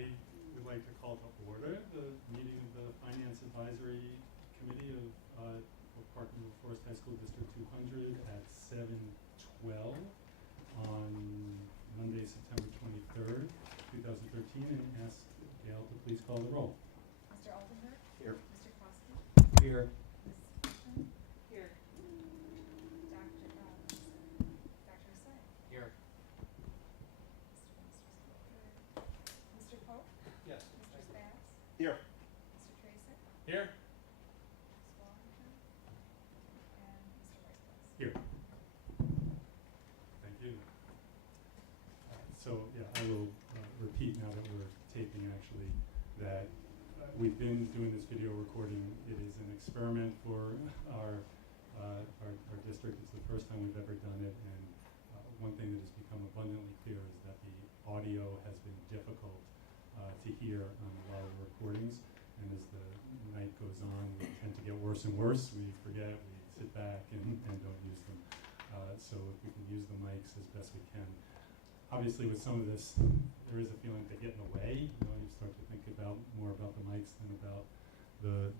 I would like to call to order the meeting of the Finance Advisory Committee of Oak Park River Forest High School District 200 at 7:12 on Monday, September 23rd, 2013, and ask Gail to please call the roll. Mr. Altenberg? Here. Mr. Kosky? Here. Ms. Fulton? Here. Dr. Asai? Here. Mr. Pope? Yes. Mr. Spatz? Here. Mr. Tracer? Here. Ms. Wallington? And Mr. Weisbach? Here. Thank you. So, yeah, I will repeat now that we're taping actually that we've been doing this video recording. It is an experiment for our district. It's the first time we've ever done it, and one thing that has become abundantly clear is that the audio has been difficult to hear on a lot of the recordings, and as the night goes on, we tend to get worse and worse. We forget, we sit back and don't use them. So if we can use the mics as best we can. Obviously, with some of this, there is a feeling they get in the way. You know, you start to think more about the mics than about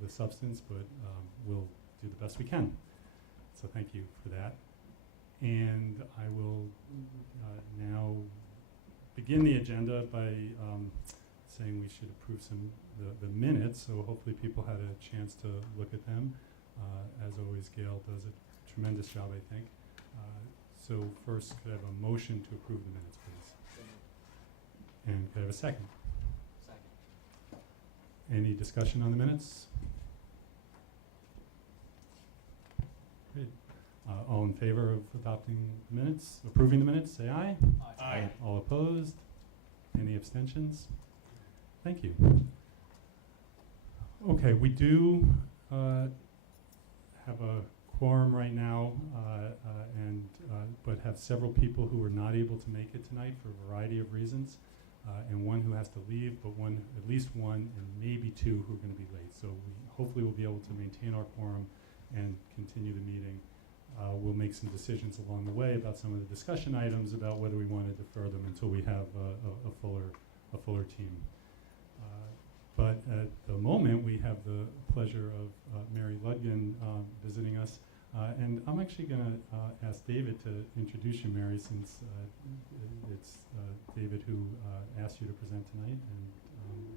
the substance, but we'll do the best we can. So thank you for that. And I will now begin the agenda by saying we should approve the minutes. So hopefully people had a chance to look at them. As always, Gail does a tremendous job, I think. So first, could I have a motion to approve the minutes, please? And could I have a second? Second. Any discussion on the minutes? Great. All in favor of adopting the minutes, approving the minutes, say aye. Aye. All opposed? Any abstentions? Thank you. Okay, we do have a quorum right now, but have several people who are not able to make it tonight for a variety of reasons, and one who has to leave, but at least one, and maybe two who are going to be late. So we hopefully will be able to maintain our quorum and continue the meeting. We'll make some decisions along the way about some of the discussion items about whether we want to defer them until we have a fuller team. But at the moment, we have the pleasure of Mary Ludgen visiting us. And I'm actually going to ask David to introduce you, Mary, since it's David who asked you to present tonight, and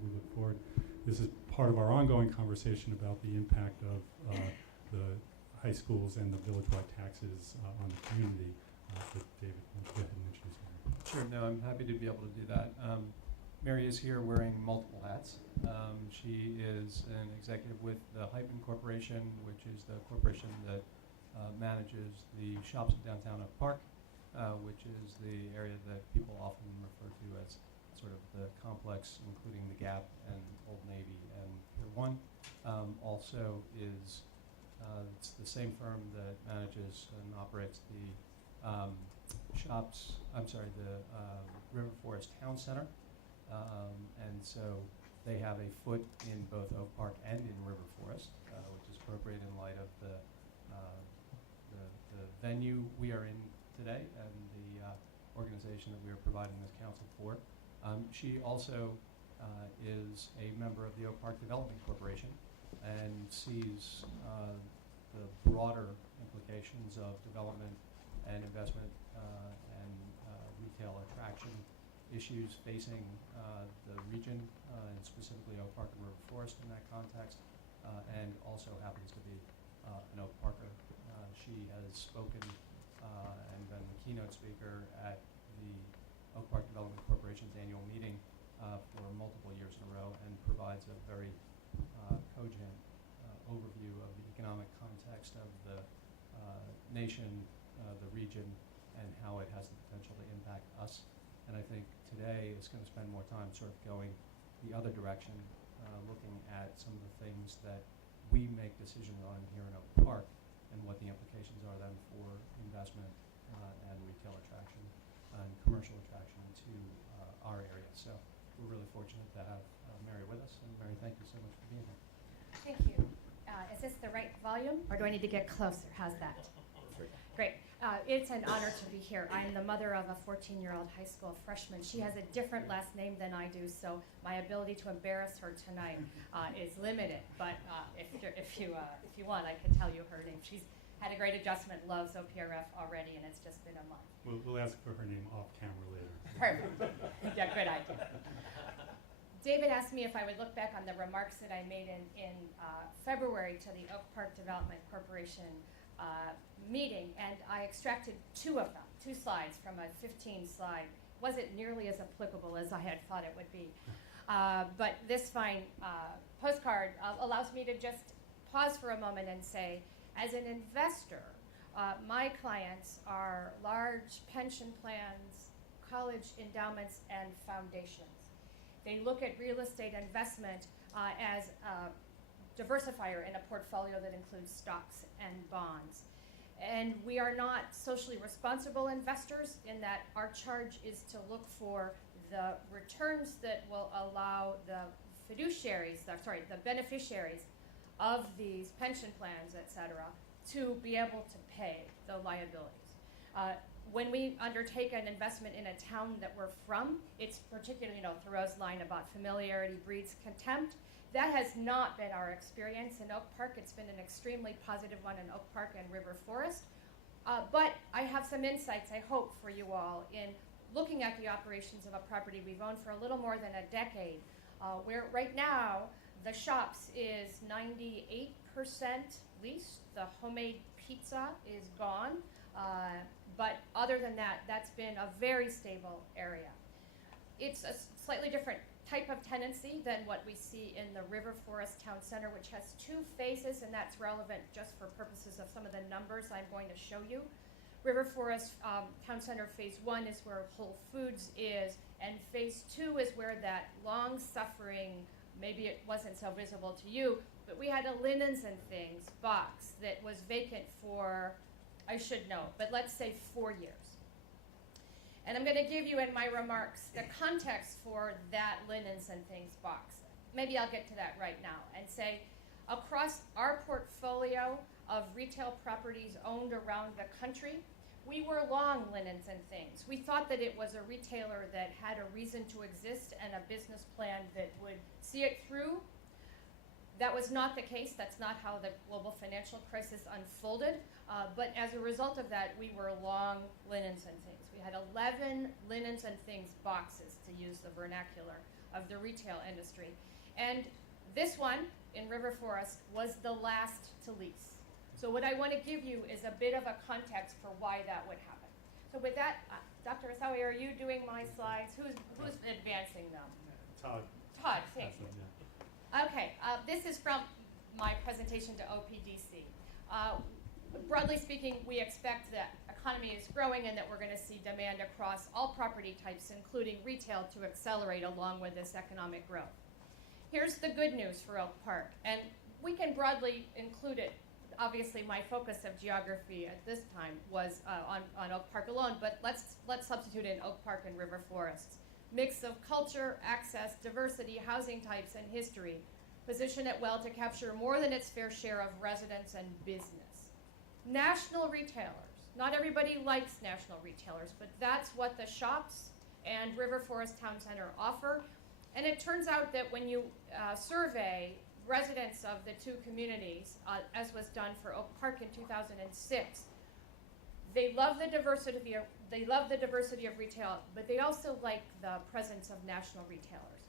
we look forward. This is part of our ongoing conversation about the impact of the high schools and the village-wide taxes on the community. So David, why don't you go ahead and introduce Mary. Sure, no, I'm happy to be able to do that. Mary is here wearing multiple hats. She is an executive with the Hyphen Corporation, which is the corporation that manages the shops at downtown Oak Park, which is the area that people often refer to as sort of the complex, including the Gap and Old Navy and Pier 1. Also is it's the same firm that manages and operates the the River Forest Town Center. And so they have a foot in both Oak Park and in River Forest, which is appropriate in light of the venue we are in today and the organization that we are providing this council for. She also is a member of the Oak Park Development Corporation and sees the broader implications of development and investment and retail attraction issues facing the region, and specifically Oak Park and River Forest in that context, and also happens to be an Oak Parker. She has spoken and been the keynote speaker at the Oak Park Development Corporation's annual meeting for multiple years in a row, and provides a very cogent overview of the economic context of the nation, the region, and how it has the potential to impact us. And I think today is going to spend more time sort of going the other direction, looking at some of the things that we make decisions on here in Oak Park and what the implications are then for investment and retail attraction and commercial attraction to our area. So we're really fortunate to have Mary with us. And Mary, thank you so much for being here. Thank you. Is this the right volume, or do I need to get closer? How's that? Great. It's an honor to be here. I'm the mother of a 14-year-old high school freshman. She has a different last name than I do, so my ability to embarrass her tonight is limited. But if you want, I can tell you her name. She's had a great adjustment, loves OPRF already, and it's just been a month. We'll ask for her name off camera later. Perfect. Yeah, good idea. David asked me if I would look back on the remarks that I made in February to the Oak Park Development Corporation meeting, and I extracted two of them, 2 slides from a 15 slide. Wasn't nearly as applicable as I had thought it would be. But this fine postcard allows me to just pause for a moment and say, as an investor, my clients are large pension plans, college endowments, and foundations. They look at real estate investment as a diversifier in a portfolio that includes stocks and bonds. And we are not socially responsible investors in that our charge is to look for the returns that will allow the the beneficiaries of these pension plans, et cetera, to be able to pay the liabilities. When we undertake an investment in a town that we're from, it's particularly, Thoreau's line about familiarity breeds contempt. That has not been our experience in Oak Park. It's been an extremely positive one in Oak Park and River Forest. But I have some insights, I hope, for you all in looking at the operations of a property we've owned for a little more than a decade, where right now the shops is 98% leased. The homemade pizza is gone. But other than that, that's been a very stable area. It's a slightly different type of tenancy than what we see in the River Forest Town Center, which has 2 phases, and that's relevant just for purposes of some of the numbers I'm going to show you. River Forest Town Center Phase 1 is where Whole Foods is, and Phase 2 is where that long-suffering, maybe it wasn't so visible to you, but we had a Linens and Things box that was vacant for, I should know, but let's say 4 years. And I'm going to give you in my remarks the context for that Linens and Things box. Maybe I'll get to that right now and say, across our portfolio of retail properties owned around the country, we were long Linens and Things. We thought that it was a retailer that had a reason to exist and a business plan that would see it through. That was not the case. That's not how the global financial crisis unfolded. But as a result of that, we were long Linens and Things. We had 11 Linens and Things boxes, to use the vernacular of the retail industry. And this one in River Forest was the last to lease. So what I want to give you is a bit of a context for why that would happen. So with that, Dr. Asawi, are you doing my slides? Who's advancing them? Todd. Todd, thanks. That's it, yeah. Okay, this is from my presentation to OPDC. Broadly speaking, we expect that economy is growing and that we're going to see demand across all property types, including retail, to accelerate along with this economic growth. Here's the good news for Oak Park, and we can broadly include it. Obviously, my focus of geography at this time was on Oak Park alone, but let's substitute in Oak Park and River Forests. Mix of culture, access, diversity, housing types, and history position it well to capture more than its fair share of residents and business. National retailers. Not everybody likes national retailers, but that's what the shops and River Forest Town Center offer. And it turns out that when you survey residents of the 2 communities, as was done for Oak Park in 2006, they love the diversity of retail, but they also like the presence of national retailers.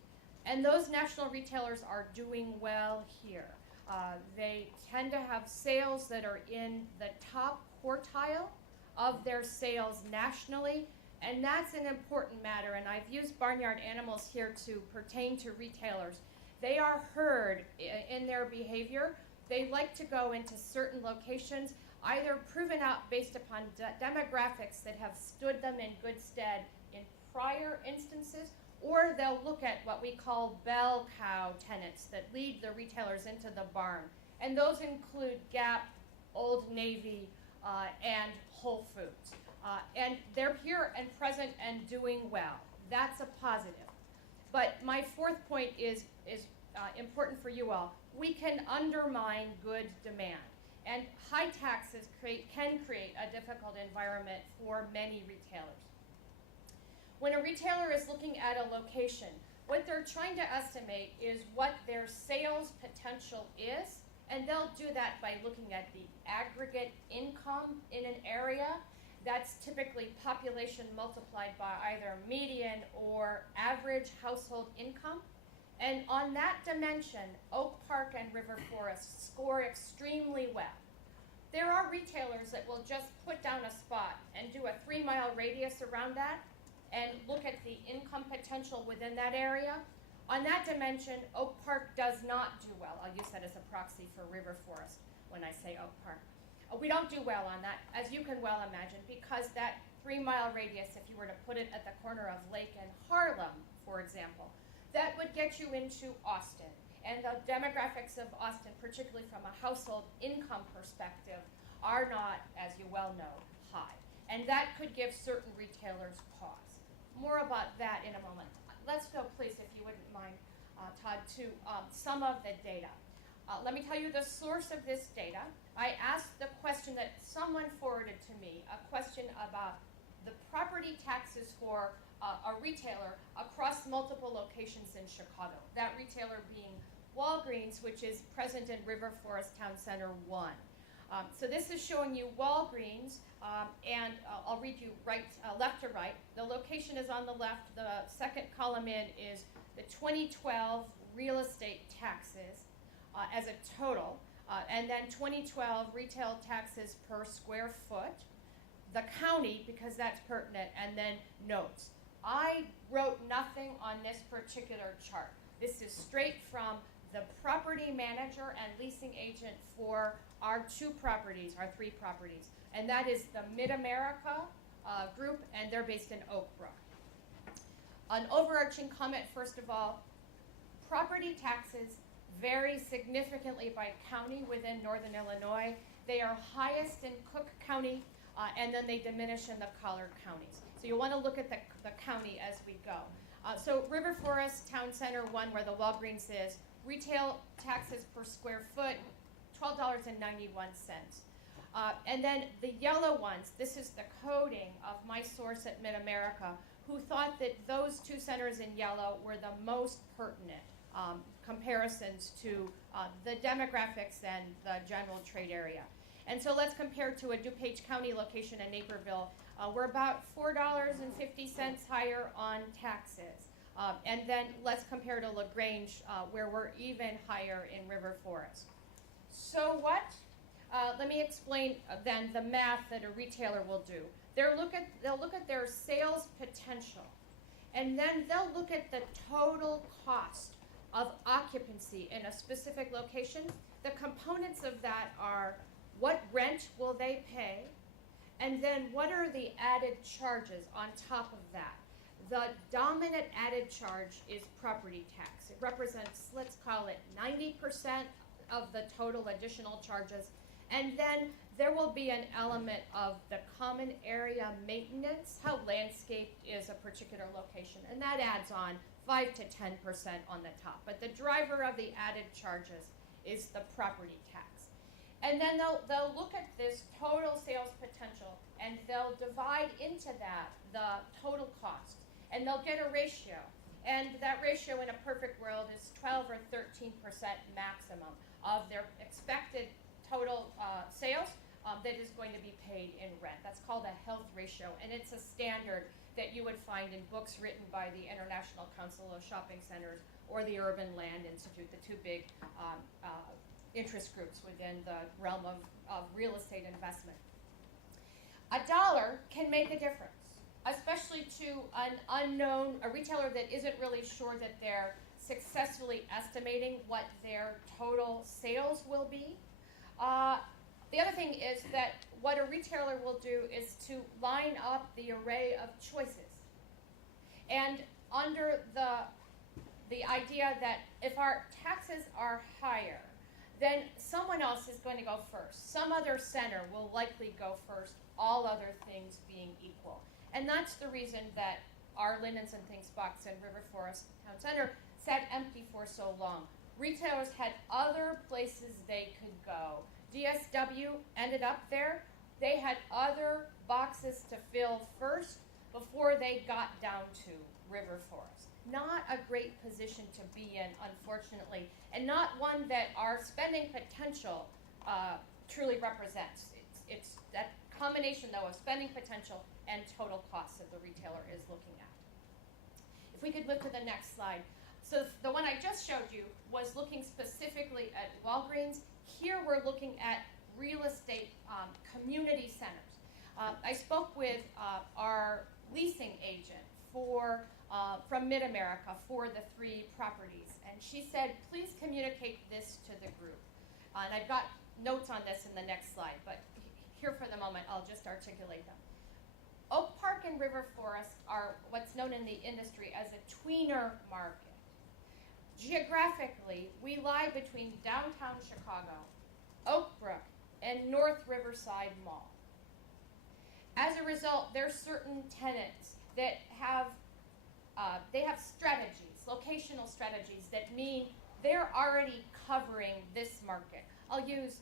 And those national retailers are doing well here. They tend to have sales that are in the top quartile of their sales nationally, and that's an important matter. And I've used barnyard animals here to pertain to retailers. They are heard in their behavior. They like to go into certain locations, either proven out based upon demographics that have stood them in good stead in prior instances, or they'll look at what we call bell cow tenants that lead the retailers into the barn. And those include Gap, Old Navy, and Whole Foods. And they're here and present and doing well. That's a positive. But my 4th point is important for you all. We can undermine good demand. And high taxes can create a difficult environment for many retailers. When a retailer is looking at a location, what they're trying to estimate is what their sales potential is, and they'll do that by looking at the aggregate income in an area. That's typically population multiplied by either median or average household income. And on that dimension, Oak Park and River Forest score extremely well. There are retailers that will just put down a spot and do a 3-mile radius around that and look at the income potential within that area. On that dimension, Oak Park does not do well. I'll use that as a proxy for River Forest when I say Oak Park. We don't do well on that, as you can well imagine, because that 3-mile radius, if you were to put it at the corner of Lake and Harlem, for example, that would get you into Austin. And the demographics of Austin, particularly from a household income perspective, are not, as you well know, high. And that could give certain retailers pause. More about that in a moment. Let's go, please, if you wouldn't mind, Todd, to some of the data. Let me tell you the source of this data. I asked the question that someone forwarded to me, a question about the property taxes for a retailer across multiple locations in Chicago. That retailer being Walgreens, which is present in River Forest Town Center 1. So this is showing you Walgreens, and I'll read you left to right. The location is on the left. The second column in is the 2012 real estate taxes as a total, and then 2012 retail taxes per square foot, the county, because that's pertinent, and then notes. I wrote nothing on this particular chart. This is straight from the property manager and leasing agent for our 2 properties, our 3 properties, and that is the Mid-America group, and they're based in Oak Brook. An overarching comment, first of all, property taxes vary significantly by county within Northern Illinois. They are highest in Cook County, and then they diminish in the collared counties. So you want to look at the county as we go. So River Forest Town Center 1, where the Walgreens is, retail taxes per square foot, $12.91. And then the yellow ones, this is the coding of my source at Mid-America, who thought that those 2 centers in yellow were the most pertinent comparisons to the demographics and the general trade area. And so let's compare to a DuPage County location in Naperville. We're about $4.50 higher on taxes. And then let's compare to LaGrange, where we're even higher in River Forest. So what? Let me explain then the math that a retailer will do. They'll look at their sales potential, and then they'll look at the total cost of occupancy in a specific location. The components of that are what rent will they pay, and then what are the added charges on top of that. The dominant added charge is property tax. It represents, let's call it 90% of the total additional charges. And then there will be an element of the common area maintenance, how landscaped is a particular location, and that adds on 5 to 10% on the top. But the driver of the added charges is the property tax. And then they'll look at this total sales potential, and they'll divide into that the total cost, and they'll get a ratio. And that ratio in a perfect world is 12 or 13% maximum of their expected total sales that is going to be paid in rent. That's called a health ratio, and it's a standard that you would find in books written by the International Council of Shopping Centers or the Urban Land Institute, the 2 big interest groups within the realm of real estate investment. $1 can make a difference, especially to a retailer that isn't really sure that they're successfully estimating what their total sales will be. The other thing is that what a retailer will do is to line up the array of choices. And under the idea that if our taxes are higher, then someone else is going to go first. Some other center will likely go first, all other things being equal. And that's the reason that our Linens and Things box in River Forest Town Center sat empty for so long. Retailers had other places they could go DSW ended up there. They had other boxes to fill first before they got down to River Forest. Not a great position to be in, unfortunately, and not one that our spending potential truly represents. It's that combination, though, of spending potential and total costs that the retailer is looking at. If we could move to the next slide. So the one I just showed you was looking specifically at Walgreens. Here we're looking at real estate community centers. I spoke with our leasing agent from Mid-America for the 3 properties, and she said, please communicate this to the group. And I've got notes on this in the next slide, but here for the moment, I'll just articulate them. Oak Park and River Forest are what's known in the industry as a tweener market. Geographically, we lie between downtown Chicago, Oak Brook, and North Riverside Mall. As a result, there's certain tenants that have strategies, locational strategies that mean they're already covering this market. I'll use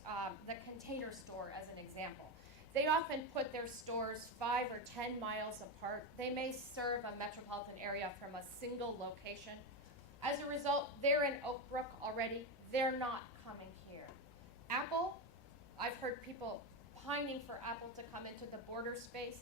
the Container Store as an example. They often put their stores 5 or 10 miles apart. They may serve a metropolitan area from a single location. As a result, they're in Oak Brook already. They're not coming here. Apple, I've heard people pining for Apple to come into the border space.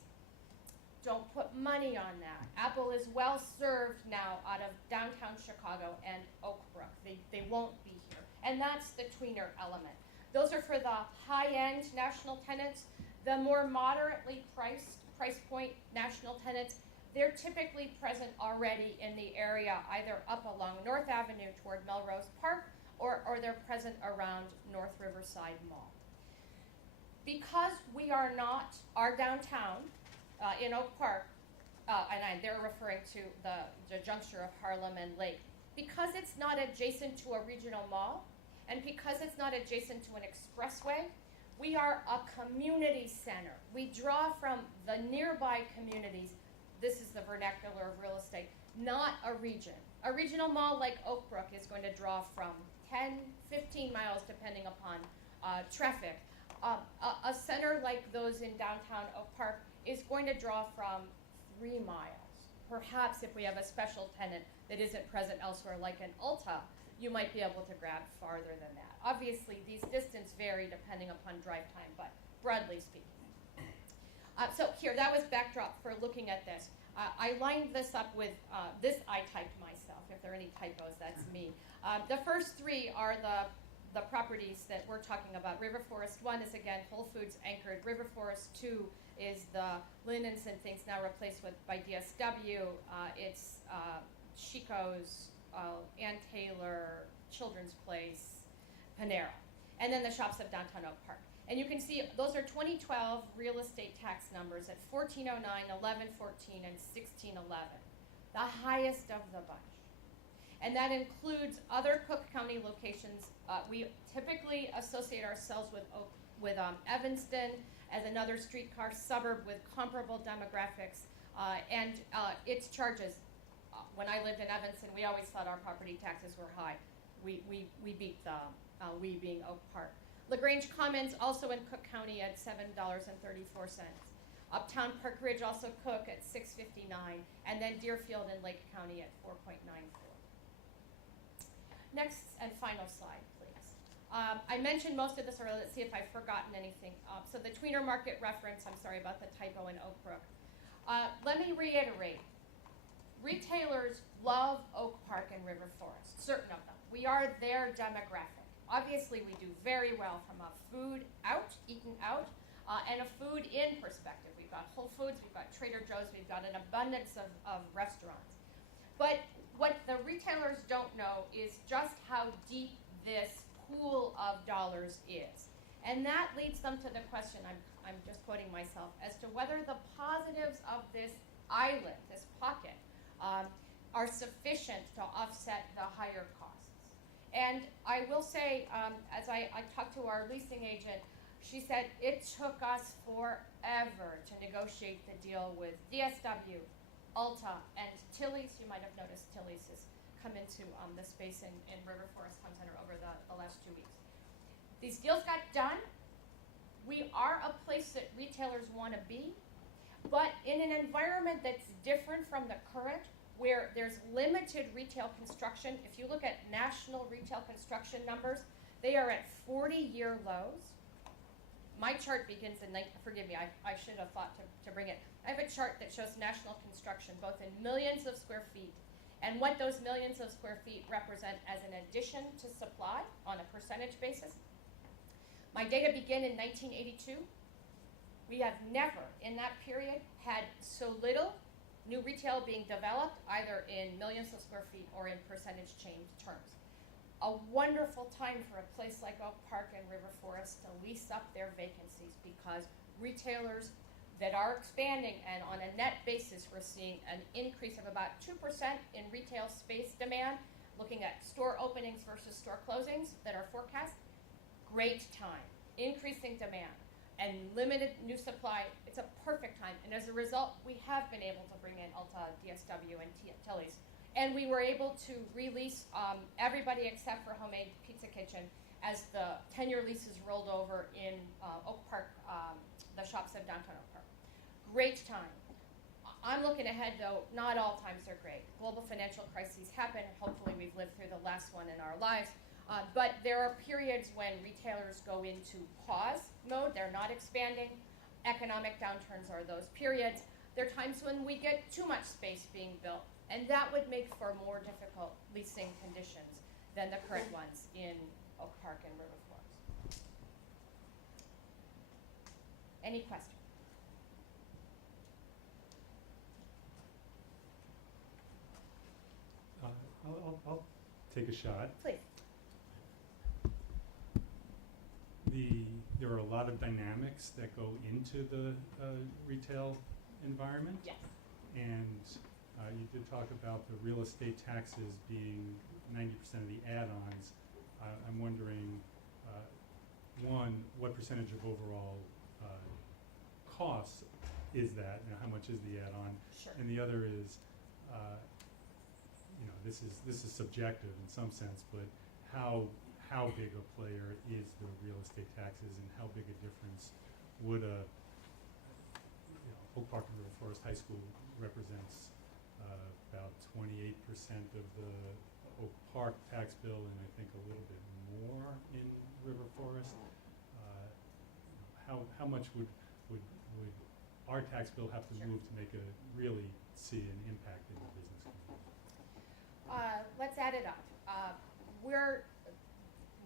Don't put money on that. Apple is well served now out of downtown Chicago and Oak Brook. They won't be here. And that's the tweener element. Those are for the high-end national tenants. The more moderately price point national tenants, they're typically present already in the area, either up along North Avenue toward Melrose Park, or they're present around North Riverside Mall. Because we are not our downtown in Oak Park, they're referring to the juncture of Harlem and Lake, because it's not adjacent to a regional mall, and because it's not adjacent to an expressway, we are a community center. We draw from the nearby communities. This is the vernacular of real estate, not a region. A regional mall like Oak Brook is going to draw from 10, 15 miles, depending upon traffic. A center like those in downtown Oak Park is going to draw from 3 miles. Perhaps if we have a special tenant that isn't present elsewhere, like an Ulta, you might be able to grab farther than that. Obviously, these distances vary depending upon drive time, but broadly speaking. So here, that was backdrop for looking at this. I lined this up with, this I typed myself. If there are any typos, that's me. The first 3 are the properties that we're talking about. River Forest 1 is, again, Whole Foods anchored. River Forest 2 is the Linens and Things now replaced by DSW. It's Chico's, Ann Taylor, Children's Place, Panera, and then the shops of downtown Oak Park. And you can see those are 2012 real estate tax numbers at 1409, 1114, and 1611, the highest of the bunch. And that includes other Cook County locations. We typically associate ourselves with Evanston as another streetcar suburb with comparable demographics, and its charges. When I lived in Evanston, we always thought our property taxes were high. We beat we being Oak Park. LaGrange Commons, also in Cook County, at $7.34. Uptown Park Ridge, also Cook, at $6.59, and then Deerfield and Lake County at $4.94. Next and final slide, please. I mentioned most of this earlier. Let's see if I've forgotten anything. So the tweener market reference, I'm sorry about the typo in Oak Brook. Let me reiterate. Retailers love Oak Park and River Forest, certain of them. We are their demographic. Obviously, we do very well from a food out, eaten out, and a food in perspective. We've got Whole Foods, we've got Trader Joe's, we've got an abundance of restaurants. But what the retailers don't know is just how deep this pool of dollars is. And that leads them to the question, I'm just quoting myself, as to whether the positives of this island, this pocket, are sufficient to offset the higher costs. And I will say, as I talked to our leasing agent, she said it took us forever to negotiate the deal with DSW, Ulta, and Tilly's. You might have noticed Tilly's has come into the space in River Forest Town Center over the last 2 weeks. These deals got done We are a place that retailers want to be, but in an environment that's different from the current, where there's limited retail construction. If you look at national retail construction numbers, they are at 40-year lows. My chart begins in, forgive me, I should have thought to bring it. I have a chart that shows national construction, both in millions of square feet, and what those millions of square feet represent as an addition to supply on a percentage basis. My data begin in 1982. We have never, in that period, had so little new retail being developed, either in millions of square feet or in percentage change terms. A wonderful time for a place like Oak Park and River Forest to lease up their vacancies, because retailers that are expanding, and on a net basis we're seeing an increase of about 2% in retail space demand, looking at store openings versus store closings that are forecast. Great time, increasing demand, and limited new supply. It's a perfect time, and as a result we have been able to bring in Ulta, DSW, and Tilly's. And we were able to release everybody except for Homemade Pizza Kitchen as the 10-year leases rolled over in Oak Park, the shops of downtown Oak Park. Great time. I'm looking ahead, though. Not all times are great. Global financial crises happen. Hopefully we've lived through the last one in our lives. But there are periods when retailers go into pause mode. They're not expanding. Economic downturns are those periods. There are times when we get too much space being built, and that would make for more difficult leasing conditions than the current ones in Oak Park and River Forest. Any questions? I'll take a shot. Please. There are a lot of dynamics that go into the retail environment. Yes. And you did talk about the real estate taxes being 90% of the add-ons. I'm wondering, one, what percentage of overall costs is that? How much is the add-on? Sure. And the other is, this is subjective in some sense, but how big a player is the real estate taxes, and how big a difference would Oak Park and River Forest High School represents about 28% of the Oak Park tax bill, and I think a little bit more in River Forest. How much would our tax bill have to Sure. move to make really see an impact in the business community? Let's add it up.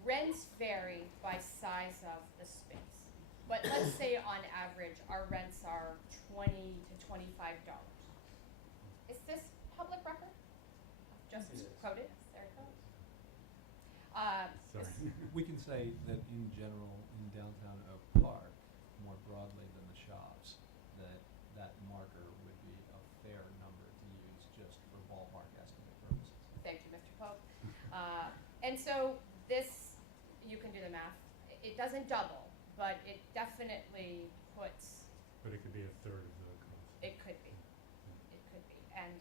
Rents vary by size of the space, but let's say on average our rents are $20 to $25. Is this public record? Just It is. quoted. There it goes. Sorry. We can say that in general, in downtown Oak Park, more broadly than the shops, that marker would be a fair number to use just for ballpark estimate purposes. Thank you, Mr. Pope. And so this, you can do the math. It doesn't double, but it definitely puts. But it could be a third of the cost. It could be. It could be. And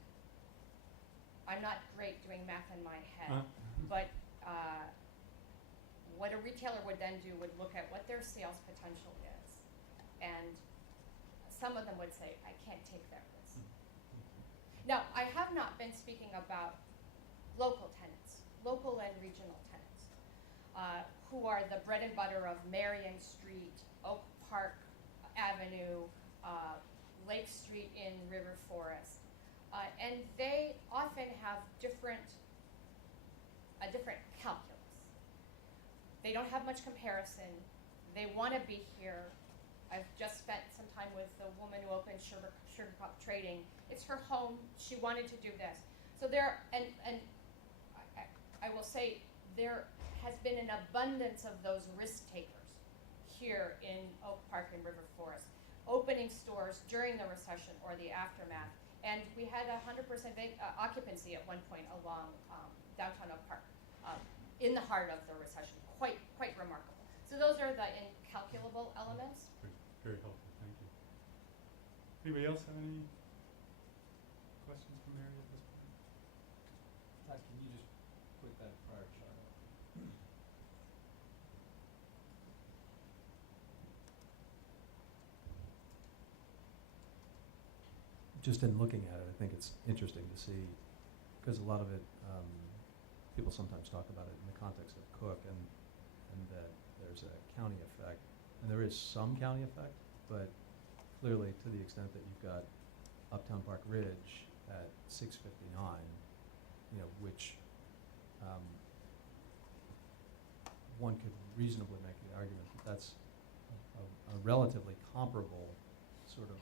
I'm not great doing math in my head, but what a retailer would then do would look at what their sales potential is. And some of them would say, I can't take that risk. Now, I have not been speaking about local tenants, local and regional tenants, who are the bread and butter of Marion Street, Oak Park Avenue, Lake Street in River Forest. And they often have a different calculus. They don't have much comparison. They want to be here. I've just spent some time with the woman who opened Sugar Cup Trading. It's her home. She wanted to do this. So I will say there has been an abundance of those risk takers here in Oak Park and River Forest, opening stores during the recession or the aftermath. And we had 100% occupancy at one point along downtown Oak Park in the heart of the recession. Quite remarkable. So those are the incalculable elements. Very helpful, thank you. Anybody else have any questions for Mary at this point? Todd, can you just put that prior chart up? just in looking at it, I think it's interesting to see, because a lot of it, people sometimes talk about it in the context of Cook and that there's a county effect, and there is some county effect, but clearly to the extent that you've got Uptown Park Ridge at 659, which one could reasonably make the argument that that's a relatively comparable sort of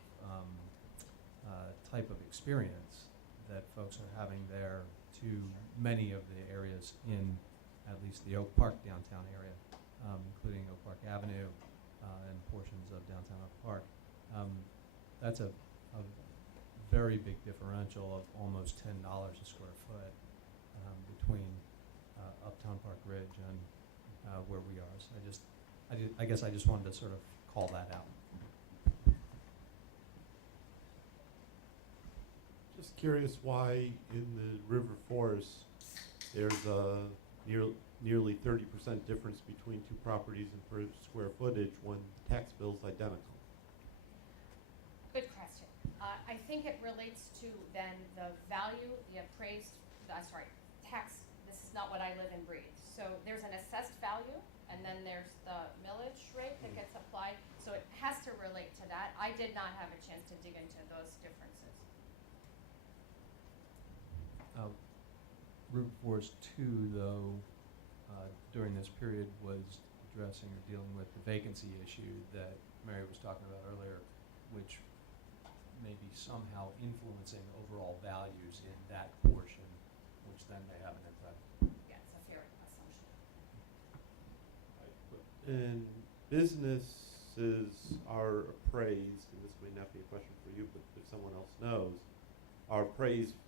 type of experience that folks are having there to many of the areas in at least the Oak Park downtown area, including Oak Park Avenue and portions of downtown Oak Park. That's a very big differential of almost $10 a square foot between Uptown Park Ridge and where we are. So I guess I just wanted to sort of call that out. Just curious why in the River Forest there's a nearly 30% difference between two properties in per square footage when the tax bill's identical. Good question. I think it relates to then the value, the appraised, tax, this is not what I live and breathe. So there's an assessed value, and then there's the millage rate that gets applied. So it has to relate to that. I did not have a chance to dig into those differences. Route Forest 2, though, during this period was addressing or dealing with the vacancy issue that Mary was talking about earlier, which may be somehow influencing overall values in that portion, which then may have an impact. Yeah, it's a fair assumption. And businesses are appraised, and this may not be a question for you, but if someone else knows, are appraised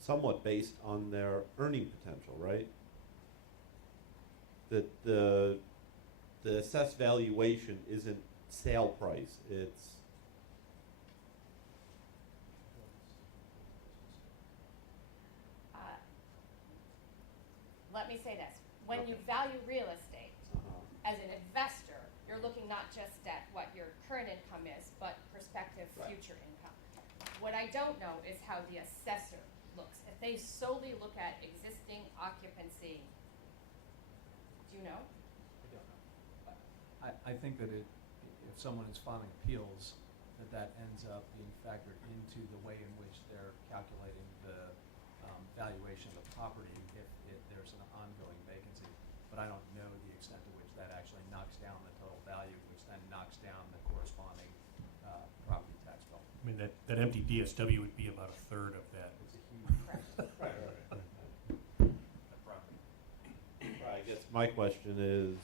somewhat based on their earning potential, right? That the assessed valuation isn't sale price, it's Let me say this. When you value real estate, as an investor, you're looking not just at what your current income is, but prospective Right. future income. What I don't know is how the assessor looks. If they solely look at existing occupancy, do you know? I don't know. I think that if someone is filing appeals, that ends up being factored into the way in which they're calculating the valuation of the property if there's an ongoing vacancy. But I don't know the extent to which that actually knocks down the total value, which then knocks down the corresponding property tax bill. I mean, that empty DSW would be about a third of that. It's a huge Correct. that property. I guess my question is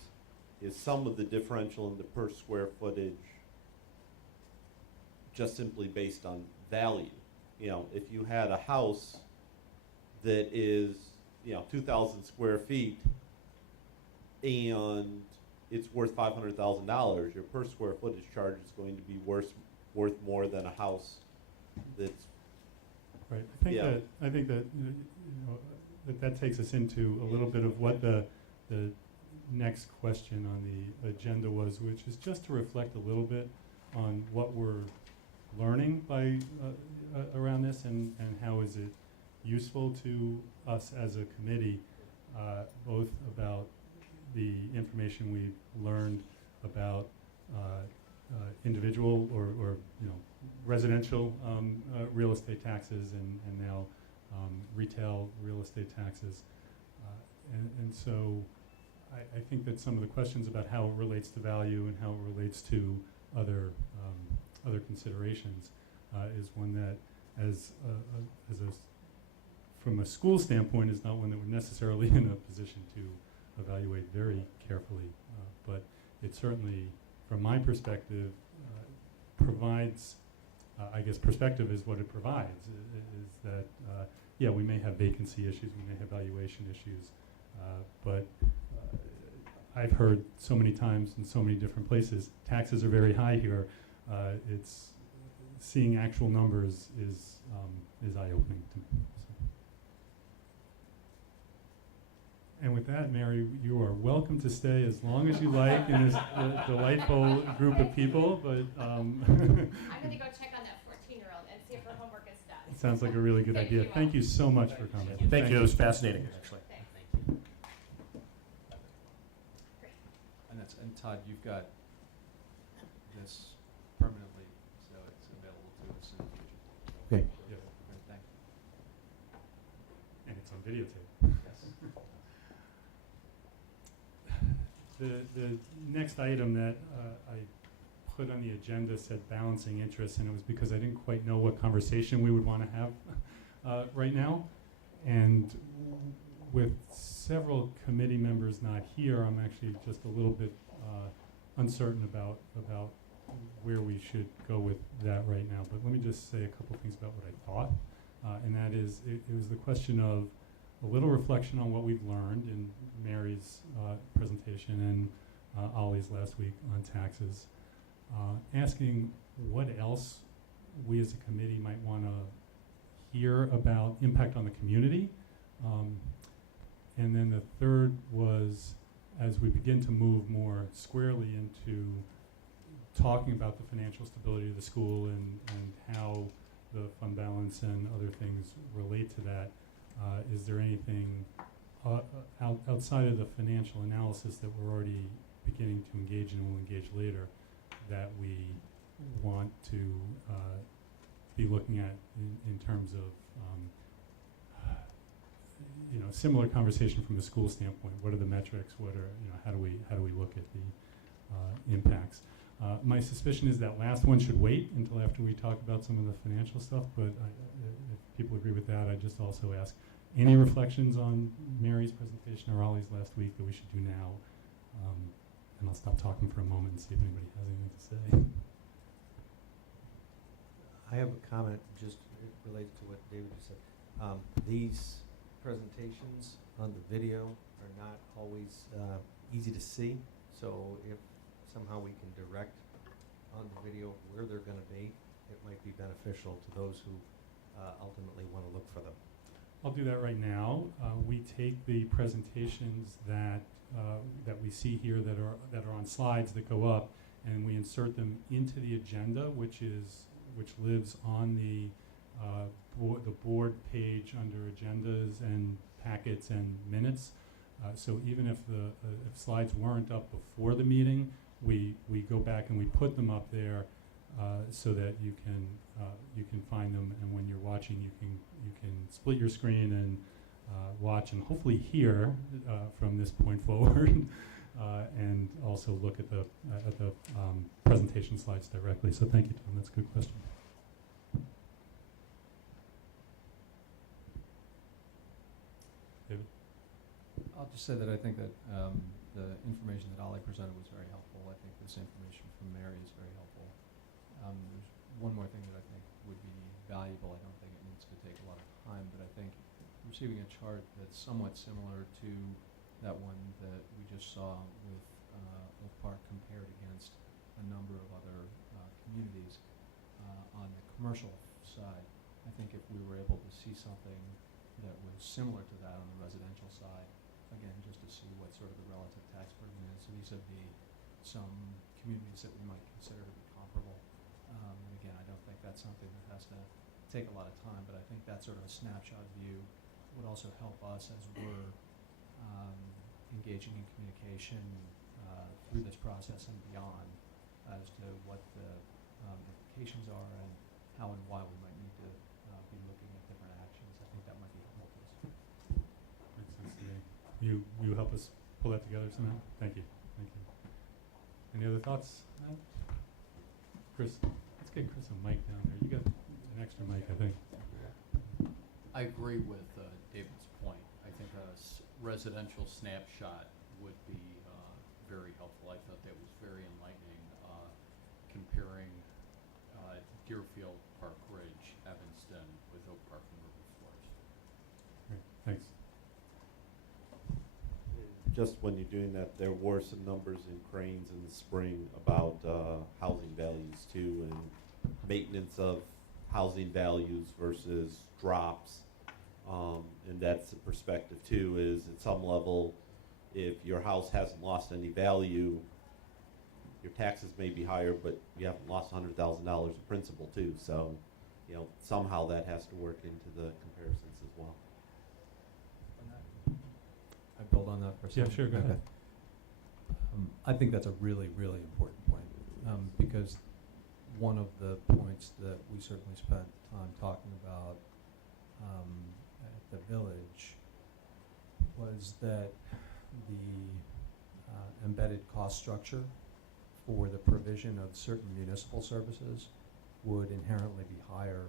some of the differential in the per square footage just simply based on value? If you had a house that is, 2,000 square feet and it's worth $500,000, your per square footage charge is going to be worth more than a house that's Right, Yeah. I think that, that takes us into a little bit of what the next question on the agenda was, which is just to reflect a little bit on what we're learning by, around this and how is it useful to us as a committee, both about the information we've learned about individual or residential real estate taxes and now retail real estate taxes. And so I think that some of the questions about how it relates to value and how it relates to other considerations is one that from a school standpoint is not one that we're necessarily in a position to evaluate very carefully. But it certainly, from my perspective, provides, I guess perspective is what it provides, is that, yeah, we may have vacancy issues, we may have valuation issues, but I've heard so many times in so many different places, taxes are very high here. It's seeing actual numbers is eye-opening to me. So. And with that, Mary, you are welcome to stay as long as you like in this delightful group of people. But I'm going to go check on that 14-year-old and see if her homework is Sounds like a really good Thank idea. you all. Thank you so much for coming. Thank you, it was fascinating, actually. And Todd, you've got this permanently, so it's available to us in the future. Okay. Yes. Great, thank And it's on videotape. you. Yes. The next item that I put on the agenda said balancing interests, and it was because I didn't quite know what conversation we would want to have right now. And with several committee members not here, I'm actually just a little bit uncertain about where we should go with that right now. But let me just say a couple things about what I thought, and that is it was the question of a little reflection on what we've learned in Mary's presentation and Ollie's last week on taxes, asking what else we as a committee might want to hear about impact on the community. And then the third was, as we begin to move more squarely into talking about the financial stability of the school and how the fund balance and other things relate to that, is there anything outside of the financial analysis that we're already beginning to engage in and will engage later that we want to be looking at in terms of similar conversation from the school standpoint? What are the metrics? What are how do we look at the impacts? My suspicion is that last one should wait until after we talk about some of the financial stuff. But if people agree with that, I just also ask any reflections on Mary's presentation or Ollie's last week that we should do now. And I'll stop talking for a moment and see if anybody has anything to say. I have a comment, just it relates to what David just said. These presentations on the video are not always easy to see, so if somehow we can direct on the video where they're going to be, it might be beneficial to those who ultimately want to look for them. I'll do that right now. We take the presentations that we see here that are on slides that go up, and we insert them into the agenda, which lives on the board page under agendas and packets and minutes. So even if if slides weren't up before the meeting, we go back and we put them up there so that you can find them, and when you're watching, you can split your screen and watch and hopefully hear from this point forward, and also look at the presentation slides directly. So thank you, Tom. That's a good question. David? I'll just say that I think that the information that Ollie presented was very helpful. I think this information from Mary is very helpful. There's one more thing that I think would be valuable. I don't think it needs to take a lot of time, but I think receiving a chart that's somewhat similar to that one that we just saw with Oak Park compared against a number of other communities on the commercial side. I think if we were able to see something that was similar to that on the residential side, again, just to see what sort of the relative tax burden is vis-a-vis some communities that we might consider to be comparable. And again, I don't think that's something that has to take a lot of time, but I think that sort of a snapshot view would also help us as we're engaging in communication through this process and beyond as to what the implications are and how and why we might need to be looking at different actions. I think that might be helpful to us. Makes sense to me. You help us pull that together somehow? Thank you. Thank you. Any other thoughts? No? Chris, let's get Chris a mic down there. You got an extra mic, I think. I agree with David's point. I think a residential snapshot would be very helpful. I thought that was very enlightening, comparing Deerfield, Park Ridge, Evanston with Oak Park and River Forest. Great. Thanks. Just when you're doing that, there were some numbers in Cranes in the spring about housing values too, and maintenance of housing values versus drops. And that's the perspective too, is at some level, if your house hasn't lost any value, your taxes may be higher, but you haven't lost $100,000 of principal too. So somehow that has to work into the comparisons as well. I build on that for a Yeah, second. sure, go ahead. I think that's a really, really important point, because one of the points that we certainly spent time talking about at the village was that the embedded cost structure for the provision of certain municipal services would inherently be higher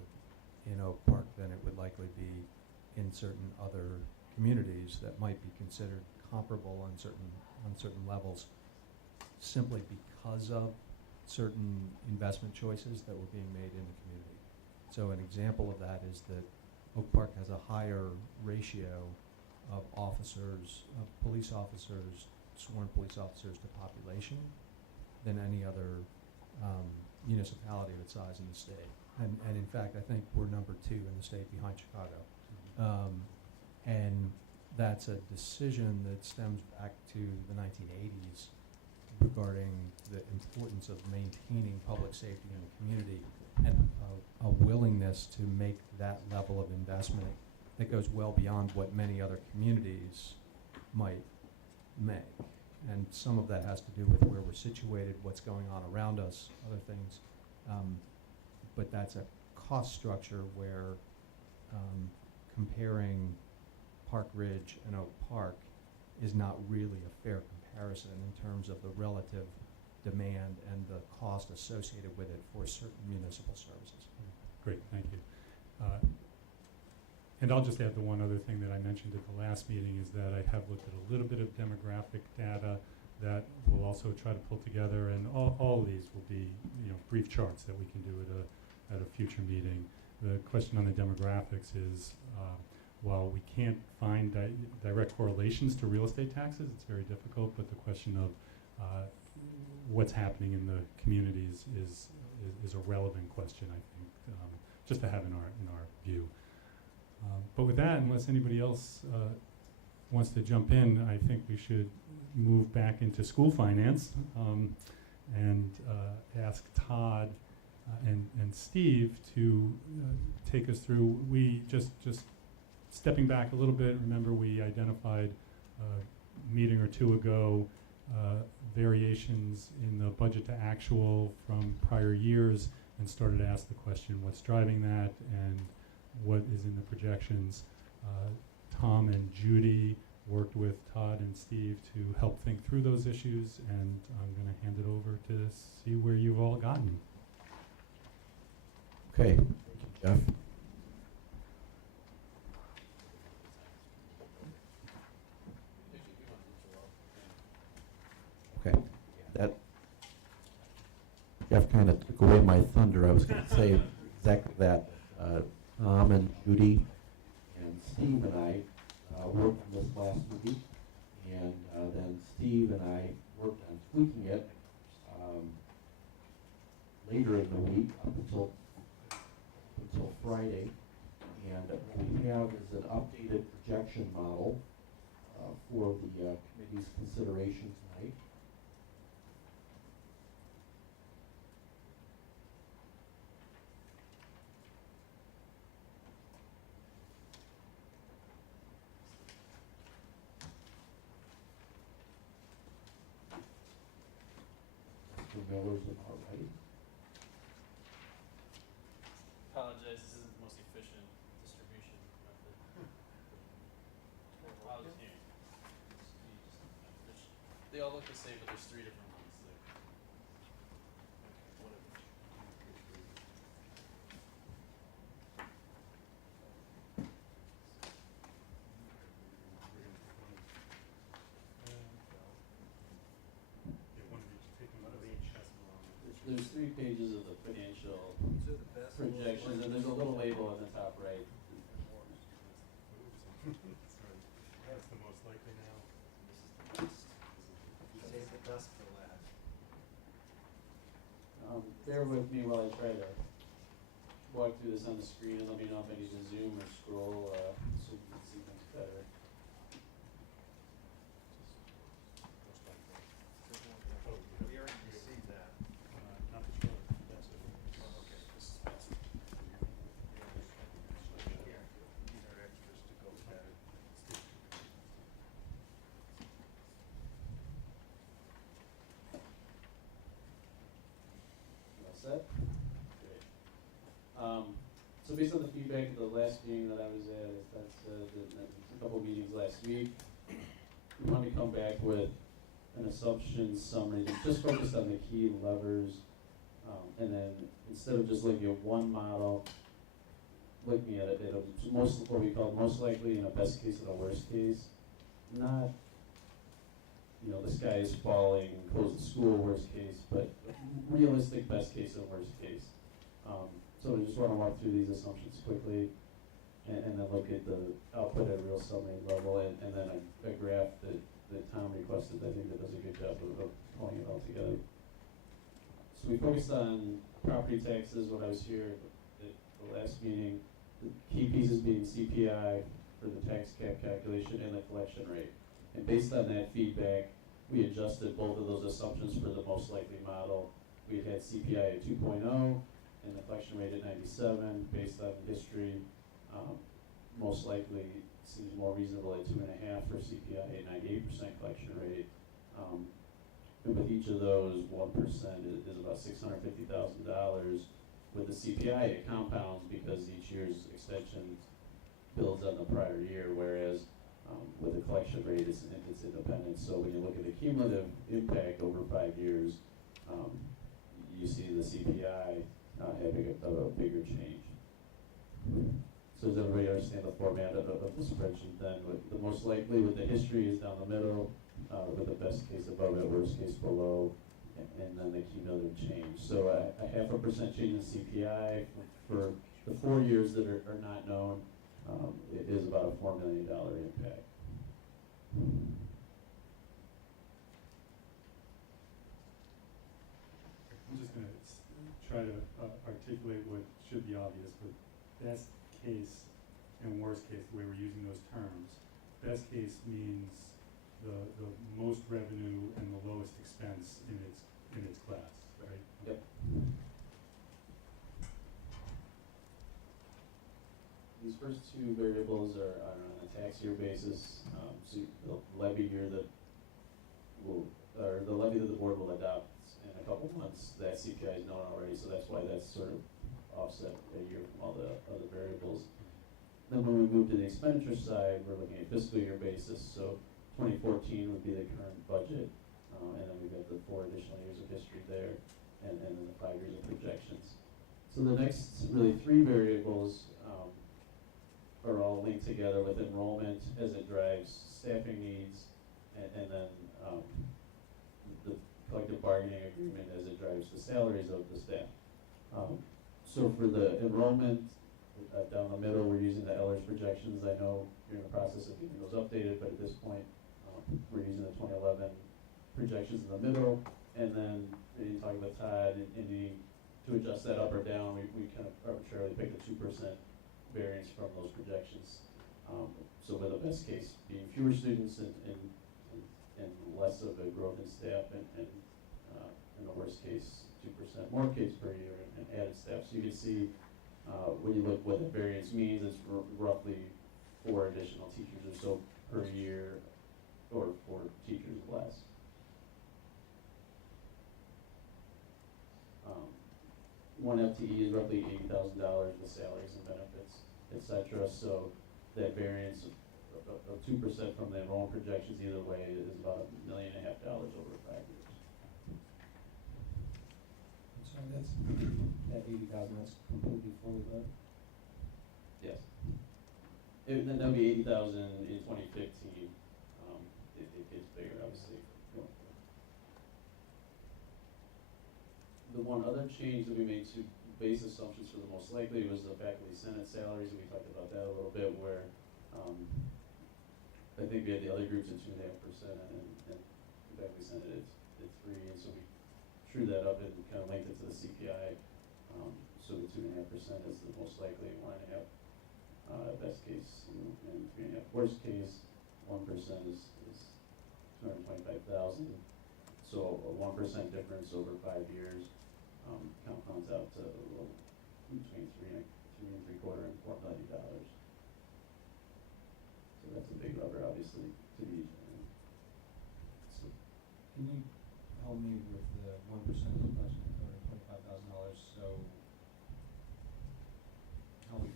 in Oak Park than it would likely be in certain other communities that might be considered comparable on certain levels, simply because of certain investment choices that were being made in the community. So an example of that is that Oak Park has a higher ratio of officers, of police officers, sworn police officers to population than any other municipality of its size in the state. And in fact, I think we're number 2 in the state behind Chicago. And that's a decision that stems back to the 1980s regarding the importance of maintaining public safety in the community and a willingness to make that level of investment that goes well beyond what many other communities might make. And some of that has to do with where we're situated, what's going on around us, other things. But that's a cost structure where comparing Park Ridge and Oak Park is not really a fair comparison in terms of the relative demand and the cost associated with it for certain municipal services. Great, thank you. And I'll just add the one other thing that I mentioned at the last meeting is that I have looked at a little bit of demographic data that we'll also try to pull together, and all of these will be, brief charts that we can do at a future meeting. The question on the demographics is, while we can't find direct correlations to real estate taxes, it's very difficult, but the question of what's happening in the communities is a relevant question, I think, just to have in our view. But with that, unless anybody else wants to jump in, I think we should move back into school finance and ask Todd and Steve to take us through. We just stepping back a little bit, remember we identified a meeting or two ago variations in the budget to actual from prior years and started to ask the question, what's driving that and what is in the projections. Tom and Judy worked with Todd and Steve to help think through those issues, and I'm going to hand it over to see where you've all gotten. Okay, thank you, Jeff. Okay, that Jeff kind of took away my thunder. I was going to say exactly that. Tom and Judy and Steve and I worked on this last week, and then Steve and I worked on tweaking it later in the week up until Friday. And what we have is an updated projection model for the committee's consideration tonight. Mr. Miller's about right. Apologize, this isn't the most efficient distribution method. Apologies here. They all look the same, but there's 3 different ones there. Okay, whatever. There's 3 pages of the financial projections, and there's a little label on the top right. That's the most likely now. Save the best for last. Bear with me while I try to walk through this on the screen, and let me know if I need to zoom or scroll so you can see things better. We already received that. Not the chart. Okay, this is faster. based on the feedback at the last meeting that I was at, as Todd said, and a couple meetings last week, we want to come back with an assumption summary that just focused on the key levers, and then instead of just looking at one model, looking at it, most what we call most likely in a best case and a worst case, not the sky is falling, close the school worst case, but realistic best case and worst case. So we just want to walk through these assumptions quickly, and then look at the output at a real summary level, and then a graph that Tom requested. I think that does a good job of pulling it all together. So we focused on property taxes when I was here at the last meeting. The key pieces being CPI for the tax cap calculation and the collection rate. And based on that feedback, we adjusted both of those assumptions for the most likely model. We had CPI at 2.0 and the collection rate at 97 based on history. Most likely seems more reasonable at 2.5 for CPI and 98% collection rate. And with each of those, 1% is about $650,000. With the CPI, it compounds because each year's extension builds on the prior year, whereas with the collection rate, it's independent. So when you look at the cumulative impact over 5 years, you see the CPI having a bigger change. So does everybody understand the format of the spreadsheet then? With the most likely with the history is down the middle, with the best case above it, worst case below, and then the cumulative change. So a 0.5% change in CPI for the 4 years that are not known, it is about a $4 million impact. I'm just going to try to articulate what should be obvious, but best case and worst case, the way we're using those terms. Best case means the most revenue and the lowest expense in its class, right? Yep. These first two variables are on a tax year basis. So the levy year that the levy that the board will adopt in a couple months, that CPI is known already, so that's why that's sort of offset a year from all the other variables. Then when we move to the expenditure side, we're looking at fiscal year basis. So 2014 would be the current budget, and then we've got the 4 additional years of history there, and then the 5 years of projections. So the next really 3 variables are all linked together with enrollment as it drives staffing needs, and then the collective bargaining agreement as it drives the salaries of the staff. So for the enrollment, down the middle, we're using the Ehlers projections. I know you're in the process of getting those updated, but at this point, we're using the 2011 projections in the middle, and then in talking with Todd and needing to adjust that up or down, we kind of arbitrarily picked a 2% variance from those projections. So with the best case being fewer students and less of a growth in staff, and in the worst case, 2% more kids per year and added staff. So you can see when you look what the variance means, it's roughly 4 additional teachers or so per year, or 4 teachers less. 1 FTE is roughly $80,000 with salaries and benefits, etc. So that variance of 2% from the enrollment projections either way is about $1.5 million over 5 years. So that's, that 80,000, that's completely fully loaded? Yes. Then that'll be 80,000 in 2015. It gets bigger, obviously. The one other change that we made to base assumptions for the most likely was the faculty senate salaries, and we talked about that a little bit, where I think we had the other groups at 2.5%, and the faculty senate at 3%, and so we drew that up and kind of linked it to the CPI. So the 2.5% is the most likely, 1.5 best case, and 3.5 worst case. 1% is 225,000. So a 1% difference over 5 years compounds out to between $3 and $3.75 and $4 million. So that's a big lever, obviously, to be. So can you help me with the 1% of the budget, $225,000? So how we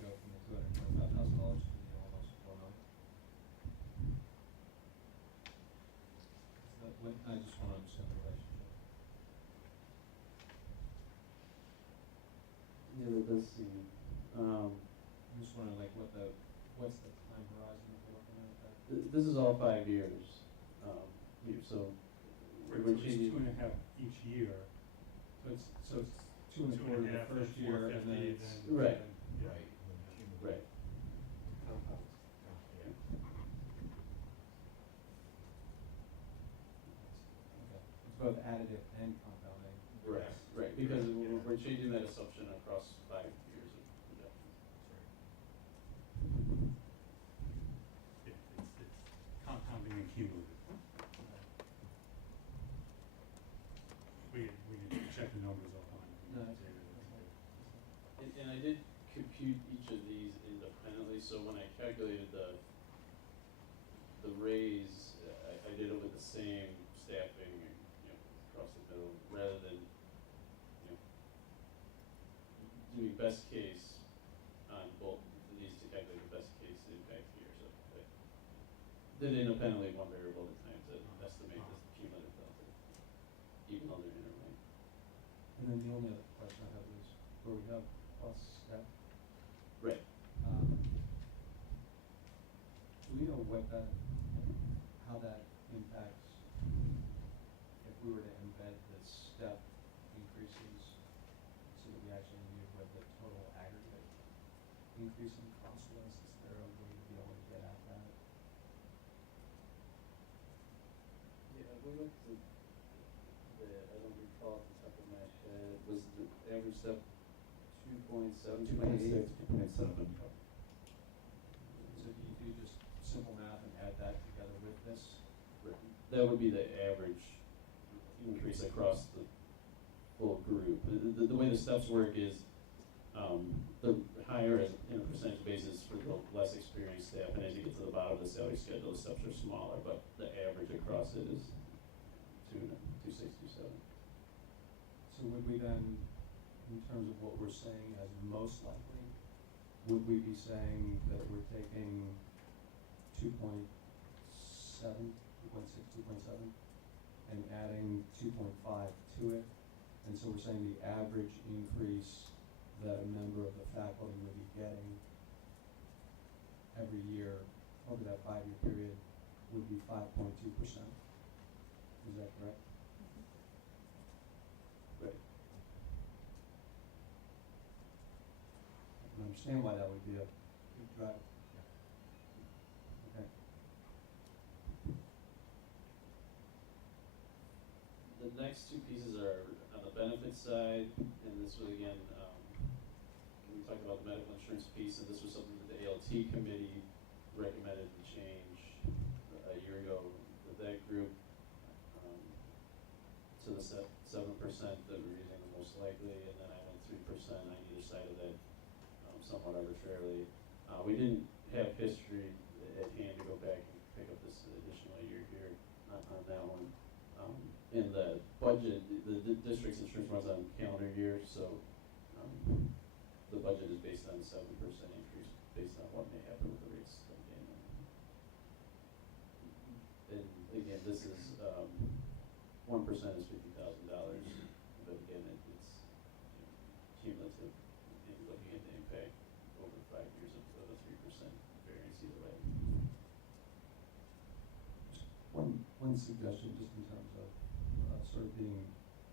I just want to understand the relationship. Yeah, that does seem, I'm just wondering, like, what's the time horizon that we're looking at there? this is all 5 years, so Right, we're so it's changing. 2.5 each year. So it's two and a quarter the 2.5, first year, and then 450, it's. then- Right. Yeah. Right. Compounds. Okay, it's both additive and compounding. Right, right, because we're changing that assumption across 5 years of projections. Yeah, it's compounding and cumulative. We can check the numbers offline. No, that's David, And I did compute each of these independently, so when I calculated the raise, I did it with the same staffing, across the middle, rather than, doing best case on both of these to calculate the best case impact here, so I did independently one variable at a time to estimate the cumulative delta, even though they're interlinked. And then the only other question I have is, where we have plus step, Right. do we know what that, how that impacts, if we were to embed the step increases, so that we actually knew what the total aggregate increase in cost was, is there a way to be able to get at that? Yeah, we looked at I don't recall off the top of my head, was the average step 2.7, 2.8? 2.7. So do you do just simple math and add that together with this? That would be the average increase across the full group. The way the steps work is, the higher as in a percentage basis for the less experienced staff, and as you get to the bottom of the salary schedule, the steps are smaller, but the average across it is 2.6, 2.7. So would we then, in terms of what we're saying as most likely, would we be saying that we're taking 2.7, 2.6, 2.7, and adding 2.5 to it? And so we're saying the average increase that a member of the faculty would be getting every year over that 5-year period would be 5.2%. Is that correct? Right. I can understand why that would be a big driver. Okay. The next two pieces are on the benefit side, and this was again, we talked about the medical insurance piece, and this was something that the ALT committee recommended to change a year ago with that group, to the 7% that we're using the most likely, and then I went 3% on either side of that, somewhat arbitrarily. We didn't have history at hand to go back and pick up this additional year here on that one. In the budget, the district's insurance runs on calendar year, so the budget is based on 7% increase based on what may happen with the rates again. And again, this is 1% is $50,000, but again, it's cumulative in looking at the impact over 5 years of a 3% variance either way. One suggestion, just in terms of sort of being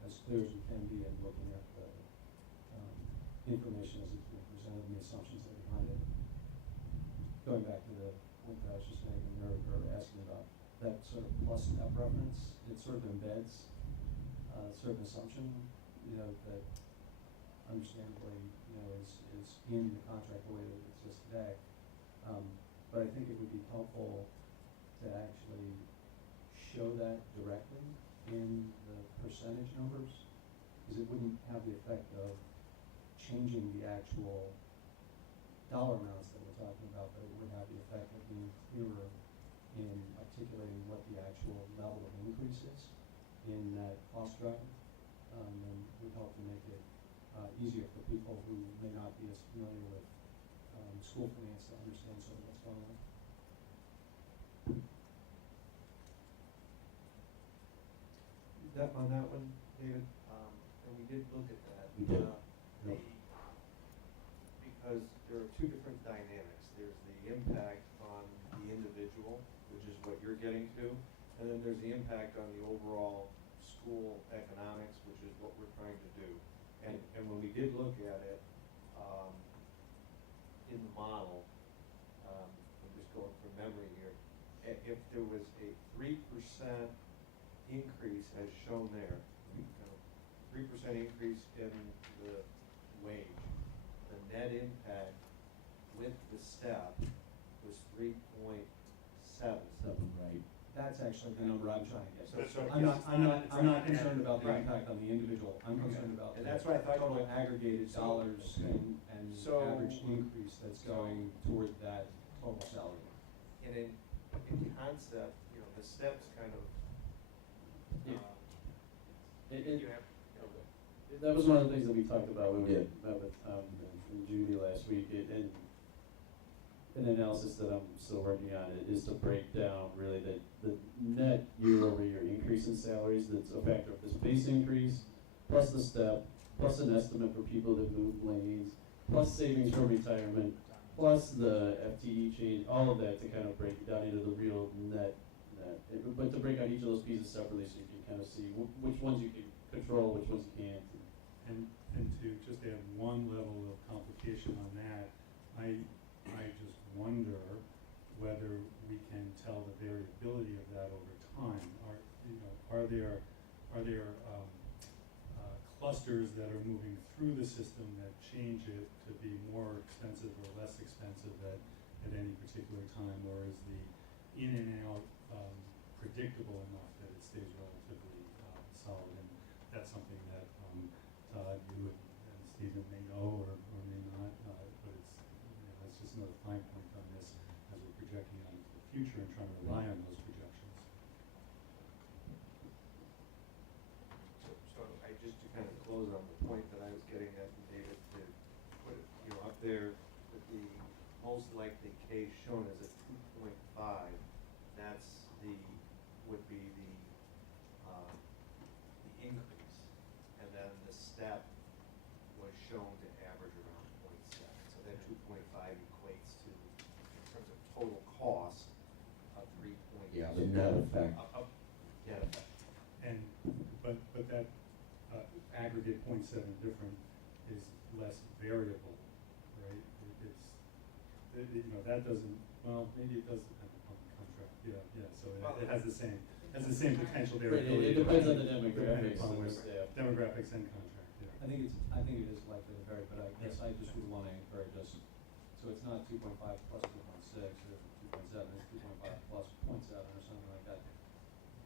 as clear as we can be and looking at the information as it's being presented and the assumptions that are behind it. Going back to the point that I was just making or asking about, that sort of plus step reference, it sort of embeds a certain assumption, that understandably, is in the contract the way that it exists today. But I think it would be helpful to actually show that directly in the percentage numbers, because it wouldn't have the effect of changing the actual dollar amounts that we're talking about, but it would have the effect of being clearer in articulating what the actual level of increase is in that cost driver, and would help to make it easier for people who may not be as familiar with school finance to understand sort of what's going on. that, on that one, David, and we did look at that. We did. The, because there are two different dynamics. There's the impact on the individual, which is what you're getting to, and then there's the impact on the overall school economics, which is what we're trying to do. And when we did look at it, in the model, I'm just going from memory here, if there was a 3% increase as shown there, 3% increase in the wage, the net impact with the step was 3.7. Right. That's actually the number I'm trying to get. So- so I'm not, it's I'm not, I'm not not- concerned about the right. impact on the individual, I'm Okay. concerned about And the that's why I thought, total well, aggregated so- dollars okay. and So- average increase that's going toward that total salary. And in concept, you know, the steps kind of, Yeah. you It, have, that was one of the things that we talked about when we Yeah. met with and Judy last week, and an analysis that I'm still working on is to break down really the net year-over-year increase in salaries that's a factor of this base increase, plus the step, plus an estimate for people that move lanes, plus savings from retirement, plus the FTE change, all of that to kind of break it down into the real net. But to break out each of those pieces separately so you can kind of see which ones you can control, which ones you can't. And to just add one level of complication on that, I just wonder whether we can tell the variability of that over time. Are there clusters that are moving through the system that change it to be more expensive or less expensive at any particular time, or is the in and out predictable enough that it stays relatively solid? And that's something that Todd, you and Stephen may know or may not, but it's, that's just another fine point on this as we're projecting out into the future and trying to rely on those projections. so I just to kind of close on the point that I was getting at, David, to put it, you know, up there with the most likely case shown as a 2.5, that's would be the increase. And then the step was shown to average around 0.7. So that 2.5 equates to, in terms of total cost, of 3. Yeah, the net effect. Net effect. And, but that aggregate 0.7 difference is less variable, right? That doesn't, well, maybe it does depend upon the contract, yeah, so it has the same potential Right, variability. it depends on the depending demographics upon of the where- staff. Demographics and contract, yeah. I think it is likely to vary, but I guess I just would want to encourage us, so it's not 2.5 plus 2.6 or 2.7, it's 2.5 plus 0.7 or something like that.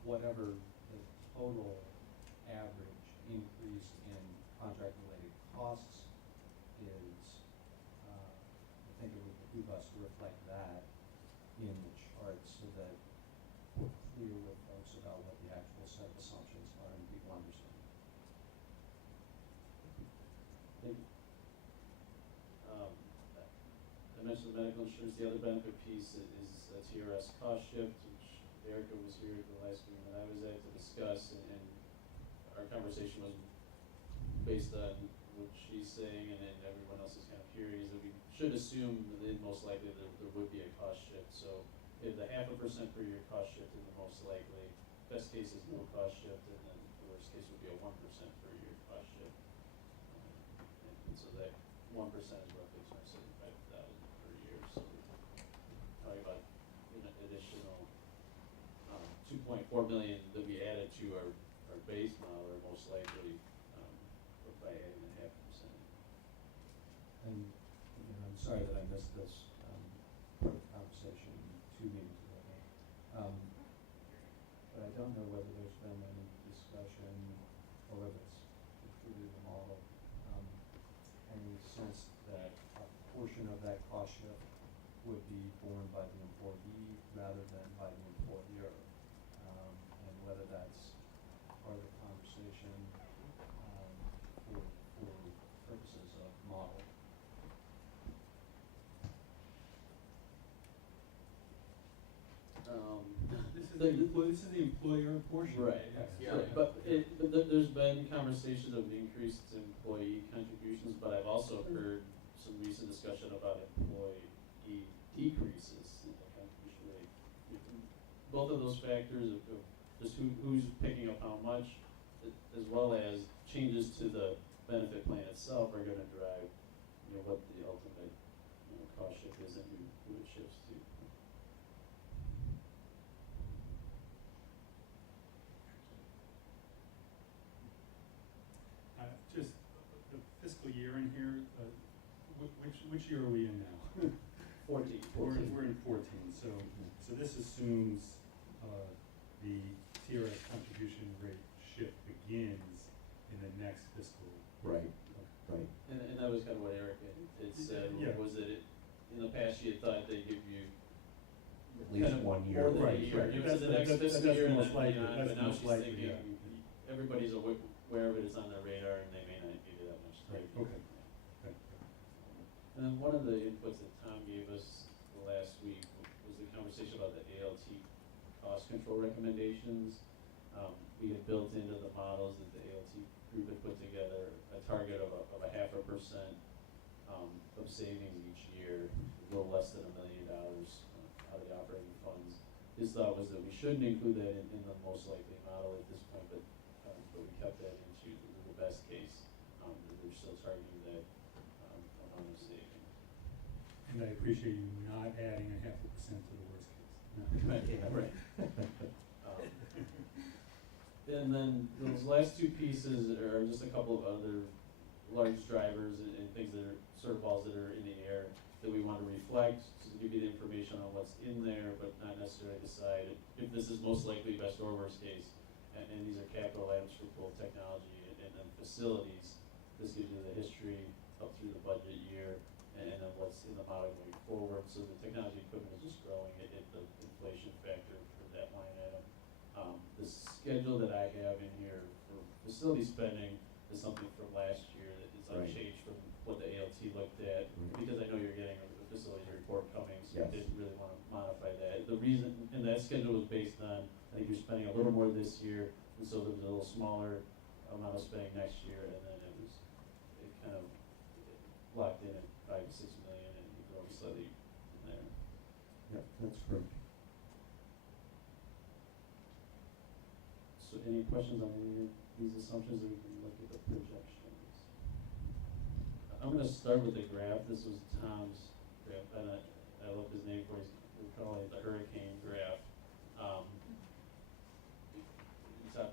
Whatever the total average increase in contract-related costs is, I think it would behoove us to reflect that in the chart so that we're clear with folks about what the actual set of assumptions are and people understand. Thank you. I mentioned the medical insurance. The other benefit piece is a TRS cost shift, which Erica was here at the last meeting that I was at to discuss, and our conversation was based on what she's saying, and then everyone else is kind of curious that we should assume that most likely there would be a cost shift. So if the 0.5% per year cost shift is the most likely, best case is no cost shift, and then the worst case would be a 1% per year cost shift. And so that 1% is roughly 275,000 per year. So we're talking about an additional 2.4 million that we added to our base model, or most likely by adding a 0.5%. And, I'm sorry that I missed this, part of the conversation 2 meetings ago. But I don't know whether there's been any discussion, or whether it's included in the model, any sense that a portion of that cost shift would be borne by the employee rather than by the employer, and whether that's part of the conversation, for purposes of model. This is Well, this is the employer portion. Right. Yes. But there's been conversations of increased employee contributions, but I've also heard some recent discussion about employee decreases in the contribution rate. Both of those factors of just who's picking up how much, as well as changes to the benefit plan itself are gonna drive, what the ultimate, cost shift is and who it shifts to. Just the fiscal year in here, which year are we in now? 14. We're in 14, so this assumes the TRS contribution rate shift begins in the next fiscal. Right, right. And that was kind of what Eric had said, Yeah. was that in the past you had thought they give you At least kind of 1 year. more than a Right, year, right. give That's us the the- next that's- fiscal that's year and most then likely, beyond, that's but now most she's likely, thinking, yeah. everybody's aware of it, it's on their radar, and they may not give you that much time. Okay. Okay. And then one of the inputs that Tom gave us last week was the conversation about the ALT cost control recommendations. We had built into the models that the ALT group had put together a target of a 0.5% of savings each year, a little less than $1 million out of the operating funds. His thought was that we shouldn't include that in the most likely model at this point, but we kept that into the best case. That they're still targeting that amount of savings. And I appreciate you not adding a 0.5% to the worst case. No. Right, yeah, right. And then those last two pieces are just a couple of other large drivers and things that are sort of balls that are in the air that we want to reflect, to give you the information on what's in there, but not necessarily decide if this is most likely best or worst case. And these are capital items for both technology and then facilities. This gives you the history up through the budget year and then what's in the model going forward. So the technology equipment is just growing at the inflation factor for that line item. The schedule that I have in here for facility spending is something from last year that is Right. unchanged from what the ALT looked at, because I know you're getting a facility report coming, so I Yes. didn't really want to modify that. The reason, and that schedule was based on, I think you're spending a little more this year, and so there was a little smaller amount of spending next year, and then it kind of locked in at 5 to 6 million, and you grow slightly from there. Yep, that's true. So any questions on any of these assumptions, or we can look at the projections? I'm gonna start with the graph. This was Tom's graph, and I love his name for it. We call it the hurricane graph. Tom,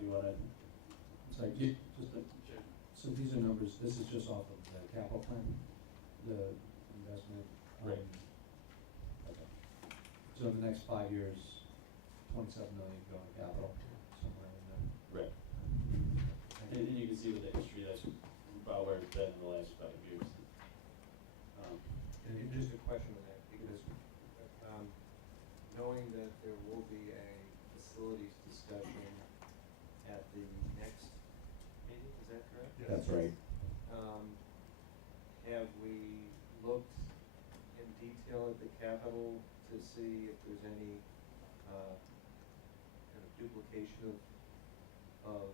you wanna? Sorry, just so these are numbers, this is just off of the capital plan, the investment. Right. Okay. So in the next 5 years, 27 million going to capital, somewhere in there. Right. And you can see with the history, that's about where it's been in the last 5 years. And just a question on that, because knowing that there will be a facilities discussion at the next meeting, is that correct? Yes. That's right. Have we looked in detail at the capital to see if there's any kind of duplication of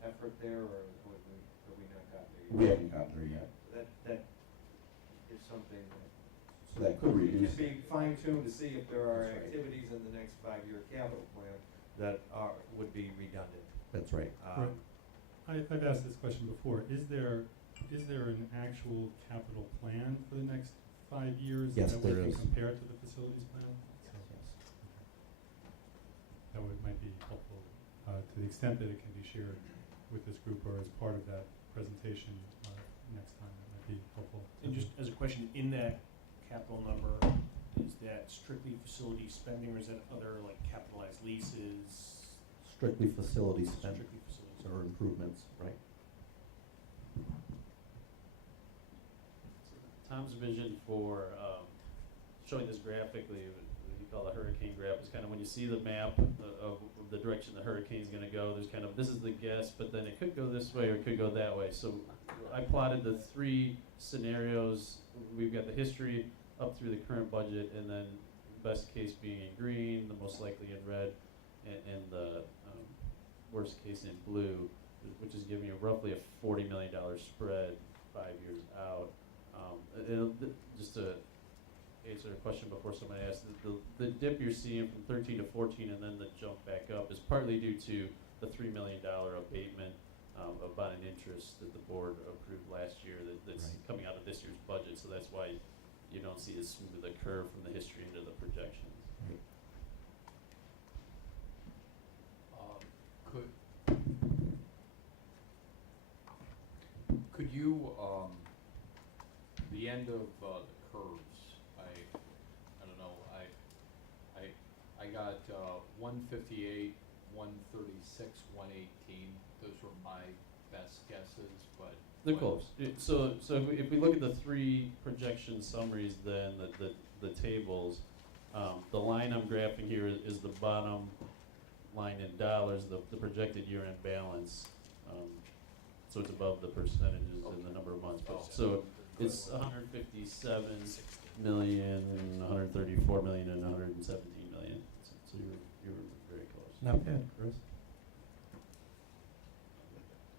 effort there, or have we not gotten there yet? We haven't gotten there yet. That is something that So that could it reduce. can be fine tuned to see if there are That's right. activities in the next 5-year capital plan that would be redundant. That's right. I've asked this question before. Is there an actual capital plan for the next 5 years? Yes, that there we is. can compare to the facilities plan? So that might be helpful to the extent that it can be shared with this group or as part of that presentation next time. That might be helpful. And just as a question, in that capital number, is that strictly facility spending or is that other like capitalized leases? Strictly facility spend Strictly facilities. or improvements, right? Tom's vision for showing this graphically, what he called a hurricane graph, is kind of when you see the map of the direction the hurricane's going to go, there's kind of, this is the guess, but then it could go this way or it could go that way. So I plotted the 3 scenarios. We've got the history up through the current budget, and then best case being in green, the most likely in red. and the worst case in blue, which is giving you roughly a $40 million spread 5 years out. Just to answer a question before somebody asked, the dip you're seeing from 13 to 14 and then the jump back up is partly due to the $3 million abatement of bond and interest that the board approved last year that's Right. coming out of this year's budget. So that's why you don't see as smooth a curve from the history into the projections. Could you, the end of the curves, I don't know, I got 158, 136, 118. Those were my best guesses, but. They're what- close. So if we look at the three projection summaries, then the tables, the line I'm graphing here is the bottom line in dollars, the projected year-end balance. So it's above the percentages in the number of months. But so it's 157 million, 134 million, and 117 million. So you're very close. Not bad, Chris.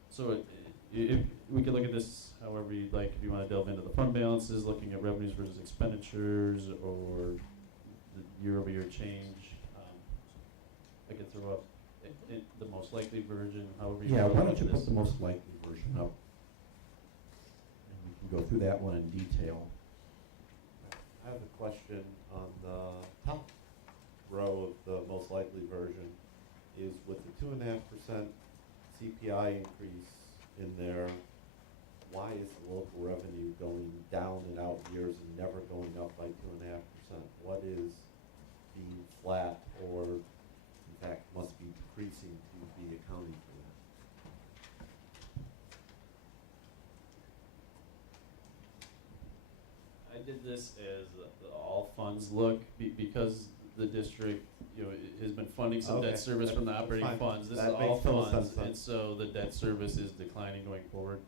So if we could look at this however you'd like, if you want to delve into the fund balances, looking at revenues versus expenditures, or the year-over-year change. I could throw up the most likely version, however you Yeah, want to why look don't you at put this. the most likely version up? And we can go through that one in detail. I have a question on the top row of the most likely version. Is with the 2.5% CPI increase in there, why is the local revenue going down in out years and never going up by 2.5%? What is being flat, or in fact must be decreasing to be accounting for that? I did this as the all funds look because the district, has been funding some Okay, debt service from the that's operating fine. funds. This is That all makes total funds, sense then. and so the debt service is declining going forward.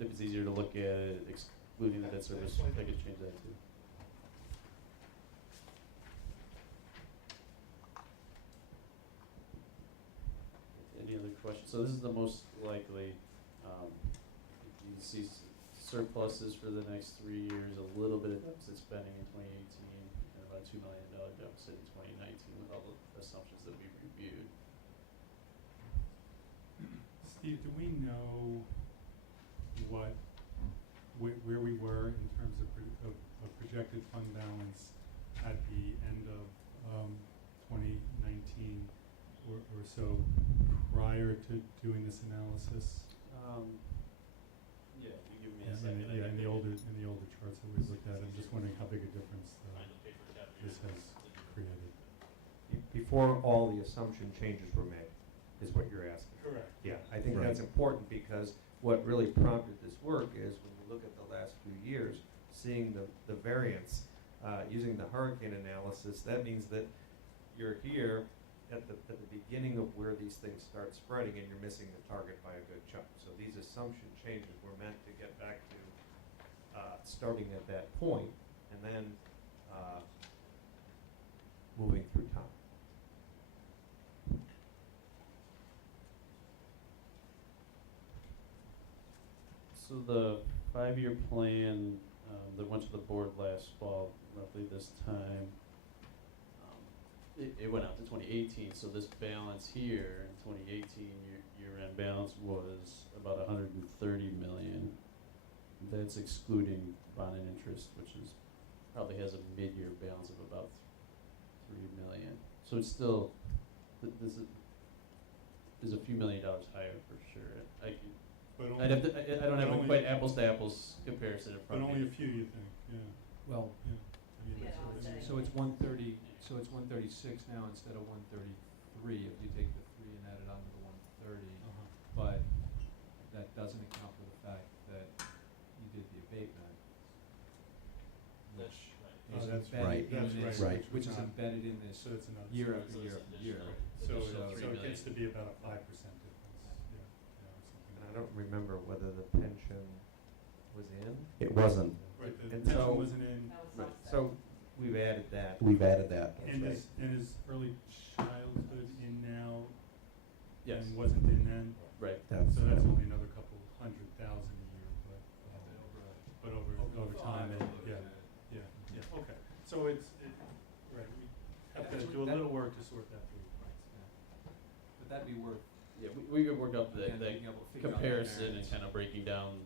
If it's easier to look at it excluding the debt service, I could change that too. Any other questions? So this is the most likely. You can see surpluses for the next 3 years, a little bit of deficit spending in 2018, and about $2 million deficit in 2019 with all the assumptions that we reviewed. Steve, do we know where we were in terms of projected fund balance at the end of 2019 or so prior to doing this analysis? Yeah, you give me a In second. the- Yeah, in the older charts that we've looked at, I'm just wondering how big a difference this has created. Before all the assumption changes were made, is what you're asking. Correct. Yeah, I think Right. that's important because what really prompted this work is when you look at the last few years, seeing the variance, using the hurricane analysis, that means that you're here at the beginning of where these things start spreading and you're missing the target by a good chunk. So these assumption changes were meant to get back to starting at that point and then moving through time. So the 5-year plan that went to the board last fall, roughly this time, it went out to 2018. So this balance here in 2018, year-end balance was about 130 million. That's excluding bond and interest, which is probably has a mid-year balance of about 3 million. So it's still this is a few $1 million higher for sure. But I don't have a only- quite apples to apples comparison in But front of only me. a few, you think? Yeah. Well, Yeah. I mean, Yeah, that's- I'll say. so it's 130, so it's 136 now instead of 133 if you take the 3 and add it onto the 130. Uh-huh. But that doesn't account for the fact that you did the abatement, which Oh, is that's embedded right. in That's this, right. which is Not- embedded in this So it's another. year so after it's- year after year. So Additional it 3 gets million. to be about a 5% difference. Yeah. Or something. And I don't remember whether the pension was in. It wasn't. Right, the And pension so- wasn't in. That was Right. offset. So We've added that. We've added that. And is early childhood in now? Yes. And wasn't in then? Right. That's, So that's only another couple $100,000 a year, but over time, yeah, okay. So right, we have to do a little work to sort that through. But that'd be worth, Yeah, we could work up the again, being able to figure out that comparison and variance. kind of breaking down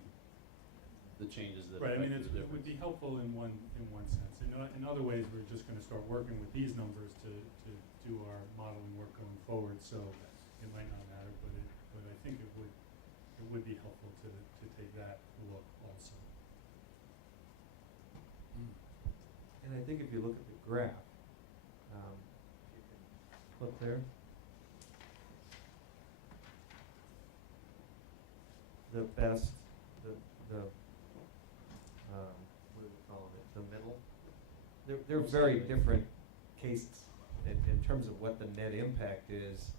the changes that Right, I mean, affect the it would be helpful in one sense. In other ways, we're just gonna start working with these numbers to do our modeling work going forward, so it might not matter, but I think it would be helpful to take that look also. And I think if you look at the graph, if you can flip there. The best, what do we call it, the middle? They're very different cases in terms of what the net impact is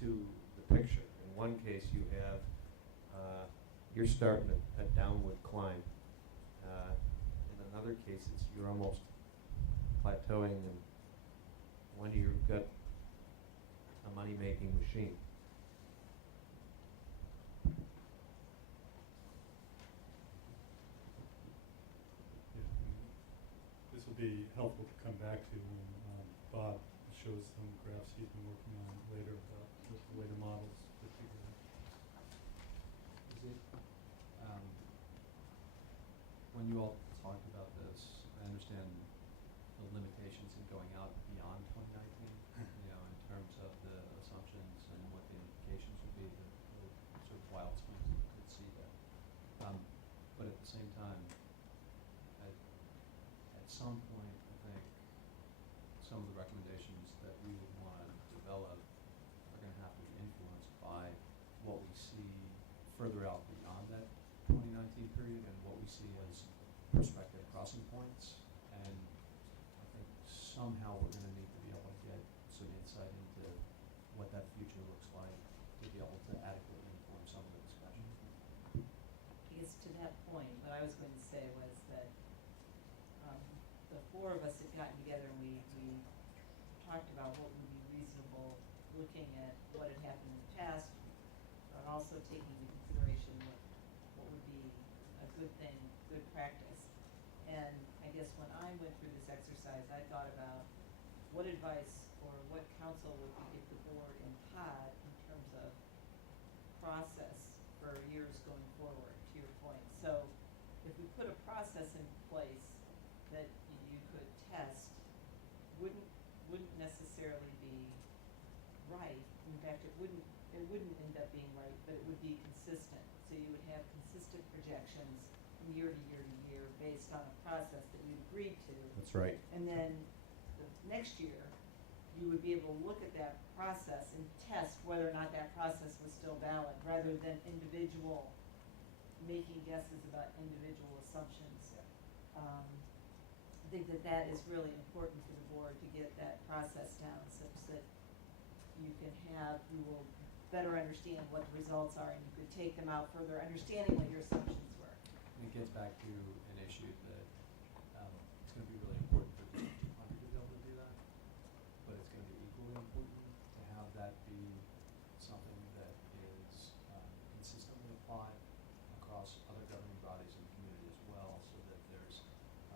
to the picture. In one case, you have, you're starting a downward climb. In another case, you're almost plateauing, and one you've got a money-making machine. Yeah, this will be helpful to come back to when Bob shows some graphs he's been working on later about the way the models fit together. Is it, when you all talked about this, I understand the limitations in going out beyond 2019, you know, in terms of the assumptions and what the implications would be, the sort of wild swings that you could see there. But at the same time, at some point, I think some of the recommendations that we would want to develop are going to have to be influenced by what we see further out beyond that 2019 period and what we see as prospective crossing points. And I think somehow we're going to need to be able to get some insight into what that future looks like to be able to adequately inform some of the discussion. Because to that point, what I was going to say was that the four of us had gotten together and we talked about what would be reasonable, looking at what had happened in the past, but also taking into consideration what would be a good thing, good practice. And I guess when I went through this exercise, I thought about what advice or what counsel would we give the board and Todd in terms of process for years going forward, to your point. So if we put a process in place that you could test, wouldn't necessarily be right. In fact, it wouldn't end up being right, but it would be consistent. So you would have consistent projections from year to year to year based on a process that you agreed to. That's right. And then the next year, you would be able to look at that process and test whether or not that process was still valid, rather than making guesses about individual assumptions. I think that is really important for the board to get that process down such that you will better understand what the results are, and you could take them out further, understanding what your assumptions were. And it gets back to an issue that it's going to be really important for District 200 to be able to do that, but it's going to be equally important to have that be something that is consistently applied across other governing bodies in the community as well, so that there's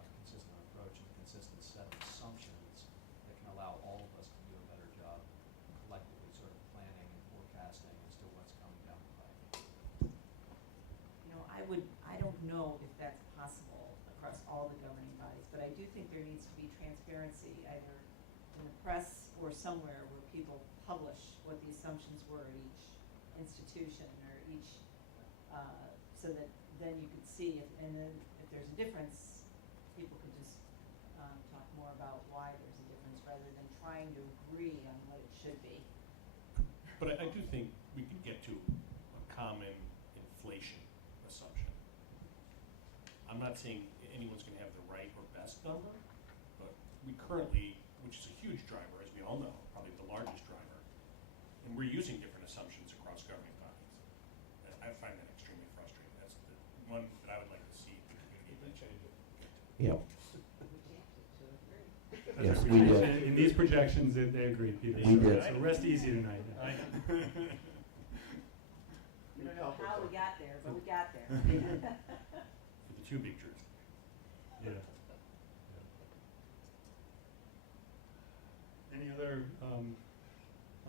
a consistent approach and a consistent set of assumptions that can allow all of us to do a better job collectively sort of planning and forecasting as to what's coming down the pike. You know, I don't know if that's possible across all the governing bodies, but I do think there needs to be transparency either in the press or somewhere where people publish what the assumptions were at each institution or each, so that then you could see and then if there's a difference, people could just talk more about why there's a difference rather than trying to agree on what it should be. But I do think we could get to a common inflation assumption. I'm not saying anyone's gonna have the right or best number, but we currently, which is a huge driver, as we all know, probably the largest driver, and we're using different assumptions across governing bodies. I find that extremely frustrating. That's the one that I would like to see the community change it. Yeah. Yes, what we we did. In these projections, they agree, Peter. We did. So rest easy tonight. We don't know how we got there, but we got there. For the two big trees. Yeah. Any other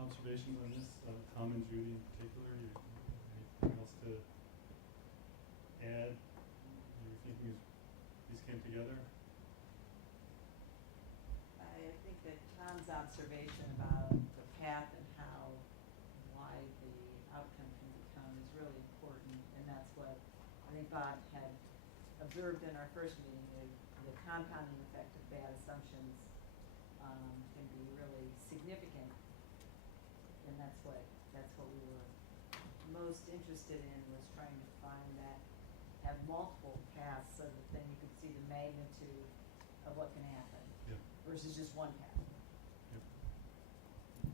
observations on this? Tom and Judy in particular, anything else to add? You were thinking these came together? I think that Tom's observation about the path and how wide the outcome can become is really important, and that's what I think Bob had observed in our first meeting, the compounding effect of bad assumptions can be really significant, and that's what we were most interested in, was trying to find that, have multiple paths so that then you could see the magnitude of what can happen Yeah. versus just one path. Yep. It's an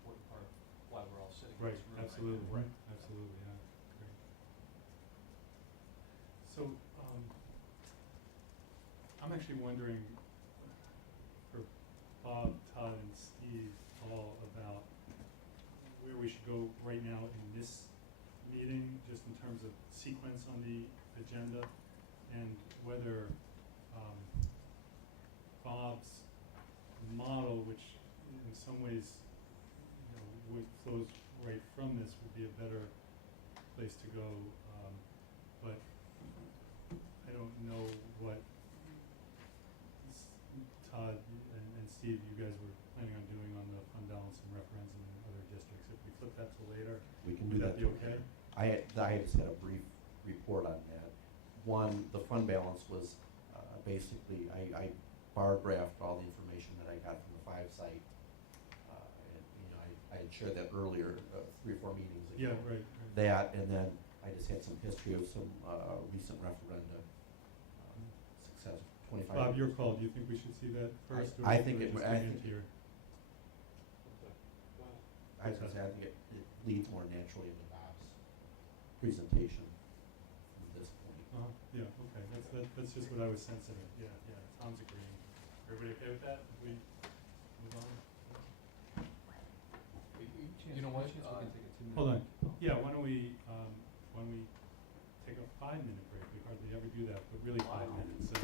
important part of why we're all sitting in Right, this room. absolutely, Right. absolutely, yeah, great. So, I'm actually wondering for Bob, Todd, and Steve all about where we should go right now in this meeting, just in terms of sequence on the agenda, and whether Bob's model, which in some ways, flows right from this, would be a better place to go. But I don't know what Todd and Steve, you guys were planning on doing on the fund balance and referendum in other districts. If we flip that to later, We can would do that that. be okay? I just had a brief report on that. One, the fund balance was basically, I bar graphed all the information that I got from the 5 site. And, I had shared that earlier, 3 or 4 meetings ago. Yeah, right. That, and then I just had some history of some recent referenda success, 25. Bob, your call. Do you think we should see that first? or I should think we it- just I dig think- into your- I was gonna say, I think it leads more naturally into Bob's presentation from this point. Yeah, okay, that's just what I was sensing. Yeah, Tom's agreeing. Everybody okay with that? If we move on? You know what? Hold on. Yeah, why don't we take a 5-minute break? We hardly ever do that, but really 5 minutes, so.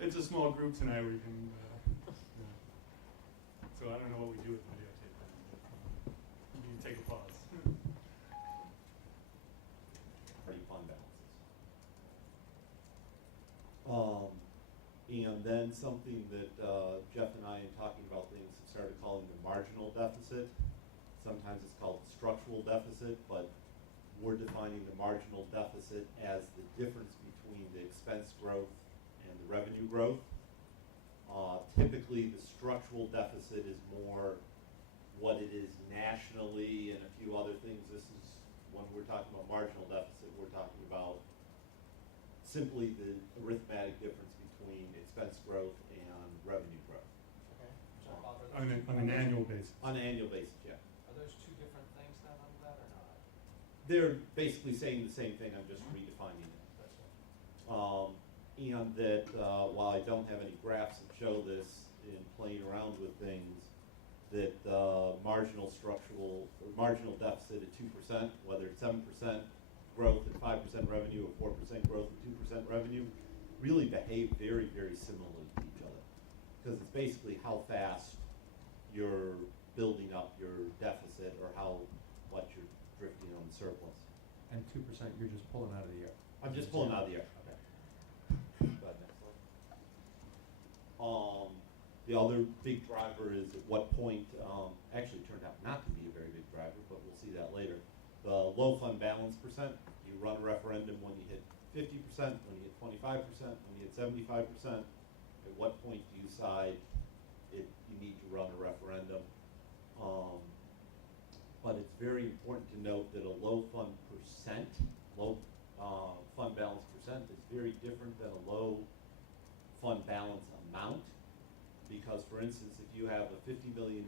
It's a small group tonight, we can, so I don't know what we do with the videotape. We can take a pause. Pretty fund balances. And then something that Jeff and I, in talking about things, have started calling the marginal deficit. Sometimes it's called structural deficit, but we're defining the marginal deficit as the difference between the expense growth and the revenue growth. Typically, the structural deficit is more what it is nationally and a few other things. This is, when we're talking about marginal deficit, we're talking about simply the arithmetic difference between expense growth and revenue growth. On an annual basis. On an annual basis, yeah. Are those two different things then on that or not? They're basically saying the same thing, I'm just redefining it. And that while I don't have any graphs that show this in playing around with things, that marginal deficit at 2%, whether it's 7% growth and 5% revenue or 4% growth and 2% revenue, really behave very, very similarly to each other. Because it's basically how fast you're building up your deficit or how much you're drifting on the surplus. And 2% you're just pulling out of the air. I'm just pulling out of the air. Okay. Go ahead, next slide. The other big driver is at what point, actually turned out not to be a very big driver, but we'll see that later. The low fund balance percent, you run a referendum when you hit 50%, when you hit 25%, when you hit 75%. At what point do you decide you need to run a referendum? But it's very important to note that a low fund balance percent is very different than a low fund balance amount. Because, for instance, if you have a $50 million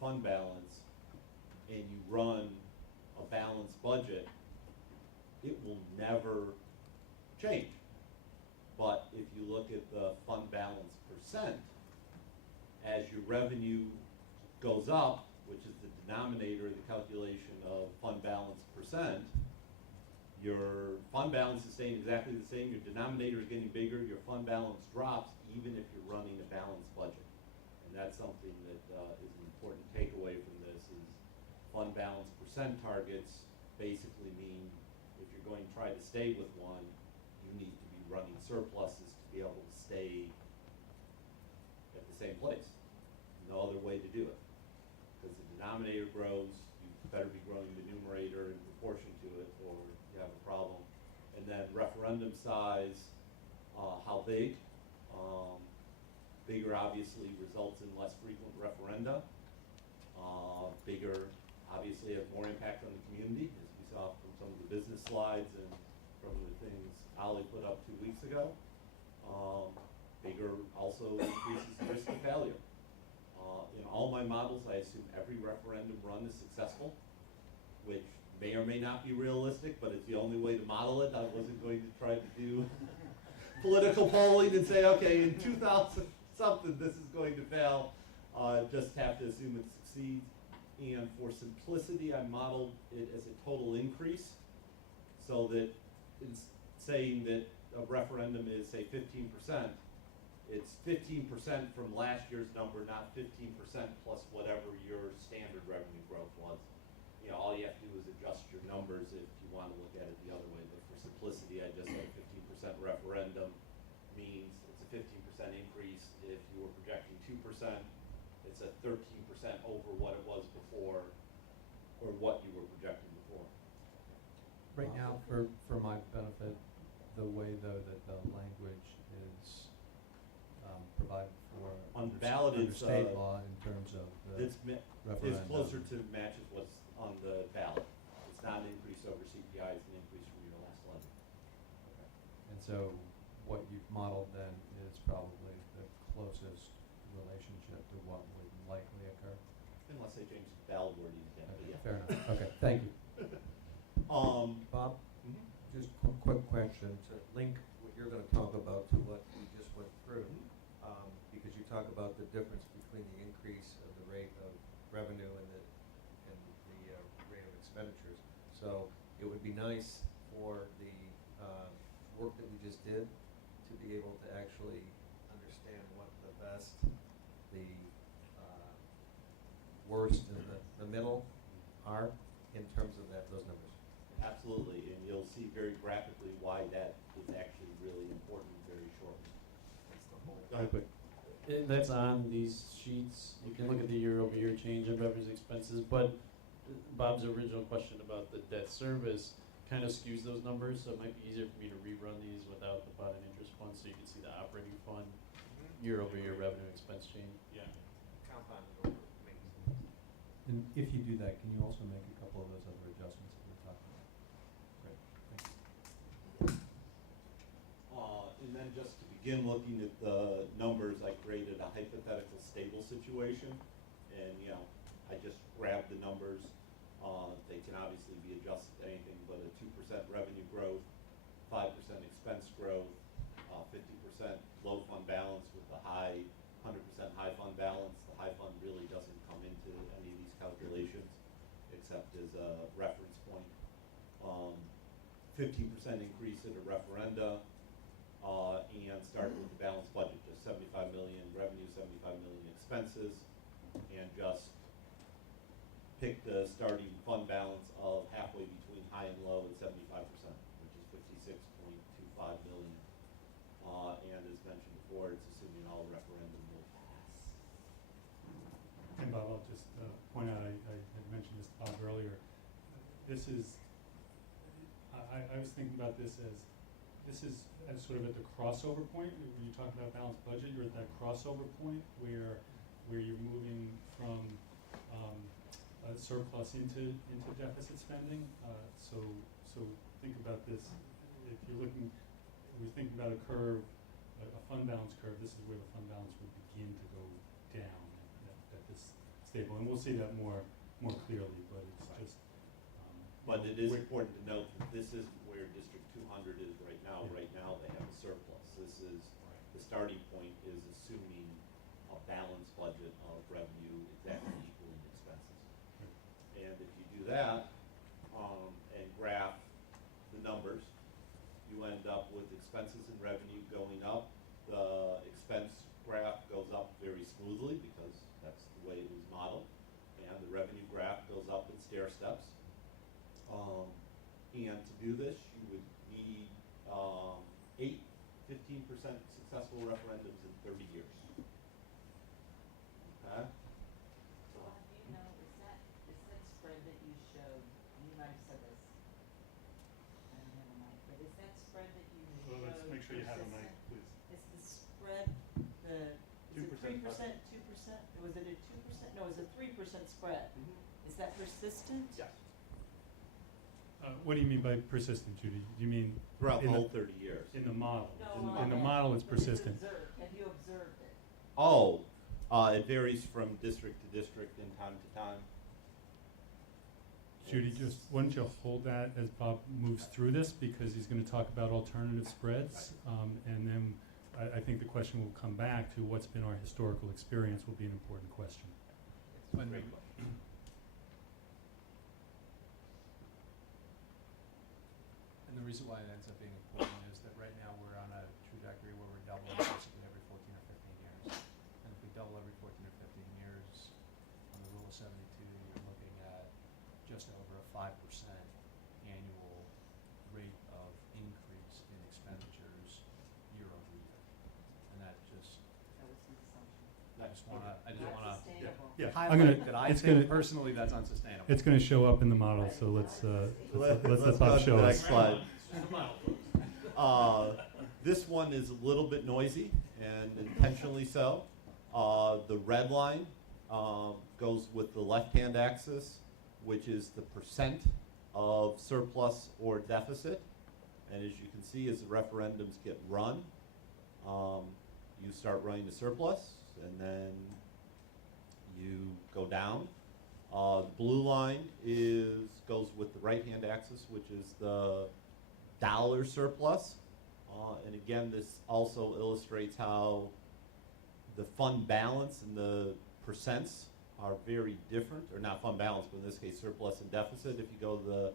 fund balance and you run a balanced budget, it will never change. But if you look at the fund balance percent, as your revenue goes up, which is the denominator of the calculation of fund balance percent, your fund balance is staying exactly the same, your denominator is getting bigger, your fund balance drops even if you're running a balanced budget. And that's something that is an important takeaway from this is fund balance percent targets basically mean if you're going to try to stay with one, you need to be running surpluses to be able to stay at the same place. No other way to do it. Because the denominator grows, you better be growing the numerator in proportion to it or you have a problem. And then referendum size, how big? Bigger obviously results in less frequent referenda. Bigger obviously has more impact on the community, as we saw from some of the business slides and from the things Ollie put up 2 weeks ago. Bigger also increases the risk of failure. In all my models, I assume every referendum run is successful, which may or may not be realistic, but it's the only way to model it. I wasn't going to try to do political polling and say, okay, in 2000 something, this is going to fail. Just have to assume it succeeds. And for simplicity, I modeled it as a total increase, so that it's saying that a referendum is, say, 15%. It's 15% from last year's number, not 15% plus whatever your standard revenue growth was. You know, all you have to do is adjust your numbers if you want to look at it the other way. But for simplicity, I just said 15% referendum means it's a 15% increase. If you were projecting 2%, it's a 13% over what it was before, or what you were projecting before. Right now, for my benefit, the way though that the language is provided for On under ballot, under it's, state law in terms of the It's referendum. closer to matches what's on the ballot. It's not an increase over CPI, it's an increase from your last levy. And so what you've modeled then is probably the closest relationship to what would likely occur. Unless they change the ballot wording again, but Okay, yeah. fair enough. Okay, thank you. Bob, Mhm. just quick question to link what you're gonna talk about to what we just went through. Because you talk about the difference between the increase of the rate of revenue and the rate of expenditures. So it would be nice for the work that we just did to be able to actually understand what the best, the worst, and the middle are in terms of those numbers. Absolutely, and you'll see very graphically why that is actually really important very shortly. Go ahead, quick. That's on these sheets. You can look at the year-over-year change in revenues and expenses, but Bob's original question about the debt service kind of skews those numbers, so it might be easier for me to rerun these without the bond and interest fund, so you can see the operating fund year-over-year revenue expense change. Yeah. Compounded over makes sense. And if you do that, can you also make a couple of those other adjustments that we're talking about? Great, thank you. And then just to begin looking at the numbers, I created a hypothetical stable situation. And, you know, I just grabbed the numbers. They can obviously be adjusted to anything but a 2% revenue growth, 5% expense growth, 50% low fund balance with the 100% high fund balance. The high fund really doesn't come into any of these calculations except as a reference point. 15% increase in a referenda, and starting with the balanced budget, just 75 million revenue, 75 million expenses, and just pick the starting fund balance of halfway between high and low at 75%, which is 56.25 million. And as mentioned before, it's assuming all referendum will pass. And Bob, I'll just point out, I had mentioned this to Bob earlier. This is, I was thinking about this as sort of at the crossover point. When you talk about balanced budget, you're at that crossover point where you're moving from surplus into deficit spending. So think about this. If we're thinking about a curve, a fund balance curve, this is where the fund balance would begin to go down at this stable. And we'll see that more clearly, but it's just But it is important to note that this isn't where District 200 is right now. Yeah. Right now, they have a surplus. This is, the starting point is assuming a balanced budget of revenue exactly equaling expenses. And if you do that, and graph the numbers, you end up with expenses and revenue going up. The expense graph goes up very smoothly because that's the way it was modeled. And the revenue graph goes up in stair steps. And to do this, you would need 15% successful referendums in 30 years. Okay? So, Bob, do you know, is that spread that you showed, you might have said this, I don't have a mic, but is that spread that you showed Well, let's make sure you have a mic, persistent? please. Is the spread, is it 2% 3%, 2%? Was it a 2%? No, it was a 3% spread. Is that persistent? yes. What do you mean by persistent, Judy? Do you mean Throughout the in whole 30 years. in the model? No, In the model, it's but is it persistent. observed? Have you observed it? Oh, it varies from district to district and time to time. Judy, just, why don't you hold that as Bob moves through this, because he's gonna talk about alternative spreads. And then I think the question will come back to what's been our historical experience will be an important question. When, Great question. and the reason why it ends up being important is that right now we're on a trajectory where we're doubling basically every 14 or 15 years. And if we double every 14 or 15 years, on the rule of 72, you're looking at just over a 5% annual rate of increase in expenditures year over year. And that just, That was his assumption. I just wanna Not sustainable. Yeah, I'm highlight gonna, that I it's think gonna, personally that's unsustainable. it's gonna show up in the model, so let's let Let's Bob go to show the us. next slide. This one is a little bit noisy and intentionally so. The red line goes with the left-hand axis, which is the percent of surplus or deficit. And as you can see, as the referendums get run, you start running the surplus, and then you go down. The blue line goes with the right-hand axis, which is the dollar surplus. And again, this also illustrates how the fund balance and the percents are very different, or not fund balance, but in this case surplus and deficit. If you go to the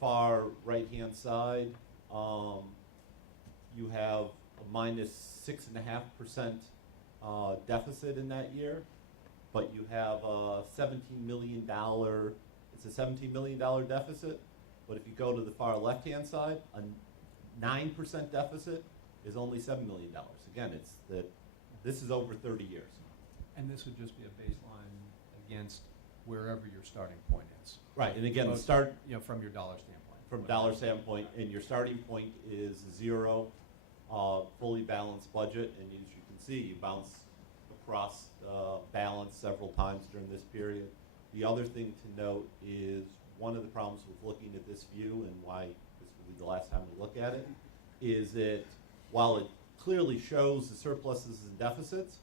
far right-hand side, you have a -6.5% deficit in that year, but you have a $17 million, it's a $17 million deficit. But if you go to the far left-hand side, a 9% deficit is only $7 million. Again, this is over 30 years. And this would just be a baseline against wherever your starting point is. Right, and again, the Both, start you know, from your dollar standpoint. from dollar standpoint, and your starting point is 0, fully balanced budget, and as you can see, you bounce across balance several times during this period. The other thing to note is one of the problems with looking at this view, and why this will be the last time we look at it, is that while it clearly shows the surpluses and deficits,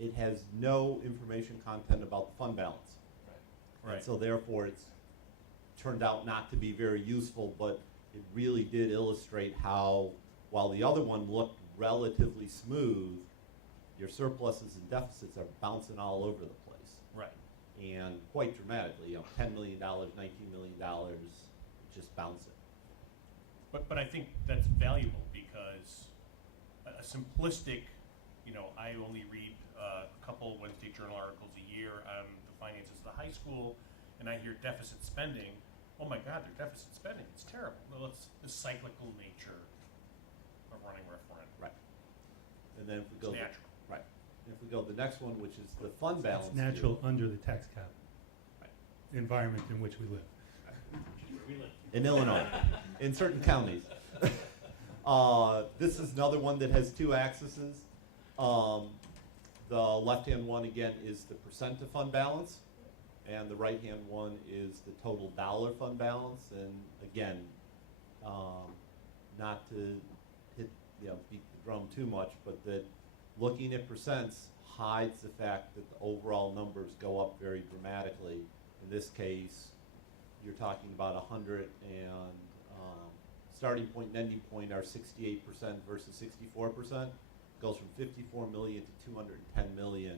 it has no information content about the fund balance. Right. And so therefore, it's turned out not to be very useful, but it really did illustrate how, while the other one looked relatively smooth, your surpluses and deficits are bouncing all over the place. Right. And quite dramatically, $10 million, $19 million, just bouncing. But I think that's valuable because a simplistic, I only read a couple Wednesday Journal articles a year on the finances of the high school, and I hear deficit spending. Oh my God, they're deficit spending. It's terrible. Well, it's the cyclical nature of running referendum. Right. And then if we It's go, natural. right. If we go to the next one, which is the fund balance. It's natural view. under the tax cap environment in which we live. In Illinois, in certain counties. This is another one that has two axes. The left-hand one, again, is the percent of fund balance, and the right-hand one is the total dollar fund balance. And again, not to beat the drum too much, but that looking at percents hides the fact that the overall numbers go up very dramatically. In this case, you're talking about 100 and starting point and ending point are 68% versus 64%. Goes from 54 million to 210 million.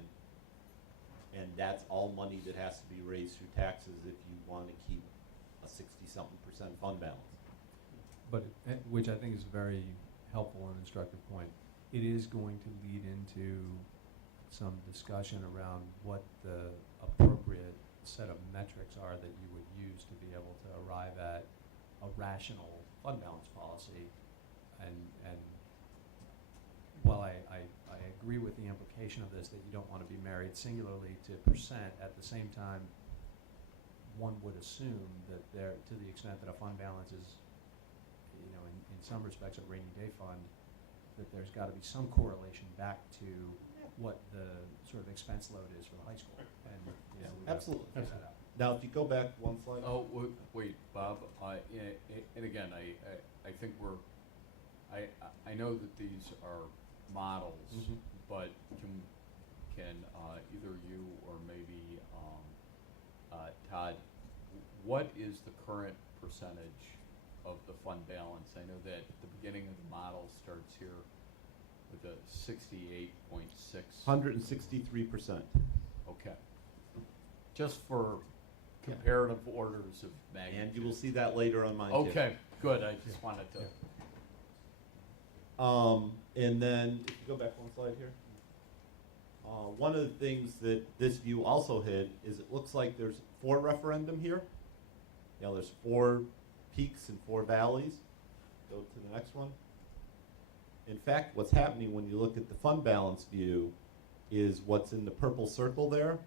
And that's all money that has to be raised through taxes if you want to keep a 60-something% fund balance. But, which I think is a very helpful and instructive point. It is going to lead into some discussion around what the appropriate set of metrics are that you would use to be able to arrive at a rational fund balance policy. And while I agree with the implication of this, that you don't want to be married singularly to percent, at the same time, one would assume that there, to the extent that a fund balance is, you know, in some respects a rainy day fund, that there's got to be some correlation back to what the sort of expense load is for the high school. And, you know, we gotta Absolutely. figure that out. Now, if you go back one slide. Oh, wait, Bob, and again, I think I know that these are models, Mhm. but can either you or maybe Todd, what is the current percentage of the fund balance? I know that the beginning of the model starts here with a 68.6. 163%. Okay. Just for comparative orders of magnitude. And you will see that later on mine too. Okay, good, I just wanted to. And then, if you go back one slide here. One of the things that this view also hid is it looks like there's 4 referendum here. You know, there's 4 peaks and 4 valleys. Go to the next one. In fact, what's happening when you look at the fund balance view is what's in the purple circle there.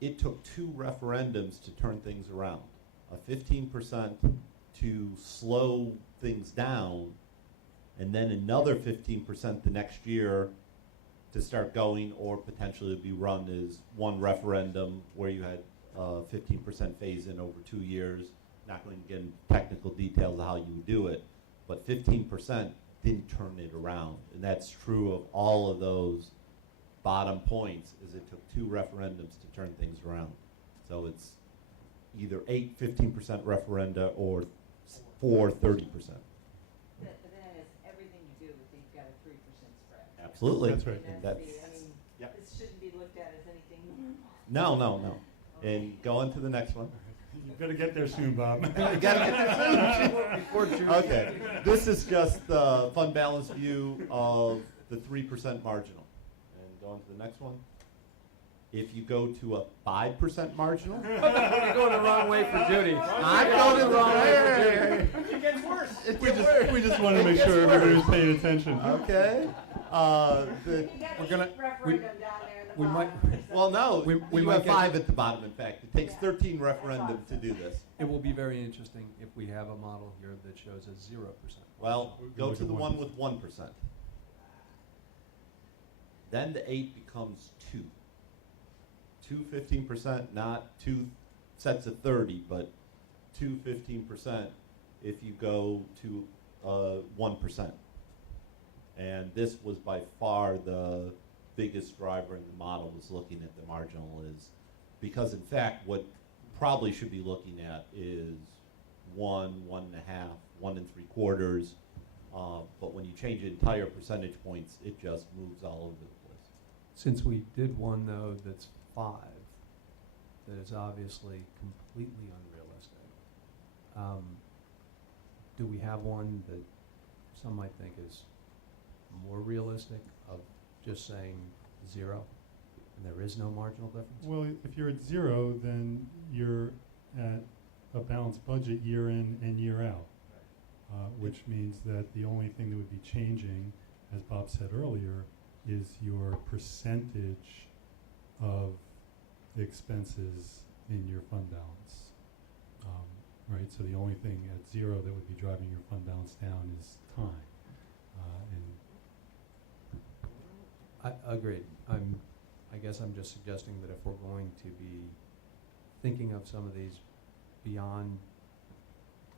It took 2 referendums to turn things around. A 15% to slow things down, and then another 15% the next year to start going, or potentially be run as one referendum where you had 15% phase in over 2 years. Not going to get into technical details of how you would do it, but 15% didn't turn it around. And that's true of all of those bottom points, is it took 2 referendums to turn things around. So it's either 15% referenda or 30%. But then it has everything to do with you've got a 3% spread. Absolutely. That's right. And That's, I mean, yep. this shouldn't be looked at as anything No, no, no. And go on to the next one. You better get there soon, Bob. You gotta get there soon. Okay, this is just the fund balance view of the 3% marginal. And go on to the next one. If you go to a 5% marginal. You're going the wrong way for Judy. I'm going the wrong way. It gets worse. We just want to make sure everybody's paying attention. Okay. We're gonna- referendum down there in the we might- bottom. Well, no, We you might have get- 5 at the bottom, in fact. It takes Yeah. 13 referendum to do this. It will be very interesting if we have a model here that shows a 0%. Well, We go look to at the 1%. one with 1%. Then the 8 becomes 2. 2 15%, not 2 sets of 30, but 2 15% if you go to 1%. And this was by far the biggest driver in the model, was looking at the marginal, is because in fact what probably should be looking at is 1, 1.5, 1 3/4. But when you change entire percentage points, it just moves all over the place. Since we did one though that's 5, that is obviously completely unrealistic. Do we have one that some might think is more realistic, of just saying 0 and there is no marginal difference? Well, if you're at 0, then you're at a balanced budget year in and year out, which means that the only thing that would be changing, as Bob said earlier, is your percentage of the expenses in your fund balance. Right, so the only thing at 0 that would be driving your fund balance down is time. And Agreed. I guess I'm just suggesting that if we're going to be thinking of some of these beyond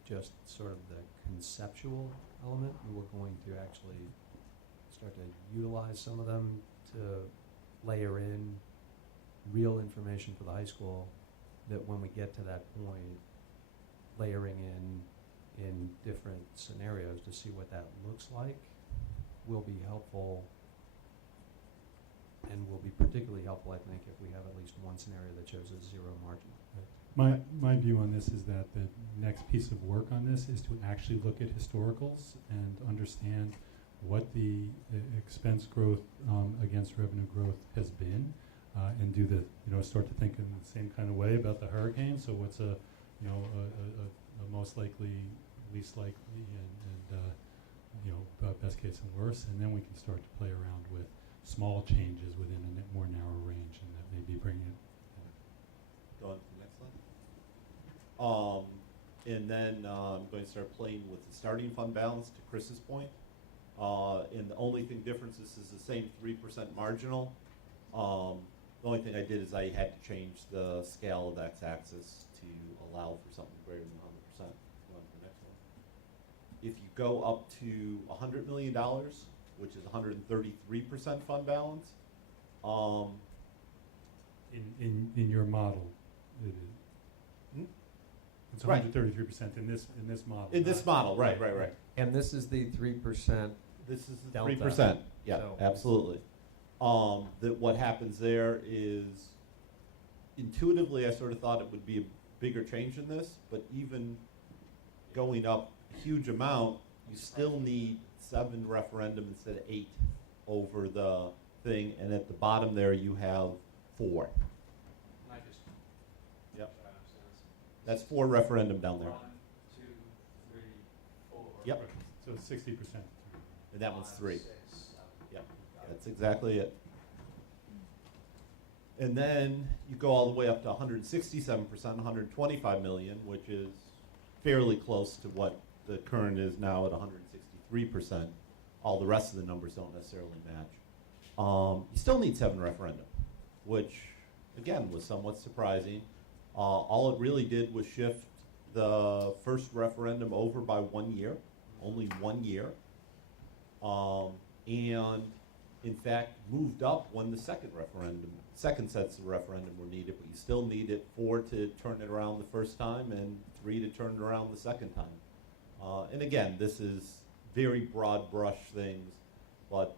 just sort of the conceptual element, and we're going to actually start to utilize some of them to layer in real information for the high school, that when we get to that point, layering in different scenarios to see what that looks like will be helpful, and will be particularly helpful, I think, if we have at least one scenario that shows a zero margin. My view on this is that the next piece of work on this is to actually look at historicals and understand what the expense growth against revenue growth has been, and do the, start to think in the same kind of way about the hurricane. So what's a most likely, least likely, and best case and worst, and then we can start to play around with small changes within a more narrow range, and that may be bringing it. Go on to the next slide. And then I'm going to start playing with the starting fund balance to Chris's point. And the only thing difference is the same 3% marginal. The only thing I did is I had to change the scale of the x-axis to allow for something greater than 100%. Go on to the next one. If you go up to $100 million, which is 133% fund balance, In your model, it is. It's Right. 133% in this model. in this model, right. And this is the 3%. This is the Delta. 3%. Yeah, So- absolutely. That what happens there is, intuitively, I sort of thought it would be a bigger change in this, but even going up a huge amount, you still need 7 referendum instead of 8 over the thing, and at the bottom there you have 4. Can I just? Yep. try to understand this? That's 4 referendum down there, 1, 2, 3, 4. Yep. So 60%. and that one's 3. 6, 7. Yep. Got it. That's exactly it. And then you go all the way up to 167%, 125 million, which is fairly close to what the current is now at 163%. All the rest of the numbers don't necessarily match. You still need 7 referendum, which again was somewhat surprising. All it really did was shift the first referendum over by 1 year, only 1 year. And in fact moved up when the second sets of referendum were needed, but you still needed 4 to turn it around the first time and 3 to turn it around the second time. And again, this is very broad brush things, but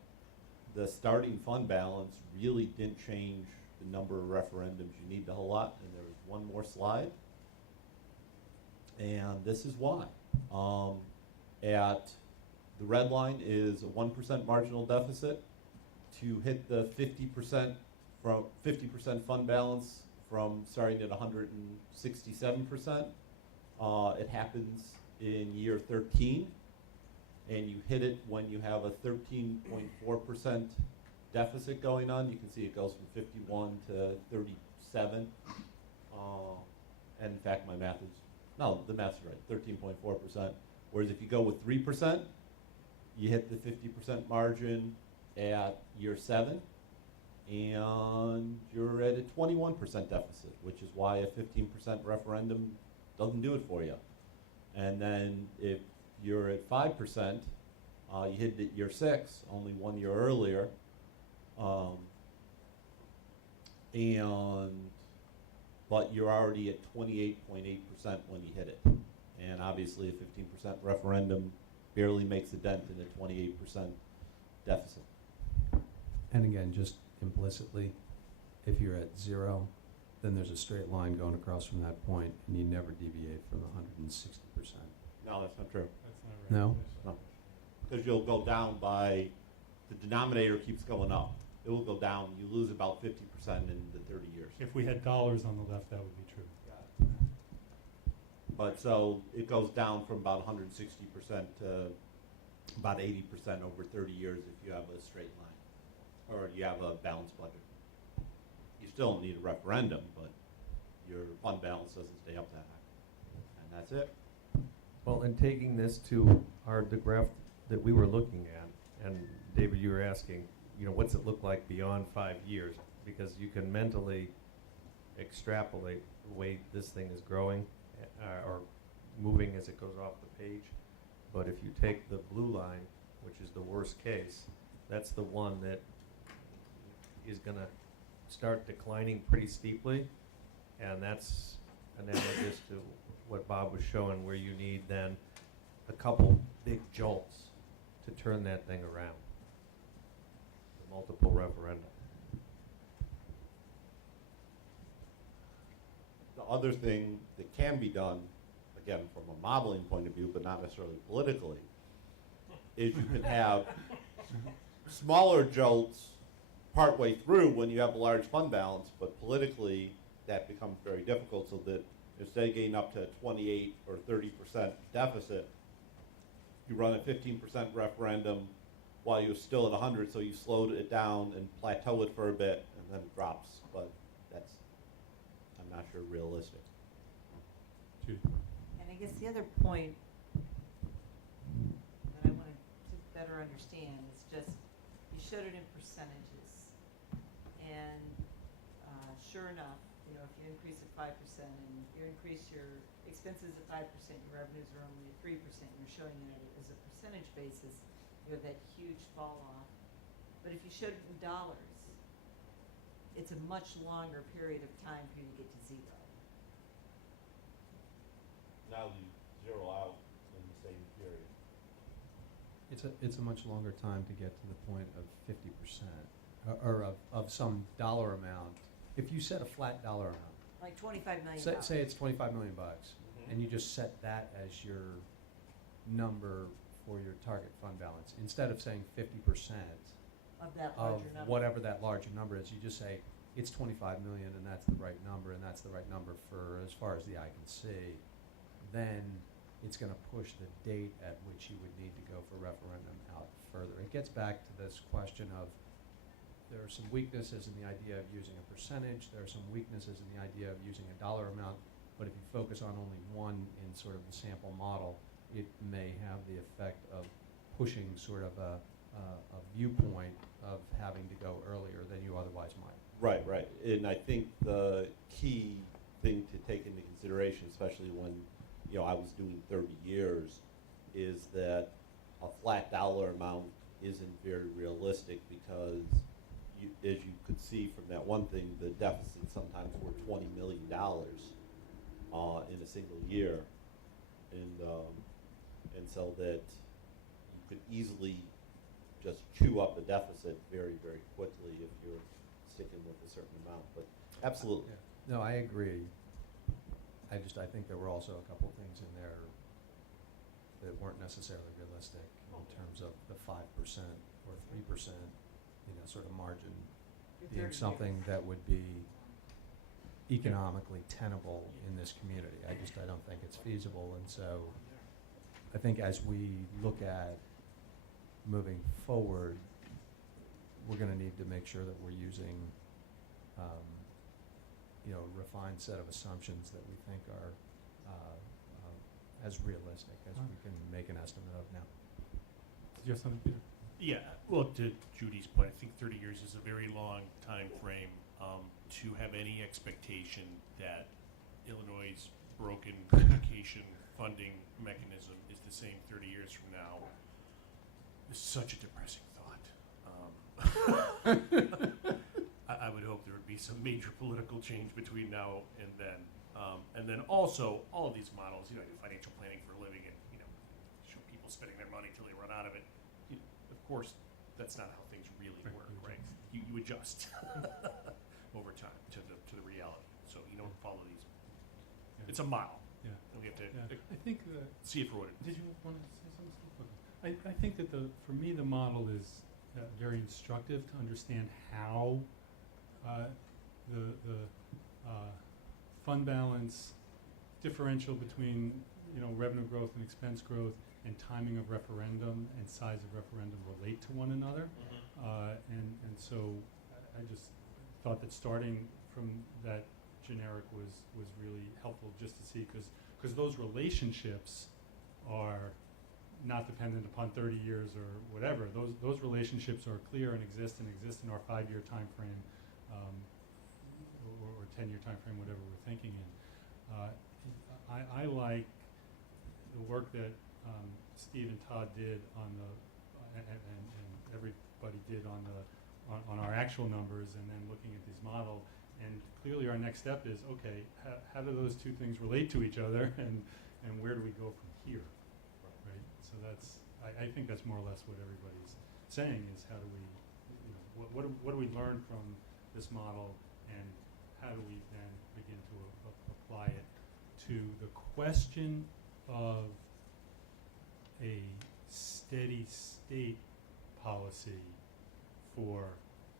the starting fund balance really didn't change the number of referendums you need a whole lot. And there was one more slide, and this is why. At the red line is a 1% marginal deficit. To hit the 50% fund balance from starting at 167%, it happens in year 13, and you hit it when you have a 13.4% deficit going on. You can see it goes from 51 to 37. And in fact, the math's right, 13.4%. Whereas if you go with 3%, you hit the 50% margin at year 7, and you're at a 21% deficit, which is why a 15% referendum doesn't do it for you. And then if you're at 5%, you hit it at year 6, only 1 year earlier, but you're already at 28.8% when you hit it. And obviously a 15% referendum barely makes a dent in a 28% deficit. And again, just implicitly, if you're at 0, then there's a straight line going across from that point, and you never deviate from 160%. No, that's not true. That's not right. No? No. Because you'll go down by, the denominator keeps going up. It will go down, you lose about 50% in the 30 years. If we had dollars on the left, that would be true. But so it goes down from about 160% to about 80% over 30 years if you have a straight line, or you have a balanced budget. You still don't need a referendum, but your fund balance doesn't stay up that high. And that's it. Well, and taking this to the graph that we were looking at, and David, you were asking, what's it look like beyond 5 years? Because you can mentally extrapolate the way this thing is growing or moving as it goes off the page. But if you take the blue line, which is the worst case, that's the one that is going to start declining pretty steeply. And that's analogous to what Bob was showing, where you need then a couple big jolts to turn that thing around. The multiple referenda. The other thing that can be done, again, from a modeling point of view, but not necessarily politically, is you can have smaller jolts partway through when you have a large fund balance, but politically that becomes very difficult, so that instead of getting up to 28 or 30% deficit, you run a 15% referendum while you're still at 100, so you slowed it down and plateau it for a bit, and then it drops. But that's, I'm not sure, realistic. Judy? And I guess the other point that I wanted to better understand is just, you showed it in percentages. And sure enough, you know, if you increase it 5% and you increase your expenses at 5%, your revenues are only at 3%, you're showing it as a percentage basis, you have that huge fall off. But if you showed it in dollars, it's a much longer period of time for you to get to zero. Now you zero out in the same period. It's a much longer time to get to the point of 50%, or of some dollar amount. If you set a flat dollar amount, Like $25 million. say it's $25 million bucks, and you just set that as your number for your target fund balance, instead of saying 50% Of that of larger number. whatever that larger number is, you just say it's 25 million and that's the right number, and that's the right number for as far as the eye can see. Then it's going to push the date at which you would need to go for referendum out further. It gets back to this question of, there are some weaknesses in the idea of using a percentage, there are some weaknesses in the idea of using a dollar amount, but if you focus on only one in sort of the sample model, it may have the effect of pushing sort of a viewpoint of having to go earlier than you otherwise might. Right, right. And I think the key thing to take into consideration, especially when, you know, I was doing 30 years, is that a flat dollar amount isn't very realistic, because you, as you could see from that one thing, the deficits sometimes were $20 million in a single year. And so that you could easily just chew up a deficit very, very quickly if you're sticking with a certain amount. But absolutely. Yeah. No, I agree. I think there were also a couple things in there that weren't necessarily realistic in terms of the 5% or 3%, sort of margin being something that would be economically tenable in this community. I don't think it's feasible, and so I think as we look at moving forward, we're going to need to make sure that we're using a refined set of assumptions that we think are as realistic as we can make an estimate of now. Did you have something, Peter? Yeah, well, to Judy's point, I think 30 years is a very long time frame to have any expectation that Illinois' broken education funding mechanism is the same 30 years from now. It's such a depressing thought. I would hope there would be some major political change between now and then. And then also, all of these models, financial planning for a living, and show people spending their money till they run out of it. Of course, that's not how things really work, right? You adjust over time to the reality. So you don't follow these. Yeah. It's a model. Yeah. And we have to I think see it for what it did is. you want to say something, Steve? Okay. I think that for me, the model is very instructive to understand how the fund balance differential between revenue growth and expense growth and timing of referendum and size of referendum relate to one another. And so I just thought that starting from that generic was really helpful, just to see, because those relationships are not dependent upon 30 years or whatever. Those relationships are clear and exist in our 5-year time frame, or 10-year time frame, whatever we're thinking in. I like the work that Steve and Todd did on and everybody did on our actual numbers, and then looking at these models, And clearly our next step is, okay, how do those two things relate to each other, and where do we go from here, right? So that's, I think that's more or less what everybody's saying, is how do we, you know, what do we learn from this model, and how do we then begin to apply it to the question of a steady state policy for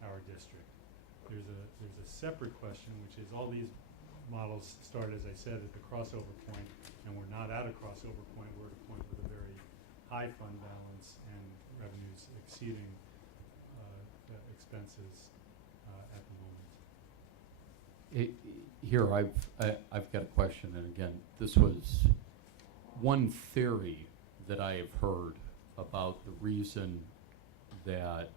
our district. There's a separate question, which is all these models start, as I said, at the crossover point, and we're not at a crossover point. We're at a point with a very high fund balance and revenues exceeding expenses at the moment. Here, I've got a question, and again, this was one theory that I have heard about the reason that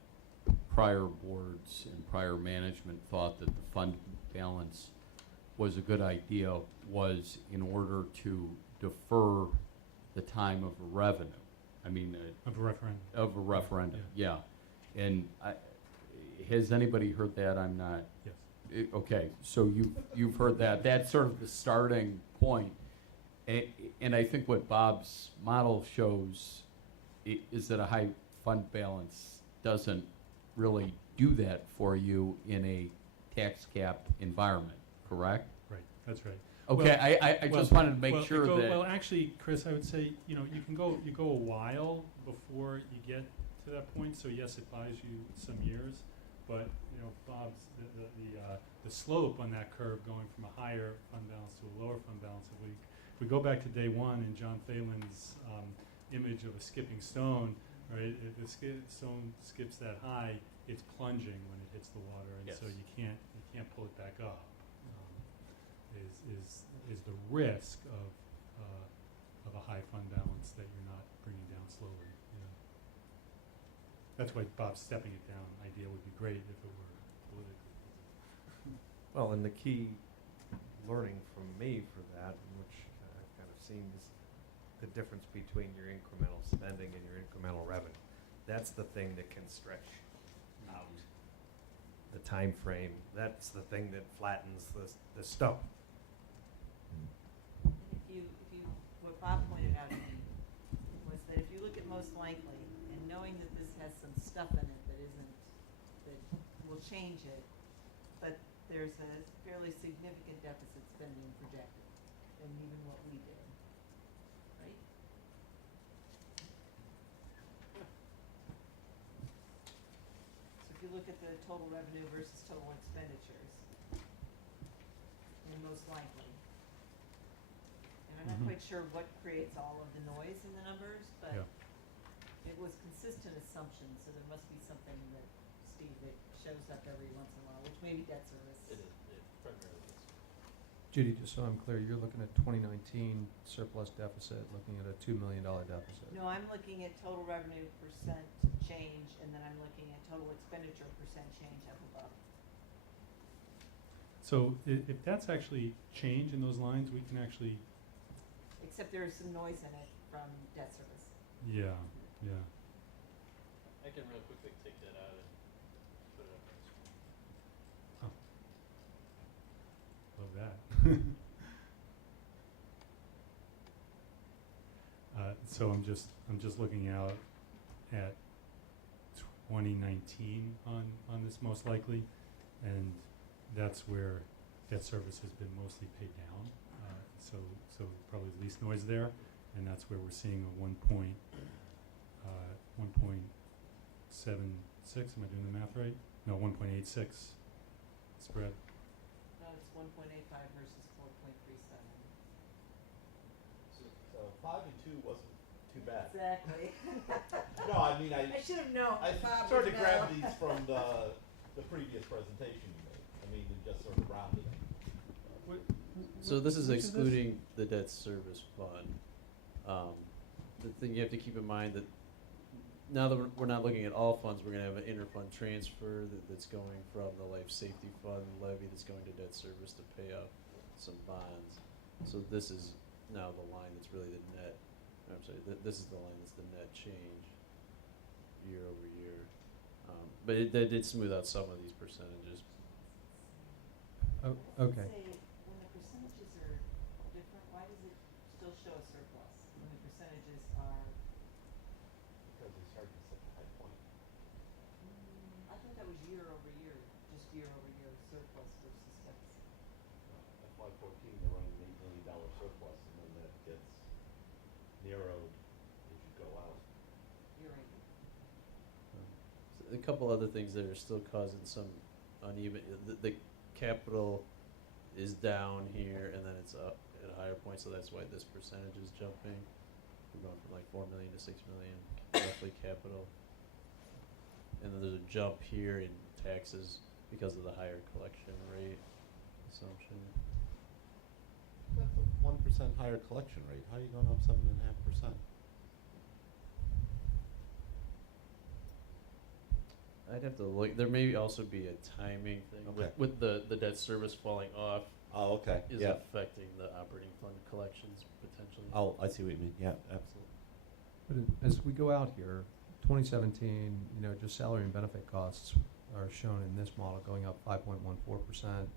prior boards and prior management thought that the fund balance was a good idea was in order to defer the time of a revenue. I mean, Of a referendum. of a referendum, yeah. And has anybody heard that? I'm not. Yes. Okay, so you've heard that. That's sort of the starting point. And I think what Bob's model shows is that a high fund balance doesn't really do that for you in a tax capped environment, correct? Right, that's right. Okay, Well, I just wanted to make well, sure that. Well, actually, Chris, I would say, you know, you go a while before you get to that point. So yes, it buys you some years, but you know, Bob's the slope on that curve going from a higher fund balance to a lower fund balance. If we go back to day one in John Phelan's image of a skipping stone, right? If the stone skips that high, it's plunging when it hits the water, and Yes. so you can't pull it back up. Is the risk of a high fund balance that you're not bringing down slowly. You know. That's why Bob's stepping it down idea would be great if it were politically. Well, and the key learning from me for that, which I've kind of seen, is the difference between your incremental spending and your incremental revenue. That's the thing that can stretch out the time frame. That's the thing that flattens the stone. What Bob pointed out to me was that if you look at most likely, and knowing that this has some stuff in it that will change it, but there's a fairly significant deficit spending projected than even what we did, right? So if you look at the total revenue versus total expenditures, and most likely, and I'm not Mhm. quite sure what creates all of the noise in the numbers, but Yeah. it was consistent assumptions, so there must be something that, Steve, that shows up every once in a while, which may be debt service. It primarily is. Judy, just so I'm clear, you're looking at 2019 surplus deficit, looking at a $2 million deficit. No, I'm looking at total revenue percent change, and then I'm looking at total expenditure percent change up above. So if that's actually change in those lines, we can actually, Except there's some noise in it from debt service. yeah. I can real quickly take that out and put it up on the screen. Love that. So I'm just looking out at 2019 on this most likely, and that's where debt service has been mostly paid down. So probably the least noise there, and that's where we're seeing a 1.76. Am I doing the math right? No, 1.86 spread. No, it's 1.85 versus 4.37. So 5 and 2 wasn't too bad. Exactly. No, I mean, I should have known. I Bob sort would of grabbed know. these from the previous presentation you made. I mean, and just sort of rounded them. So this is Which is this? excluding the debt service fund. The thing you have to keep in mind that now that we're not looking at all funds, we're gonna have an interfund transfer that's going from the life safety fund levy that's going to debt service to pay off some bonds. So this is now the line that's really the net, I'm sorry, this is the line that's the net change year over year. But that did smooth out some of these percentages. Oh, okay. Say, when the percentages are different, why does it still show a surplus when the percentages are? Because it's hard to set the high point. I thought that was year over year, just year over year surplus versus deficit. FY fourteen, they're running an $8 million surplus, and then that gets narrowed as you go out. Year over year. A couple other things that are still causing some uneven, the capital is down here and then it's up at a higher point, so that's why this percentage is jumping. We're going from like 4 million to 6 million roughly capital. And then there's a jump here in taxes because of the higher collection rate assumption. That's a 1% higher collection rate. How are you going up 7.5%? I'd have to look, there may also be a timing thing Okay. with the debt service falling off Oh, okay. is Yeah. affecting the operating fund collections potentially. Oh, I see what you mean. Yeah, absolutely. But as we go out here, 2017, just salary and benefit costs are shown in this model going up 5.14%.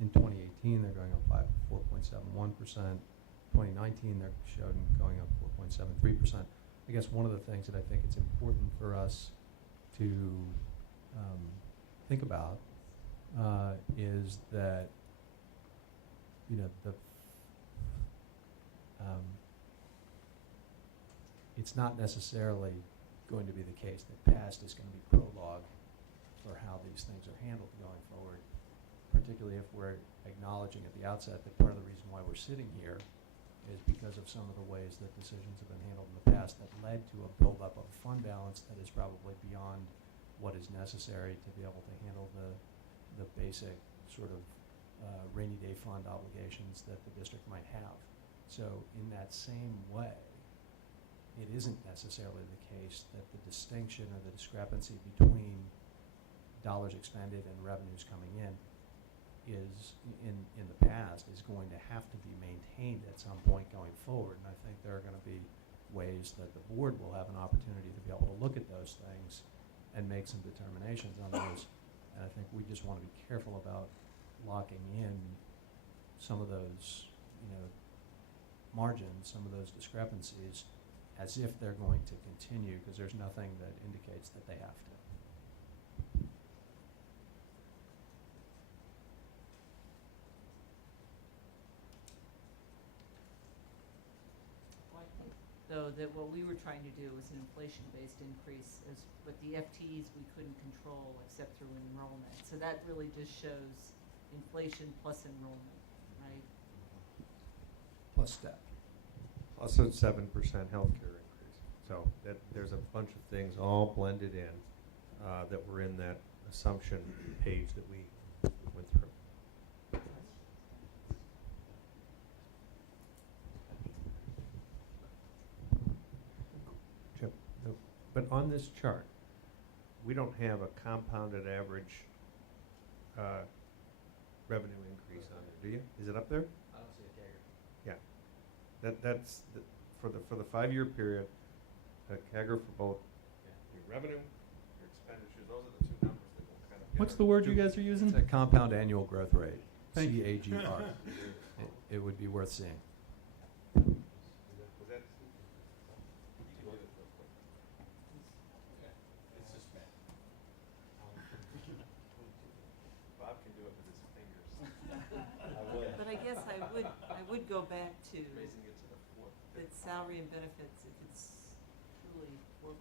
In 2018, they're going up 4.71%. 2019, they're shown going up 4.73%. I guess one of the things that I think it's important for us to think about is that it's not necessarily going to be the case that past is going to be prologue for how these things are handled going forward, particularly if we're acknowledging at the outset that part of the reason why we're sitting here is because of some of the ways that decisions have been handled in the past that led to a buildup of a fund balance that is probably beyond what is necessary to be able to handle the basic sort of rainy day fund obligations that the district might have. So in that same way, it isn't necessarily the case that the distinction or the discrepancy between dollars expended and revenues coming in is in the past is going to have to be maintained at some point going forward. And I think there are going to be ways that the board will have an opportunity to be able to look at those things and make some determinations on those. And I think we just want to be careful about locking in some of those, margins, some of those discrepancies as if they're going to continue, because there's nothing that indicates that they have to. Well, I think, though, that what we were trying to do was an inflation-based increase, but the FTEs we couldn't control except through enrollment. So that really just shows inflation plus enrollment, right? Plus step. Plus a 7% healthcare increase. So there's a bunch of things all blended in that were in that assumption page that we went through. Chip, but on this chart, we don't have a compounded average revenue increase on there, do you? Is it up there? I don't see a CAGR. Yeah. That's for the 5-year period, the CAGR for both your revenue, your expenditures, those are the two numbers that will kind of. What's the word you guys are using? It's a compound annual growth rate, Thank you. CAGR. It would be worth seeing. It's just math. Bob can do it with his fingers. But I guess I would go back to Raising it to the fourth. that salary and benefits, if it's truly 4%,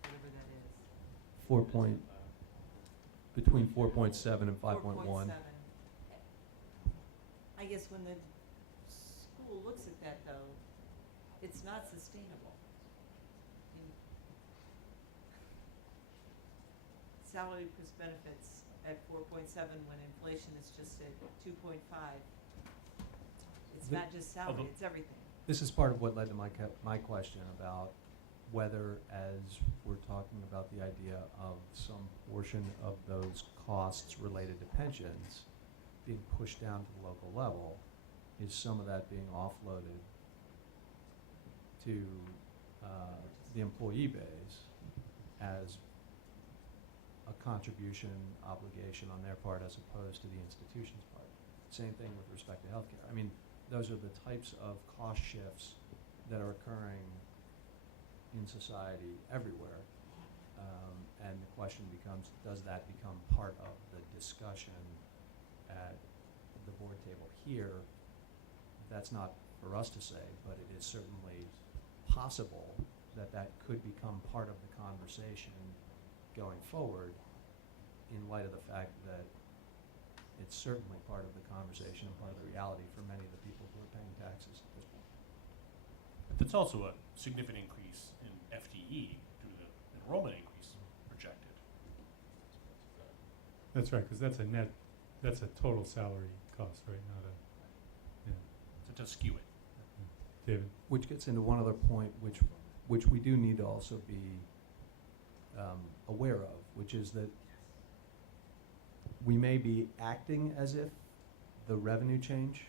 whatever that is. Between 4.7 and 5.1. 4.7. I guess when the school looks at that, though, it's not sustainable. I mean, salary plus benefits at 4.7 when inflation is just at 2.5. It's The- not just salary, it's everything. This is part of what led to my question about whether, as we're talking about the idea of some portion of those costs related to pensions being pushed down to the local level, is some of that being offloaded to the employee base as a contribution obligation on their part as opposed to the institution's part. Same thing with respect to healthcare. I mean, those are the types of cost shifts that are occurring in society everywhere. And the question becomes, does that become part of the discussion at the board table here? That's not for us to say, but it is certainly possible that that could become part of the conversation going forward in light of the fact that it's certainly part of the conversation and part of the reality for many of the people who are paying taxes at this point. But there's also a significant increase in FTE due to the enrollment increase projected. That's right, because that's a total salary cost, right, not a, yeah. So to skew it. David? Which gets into one other point, which we do need to also be aware of, which is that we may be acting as if the revenue change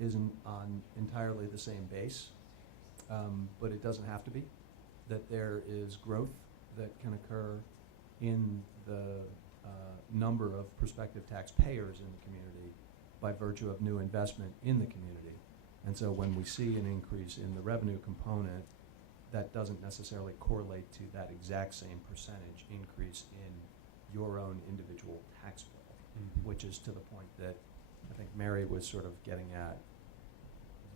isn't on entirely the same base, but it doesn't have to be. That there is growth that can occur in the number of prospective taxpayers in the community by virtue of new investment in the community. And so when we see an increase in the revenue component, that doesn't necessarily correlate to that exact same percentage increase in your own individual tax bill, which is to the point that I think Mary was sort of getting at,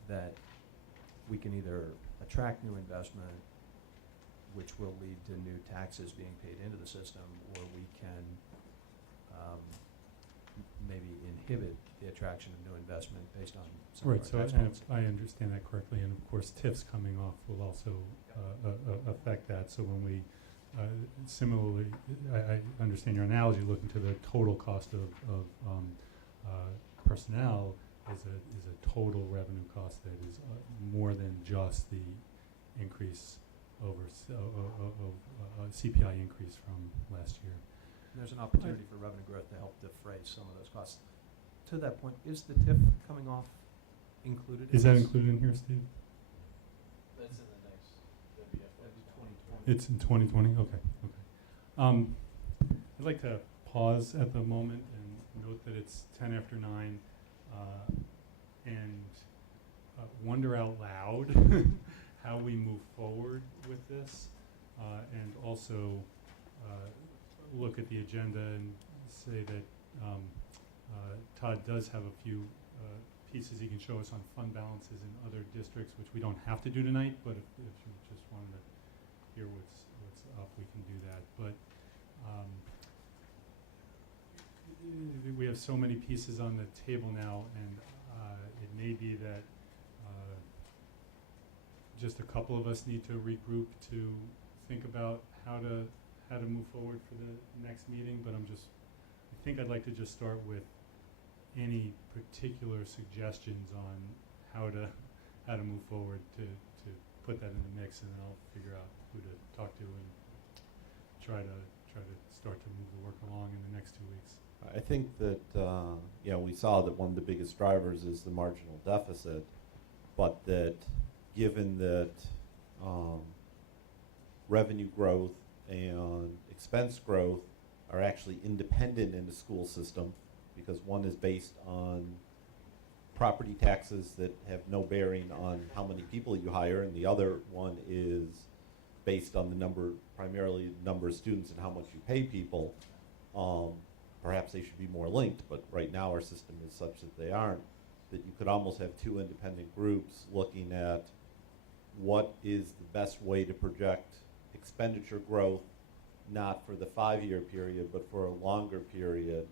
that we can either attract new investment, which will lead to new taxes being paid into the system, or we can maybe inhibit the attraction of new investment based on some Right, of so our tax and policy. if I understand that correctly, and of course TIFs coming off will also affect that. So when we similarly, I understand your analogy, looking to the total cost of personnel is a total revenue cost that is more than just the increase over CPI increase from last year. There's an opportunity for revenue growth to help defray some of those costs. To that point, is the TIF coming off included? Is that this? included in here, Steve? That's in the next WFO. That'd be 2020. It's in 2020? Okay, okay. I'd like to pause at the moment and note that it's 10 after 9 and wonder out loud how we move forward with this and also look at the agenda and say that Todd does have a few pieces he can show us on fund balances in other districts, which we don't have to do tonight, but if you just wanted to hear what's up, we can do that. But we have so many pieces on the table now, and it may be that just a couple of us need to regroup to think about how to move forward for the next meeting. But I think I'd like to just start with any particular suggestions on how to move forward to put that in the mix, and then I'll figure out who to talk to and try to start to move the work along in the next 2 weeks. I think that, we saw that one of the biggest drivers is the marginal deficit, but that given that revenue growth and expense growth are actually independent in the school system, because one is based on property taxes that have no bearing on how many people you hire, and the other one is based on primarily the number of students and how much you pay people. Perhaps they should be more linked, but right now our system is such that they aren't, that you could almost have two independent groups looking at what is the best way to project expenditure growth, not for the 5-year period, but for a longer period.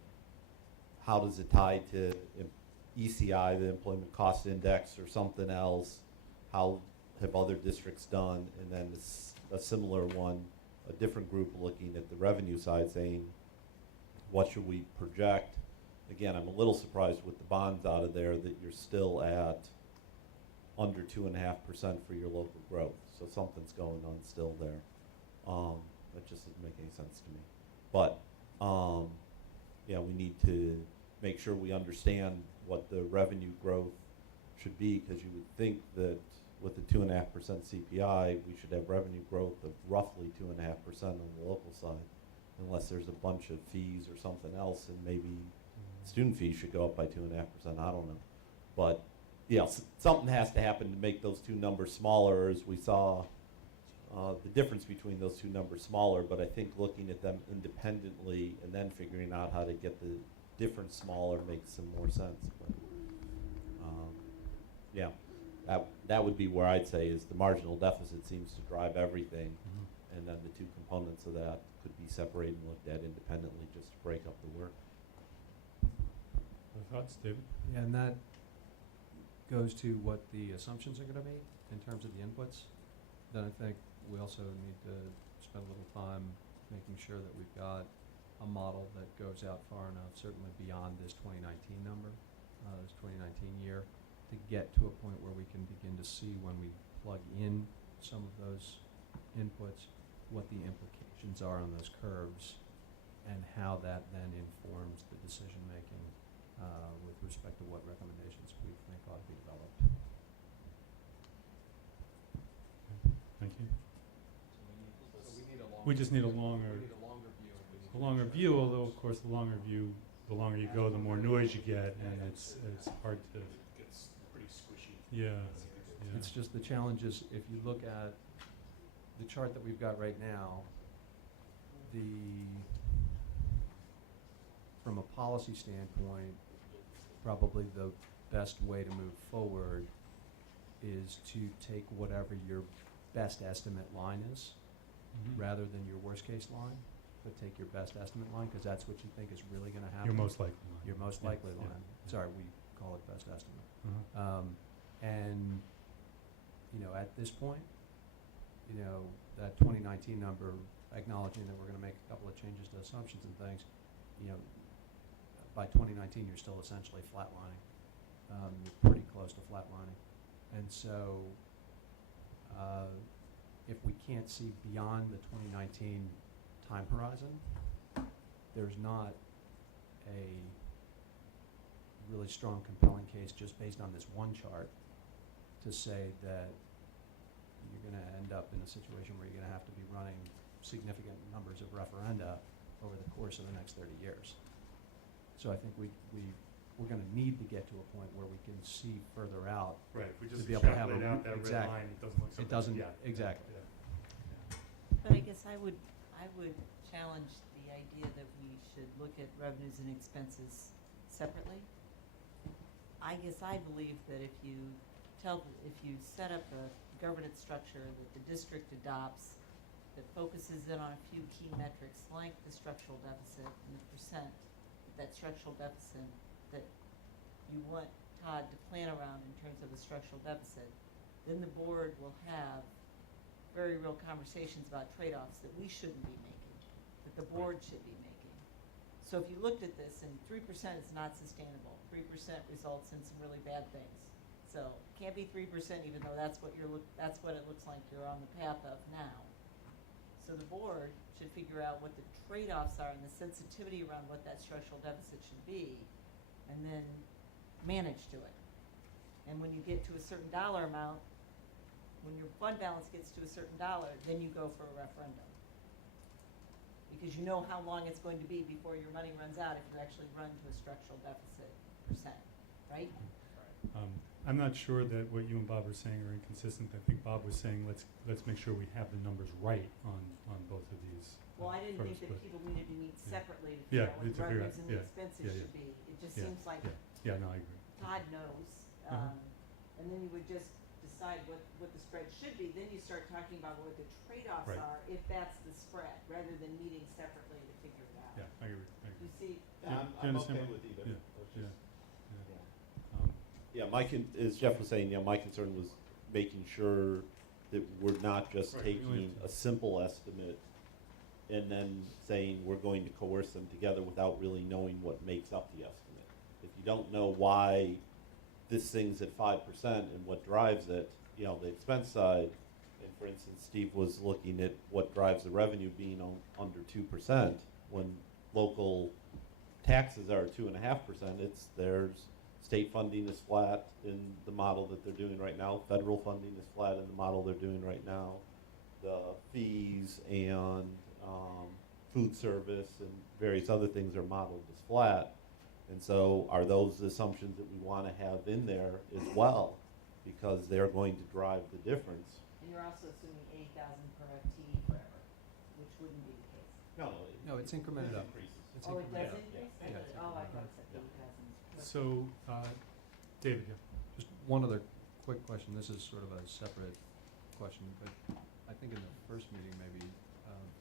How does it tie to ECI, the Employment Cost Index, or something else? How have other districts done? And then a similar one, a different group looking at the revenue side, saying, what should we project? Again, I'm a little surprised with the bonds out of there that you're still at under 2.5% for your local growth. So something's going on still there. That just doesn't make any sense to me. But we need to make sure we understand what the revenue growth should be, because you would think that with the 2.5% CPI, we should have revenue growth of roughly 2.5% on the local side. unless there's a bunch of fees or something else, and maybe student fees should go up by 2.5%, I don't know. But, yeah, something has to happen to make those two numbers smaller, as we saw the difference between those two numbers smaller, but I think looking at them independently and then figuring out how to get the difference smaller makes some more sense. But, yeah, that would be where I'd say is the marginal deficit seems to drive everything, and then the two components of that could be separated and looked at independently just to break up the work. Other thoughts, David? Yeah, and that goes to what the assumptions are gonna be in terms of the inputs. Then I think we also need to spend a little time making sure that we've got a model that goes out far enough, certainly beyond this 2019 number, this 2019 year, to get to a point where we can begin to see when we plug in some of those inputs, what the implications are on those curves, and how that then informs the decision-making with respect to what recommendations we think ought to be developed. Thank you. So we need a longer. We just need a longer, We need a longer view. and we need a to longer make sure view, that although of course the longer view, the longer you go, the more noise you get, and it's hard to, It gets pretty squishy. yeah, It's just the challenge is, if you look at the chart that we've got right now, from a policy standpoint, probably the best way to move forward is to take whatever your best estimate line is, Mhm. rather than your worst case line, but take your best estimate line, because that's what you think is really gonna happen. Your most likely line. Your most Yeah, likely yeah, line. yeah. Sorry, we call it best estimate. Uh-huh. And, at this point, that 2019 number, acknowledging that we're gonna make a couple of changes to assumptions and things, by 2019, you're still essentially flatlining. You're pretty close to flatlining. And so, if we can't see beyond the 2019 time horizon, there's not a really strong, compelling case just based on this one chart to say that you're going to end up in a situation where you're going to have to be running significant numbers of referenda over the course of the next 30 years. So I think we're going to need to get to a point where we can see further out. Right, if we To just be able to have extrapolate a out that red exact- line, it doesn't look so it bad. doesn't- Yeah, exactly. yeah. But I guess I would challenge the idea that we should look at revenues and expenses separately. I guess I believe that if you set up a governance structure that the district adopts that focuses in on a few key metrics like the structural deficit and the percent of that structural deficit that you want Todd to plan around in terms of the structural deficit, then the board will have very real conversations about trade-offs that we shouldn't be making, that the board should be making. So if you looked at this and 3% is not sustainable, 3% results in some really bad things. So it can't be 3% even though that's what it looks like you're on the path of now. So the board should figure out what the trade-offs are and the sensitivity around what that structural deficit should be, and then manage to it. And when you get to a certain dollar amount, when your fund balance gets to a certain dollar, then you go for a referendum. Because you know how long it's going to be before your money runs out if you actually run to a structural deficit percent, right? I'm not sure that what you and Bob are saying are inconsistent. I think Bob was saying let's make sure we have the numbers right on both of these. Well, I didn't think first, that but- people needed to meet separately to Yeah, figure out what to the figure revenues out, and the yeah, expenses yeah, should be. It just yeah, seems like Yeah, no, I agree. Todd knows, Uh-huh. and then you would just decide what the spread should be. Then you start talking about what the trade-offs Right. are if that's the spread, rather than meeting separately to figure it out. Yeah, I agree, I You agree. see, Yeah, do you understand what- with either. yeah, Let's yeah, just- yeah. Um, Yeah, as Jeff was saying, my concern was making sure that we're not just Right, we only taking have a simple estimate and then saying we're going to coerce them together without really knowing what makes up the estimate. If you don't know why this thing's at 5% and what drives it, the expense side, and for instance, Steve was looking at what drives the revenue being under 2%, when local taxes are 2.5%, there's state funding is flat in the model that they're doing right now. Federal funding is flat in the model they're doing right now. The fees and food service and various other things are modeled as flat. And so are those assumptions that we want to have in there as well? Because they're going to drive the difference. And you're also assuming 80,000 per FTE forever, which wouldn't be the case. No, No, it's incremented up. increases. It's Oh, it does incremented up. increase? I Yeah, thought- it's Oh, I incremented thought up. it said 80,000. So, David, yeah. Just one other quick question. This is sort of a separate question, but I think in the first meeting, maybe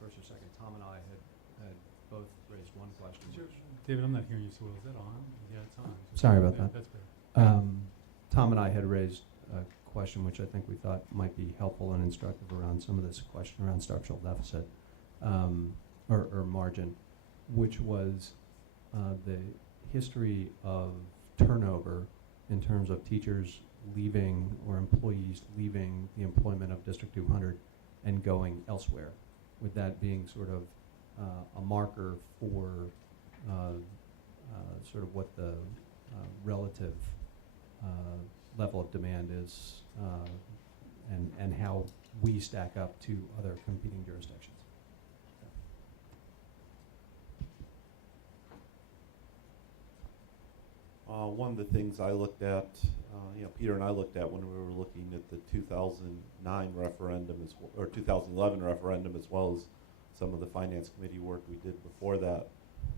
first or second, Tom and I had both raised one question. David, I'm not hearing you so well. Is that on? Yeah, it's on. Sorry about that. That's better. Tom and I had raised a question which I think we thought might be helpful and instructive around some of this question around structural deficit or margin, which was the history of turnover in terms of teachers leaving or employees leaving the employment of District 200 and going elsewhere, with that being sort of a marker for sort of what the relative level of demand is and how we stack up to other competing jurisdictions. One of the things I looked at, Peter and I looked at when we were looking at the 2009 referendum or 2011 referendum, as well as some of the finance committee work we did before that,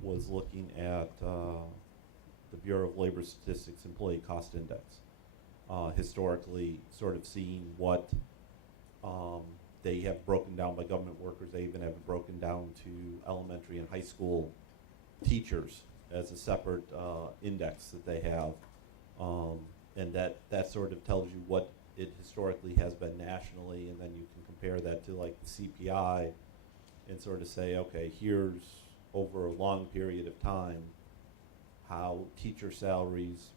was looking at the Bureau of Labor Statistics Employee Cost Index. Historically, sort of seeing what they have broken down by government workers. They even have it broken down to elementary and high school teachers as a separate index that they have. And that sort of tells you what it historically has been nationally, and then you can compare that to like the CPI and sort of say, okay, here's over a long period of time how teacher salaries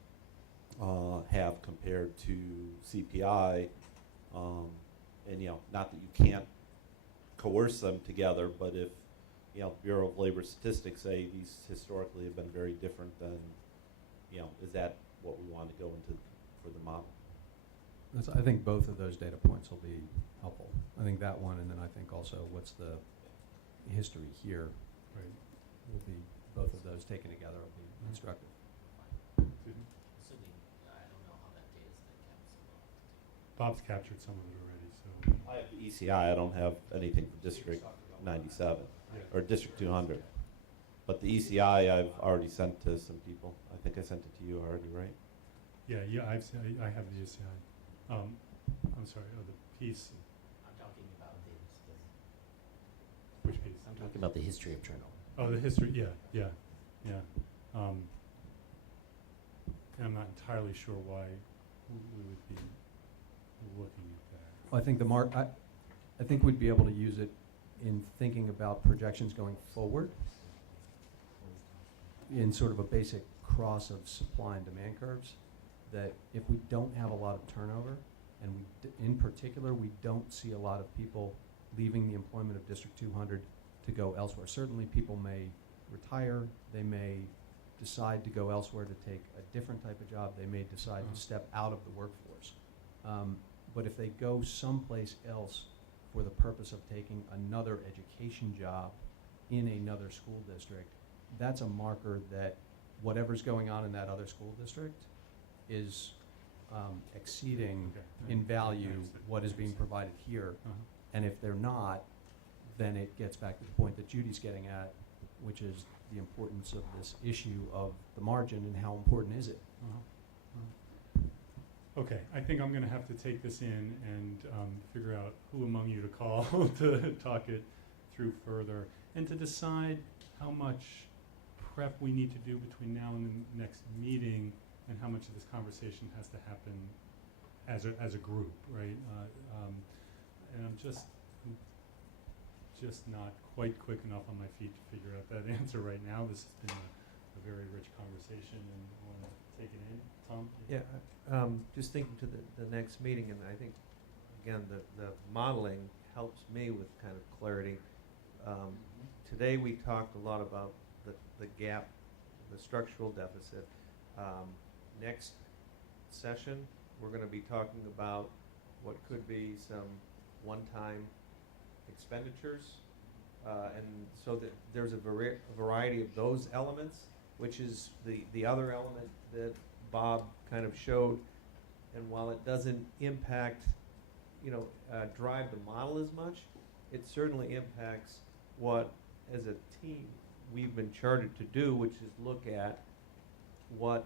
have compared to CPI. And not that you can't coerce them together, but if Bureau of Labor Statistics say these historically have been very different, then is that what we want to go into for the model? I think both of those data points will be helpful. I think that one, and then I think also what's the history here, Right. will be, both of those taken together will be instructive. Susan? Assuming, I don't know how that data's been kept so long. Bob's captured some of it already, so. I have the ECI. I don't have anything for District 97 Yeah. or District 200. But the ECI I've already sent to some people. I think I sent it to you already, right? Yeah, I have the UCI. I'm sorry, the piece, I'm talking about the, which piece? I'm talking about the history of turnover. Oh, the history, yeah. And I'm not entirely sure why we would be looking at that. Well, I think I think we'd be able to use it in thinking about projections going forward in sort of a basic cross of supply and demand curves, that if we don't have a lot of turnover, and in particular, we don't see a lot of people leaving the employment of District 200 to go elsewhere. Certainly people may retire, they may decide to go elsewhere to take a different type of job, they may decide to step out of the workforce. But if they go someplace else for the purpose of taking another education job in another school district, that's a marker that whatever's going on in that other school district is exceeding Okay. in value I understand. what is being provided here. Uh-huh. And if they're not, then it gets back to the point that Judy's getting at, which is the importance of this issue of the margin and how important is it. Okay, I think I'm gonna have to take this in and figure out who among you to call to talk it through further, and to decide how much prep we need to do between now and the next meeting, and how much of this conversation has to happen as a group, right? And I'm just not quite quick enough on my feet to figure out that answer right now. This has been a very rich conversation, and I want to take it in. Tom? Yeah, just thinking to the next meeting, and I think, again, the modeling helps me with kind of clarity. Today, we talked a lot about the gap, the structural deficit. Next session, we're going to be talking about what could be some one-time expenditures And so there's a variety of those elements, which is the other element that Bob kind of showed. And while it doesn't impact, drive the model as much, it certainly impacts what, as a team, we've been chartered to do, which is look at what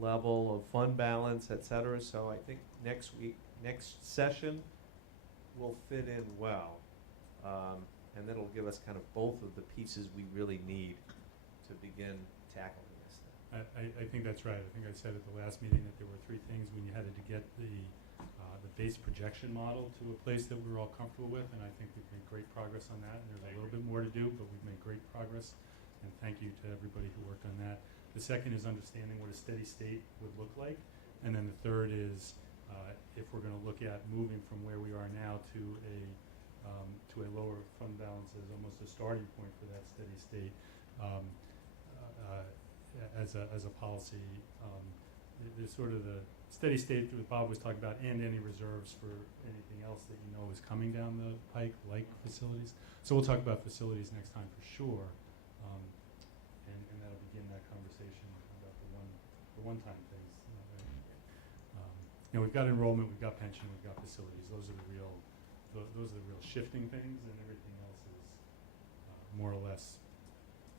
level of fund balance, et cetera. So I think next session will fit in well. And that'll give us kind of both of the pieces we really need to begin tackling this thing. I think that's right. I think I said at the last meeting that there were three things when you had to get the base projection model to a place that we were all comfortable with, and I think we've made great progress on that. And there's a little bit more to do, but we've made great progress, and thank you to everybody who worked on that. The second is understanding what a steady state would look like, and then the third is if we're going to look at moving from where we are now to a lower fund balance as almost a starting point for that steady state. As a policy, there's sort of the steady state that Bob was talking about, and any reserves for anything else that you know is coming down the pike, like facilities. So we'll talk about facilities next time for sure, and that'll begin that conversation about the one-time things. We've got enrollment, we've got pension, we've got facilities. Those are the real shifting things, and everything else is more or less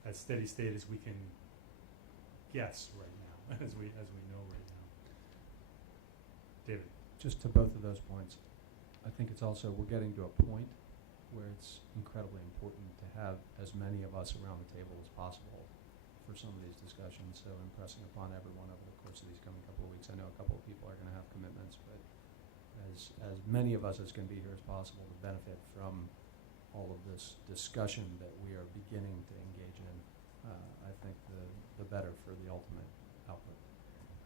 as steady state as we can guess right now, as we know right now. David. Just to both of those points, I think it's also, we're getting to a point where it's incredibly important to have as many of us around the table as possible for some of these discussions. So impressing upon everyone over the course of these coming couple of weeks. I know a couple of people are going to have commitments, but as many of us as can be here as possible to benefit from all of this discussion that we are beginning to engage in, I think the better for the ultimate output.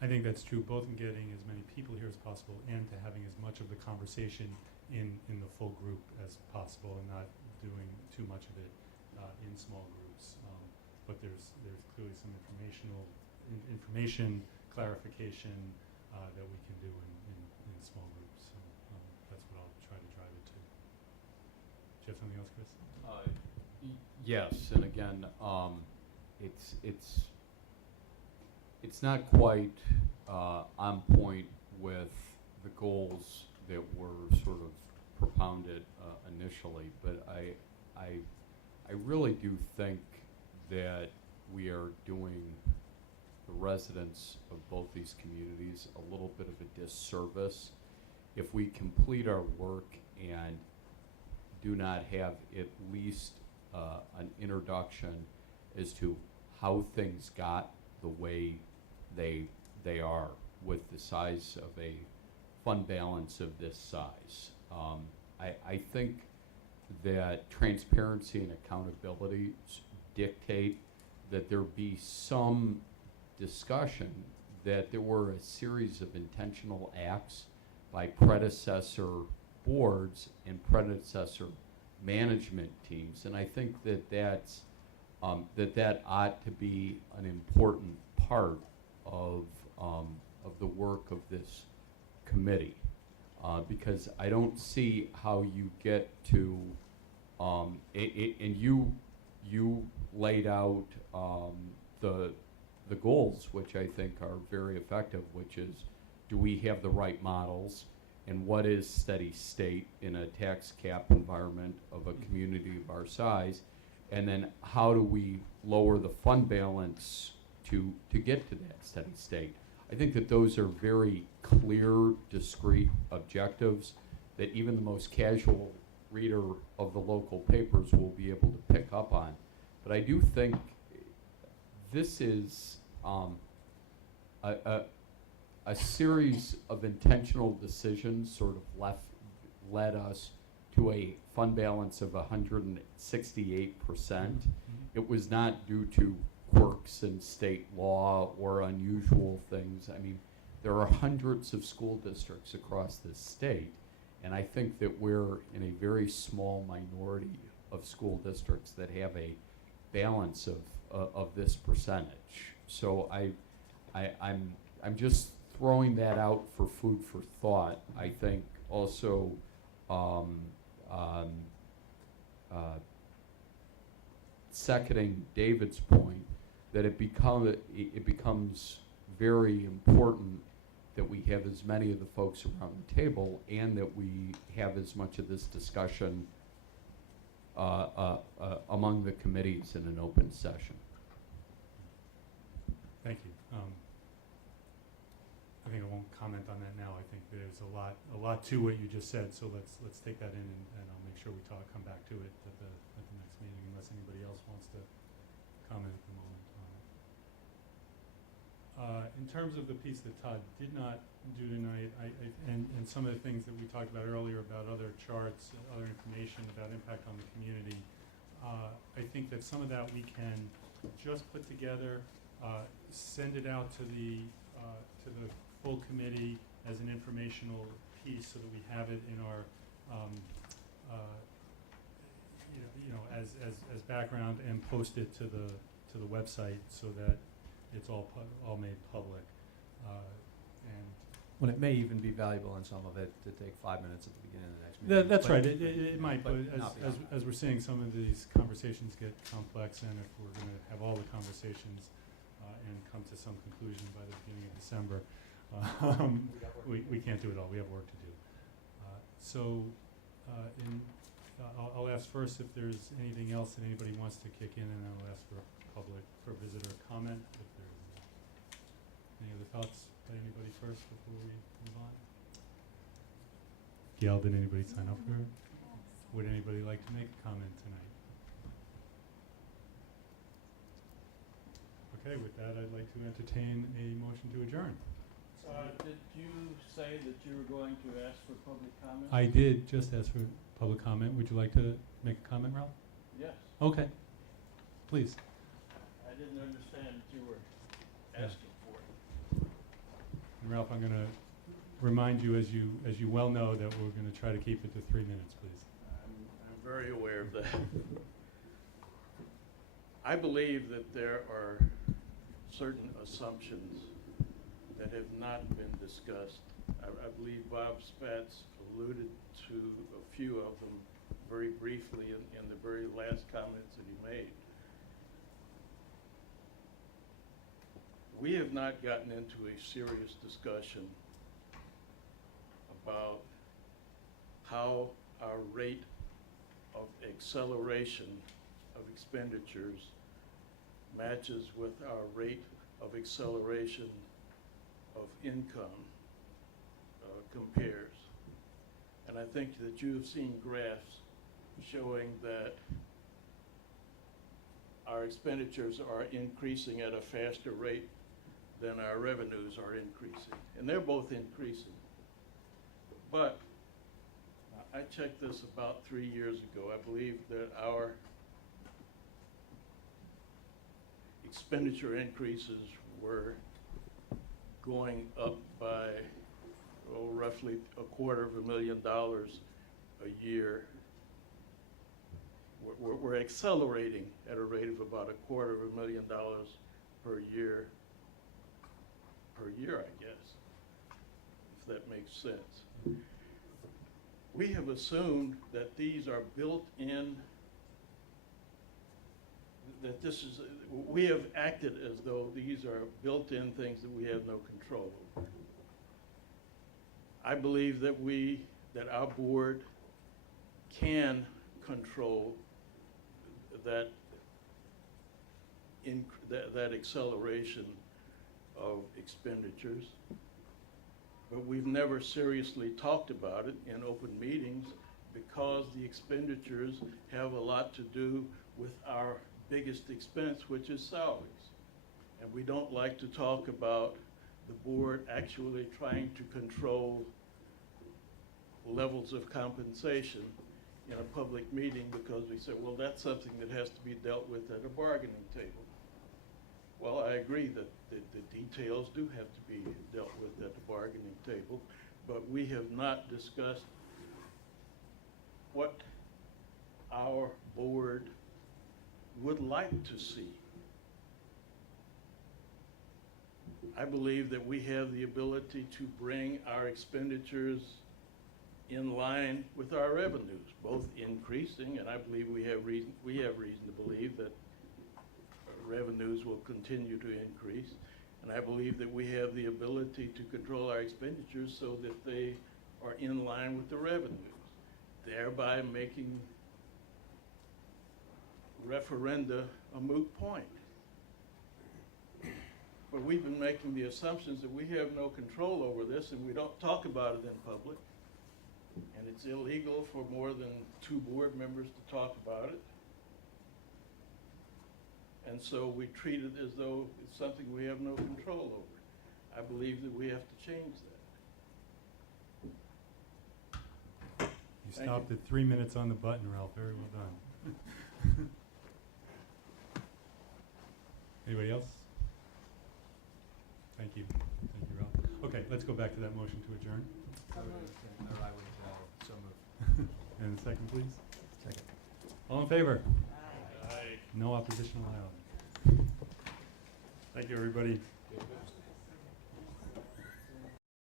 I think that's true, both in getting as many people here as possible and to having as much of the conversation in the full group as possible, and not doing too much of it in small groups. But there's clearly some information clarification that we can do in small groups. So that's what I'll try to drive it to. Do you have something else, Chris? Yes, and again, it's not quite on point with the goals that were sort of propounded initially, but I really do think that we are doing the residents of both these communities a little bit of a disservice if we complete our work and do not have at least an introduction as to how things got the way they are with the size of a fund balance of this size. I think that transparency and accountability dictate that there be some discussion that there were a series of intentional acts by predecessor boards and predecessor management teams, and I think that that ought to be an important part of the work of this committee, because I don't see how you get to and you laid out the goals, which I think are very effective, which is, do we have the right models, and what is steady state in a tax cap environment of a community of our size, and then how do we lower the fund balance to get to that steady state. I think that those are very clear, discrete objectives that even the most casual reader of the local papers will be able to pick up on. But I do think this is a series of intentional decisions sort of led us to a fund balance of 168%. It was not due to quirks in state law or unusual things. I mean, there are hundreds of school districts across this state, and I think that we're in a very small minority of school districts that have a balance of this percentage. So I'm just throwing that out for food for thought. I think also seconding David's point, that it becomes very important that we have as many of the folks around the table and that we have as much of this discussion among the committees in an open session. Thank you. I think I won't comment on that now. I think there's a lot to what you just said, so let's take that in and I'll make sure we come back to it at the next meeting unless anybody else wants to comment at the moment on it. In terms of the piece that Todd did not do tonight, and some of the things that we talked about earlier about other charts, other information about impact on the community, I think that some of that we can just put together, send it out to the full committee as an informational piece so that we have it in our, as background and post it to the website so that it's all made public. And When it may even be valuable on some of it to take 5 minutes at the beginning of the next meeting. that's but- right. It might, but not beyond that. as we're seeing, some of these conversations get complex, and if we're going to have all the conversations and come to some conclusion by the beginning of December, we can't do it all. We have work to do. I'll ask first if there's anything else that anybody wants to kick in, and I'll ask for visitor comment. If there's any other thoughts by anybody first before we move on? Gail, did anybody sign up for it? Would anybody like to make a comment tonight? Okay, with that, I'd like to entertain a motion to adjourn. Did you say that you were going to ask for public comment? I did just ask for public comment. Would you like to make a comment, Ralph? Yes. Okay, please. I didn't understand that you were Yeah. asking for it. And Ralph, I'm going to remind you, as you well know, that we're going to try to keep it to 3 minutes, please. I'm very aware of that. I believe that there are certain assumptions that have not been discussed. I believe Bob Spatz alluded to a few of them very briefly in the very last comments that he made. We have not gotten into a serious discussion about how our rate of acceleration of expenditures matches with our rate of acceleration of income compares. And I think that you have seen graphs showing that our expenditures are increasing at a faster rate than our revenues are increasing. And they're both increasing. But I checked this about 3 years ago. I believe that our expenditure increases were going up by roughly $250,000 a year. We're accelerating at a rate of about $250,000 per year, I guess, if that makes sense. We have assumed that these are built in, that this is, we have acted as though these are built-in things that we have no control over. I believe that that our board can control that acceleration of expenditures, but we've never seriously talked about it in open meetings because the expenditures have a lot to do with our biggest expense, which is salaries. And we don't like to talk about the board actually trying to control levels of compensation in a public meeting because we say, well, that's something that has to be dealt with at a bargaining table. Well, I agree that the details do have to be dealt with at the bargaining table, but we have not discussed what our board would like to see. I believe that we have the ability to bring our expenditures in line with our revenues, both increasing, and I believe we have reason to believe that revenues will continue to increase. And I believe that we have the ability to control our expenditures so that they are in line with the revenues, thereby making referenda a moot point. But we've been making the assumptions that we have no control over this and we don't talk about it in public. And it's illegal for more than 2 board members to talk about it. And so we treat it as though it's something we have no control over. I believe that we have to change that. You Thank stopped you. at 3 minutes on the button, Ralph. Very well done. Anybody else? Thank you. Thank you, Ralph. Okay, let's go back to that motion to adjourn. Or I would, so move. And a second, please. Second. All in favor? Aye. No opposition allowed. Thank you, everybody. Okay.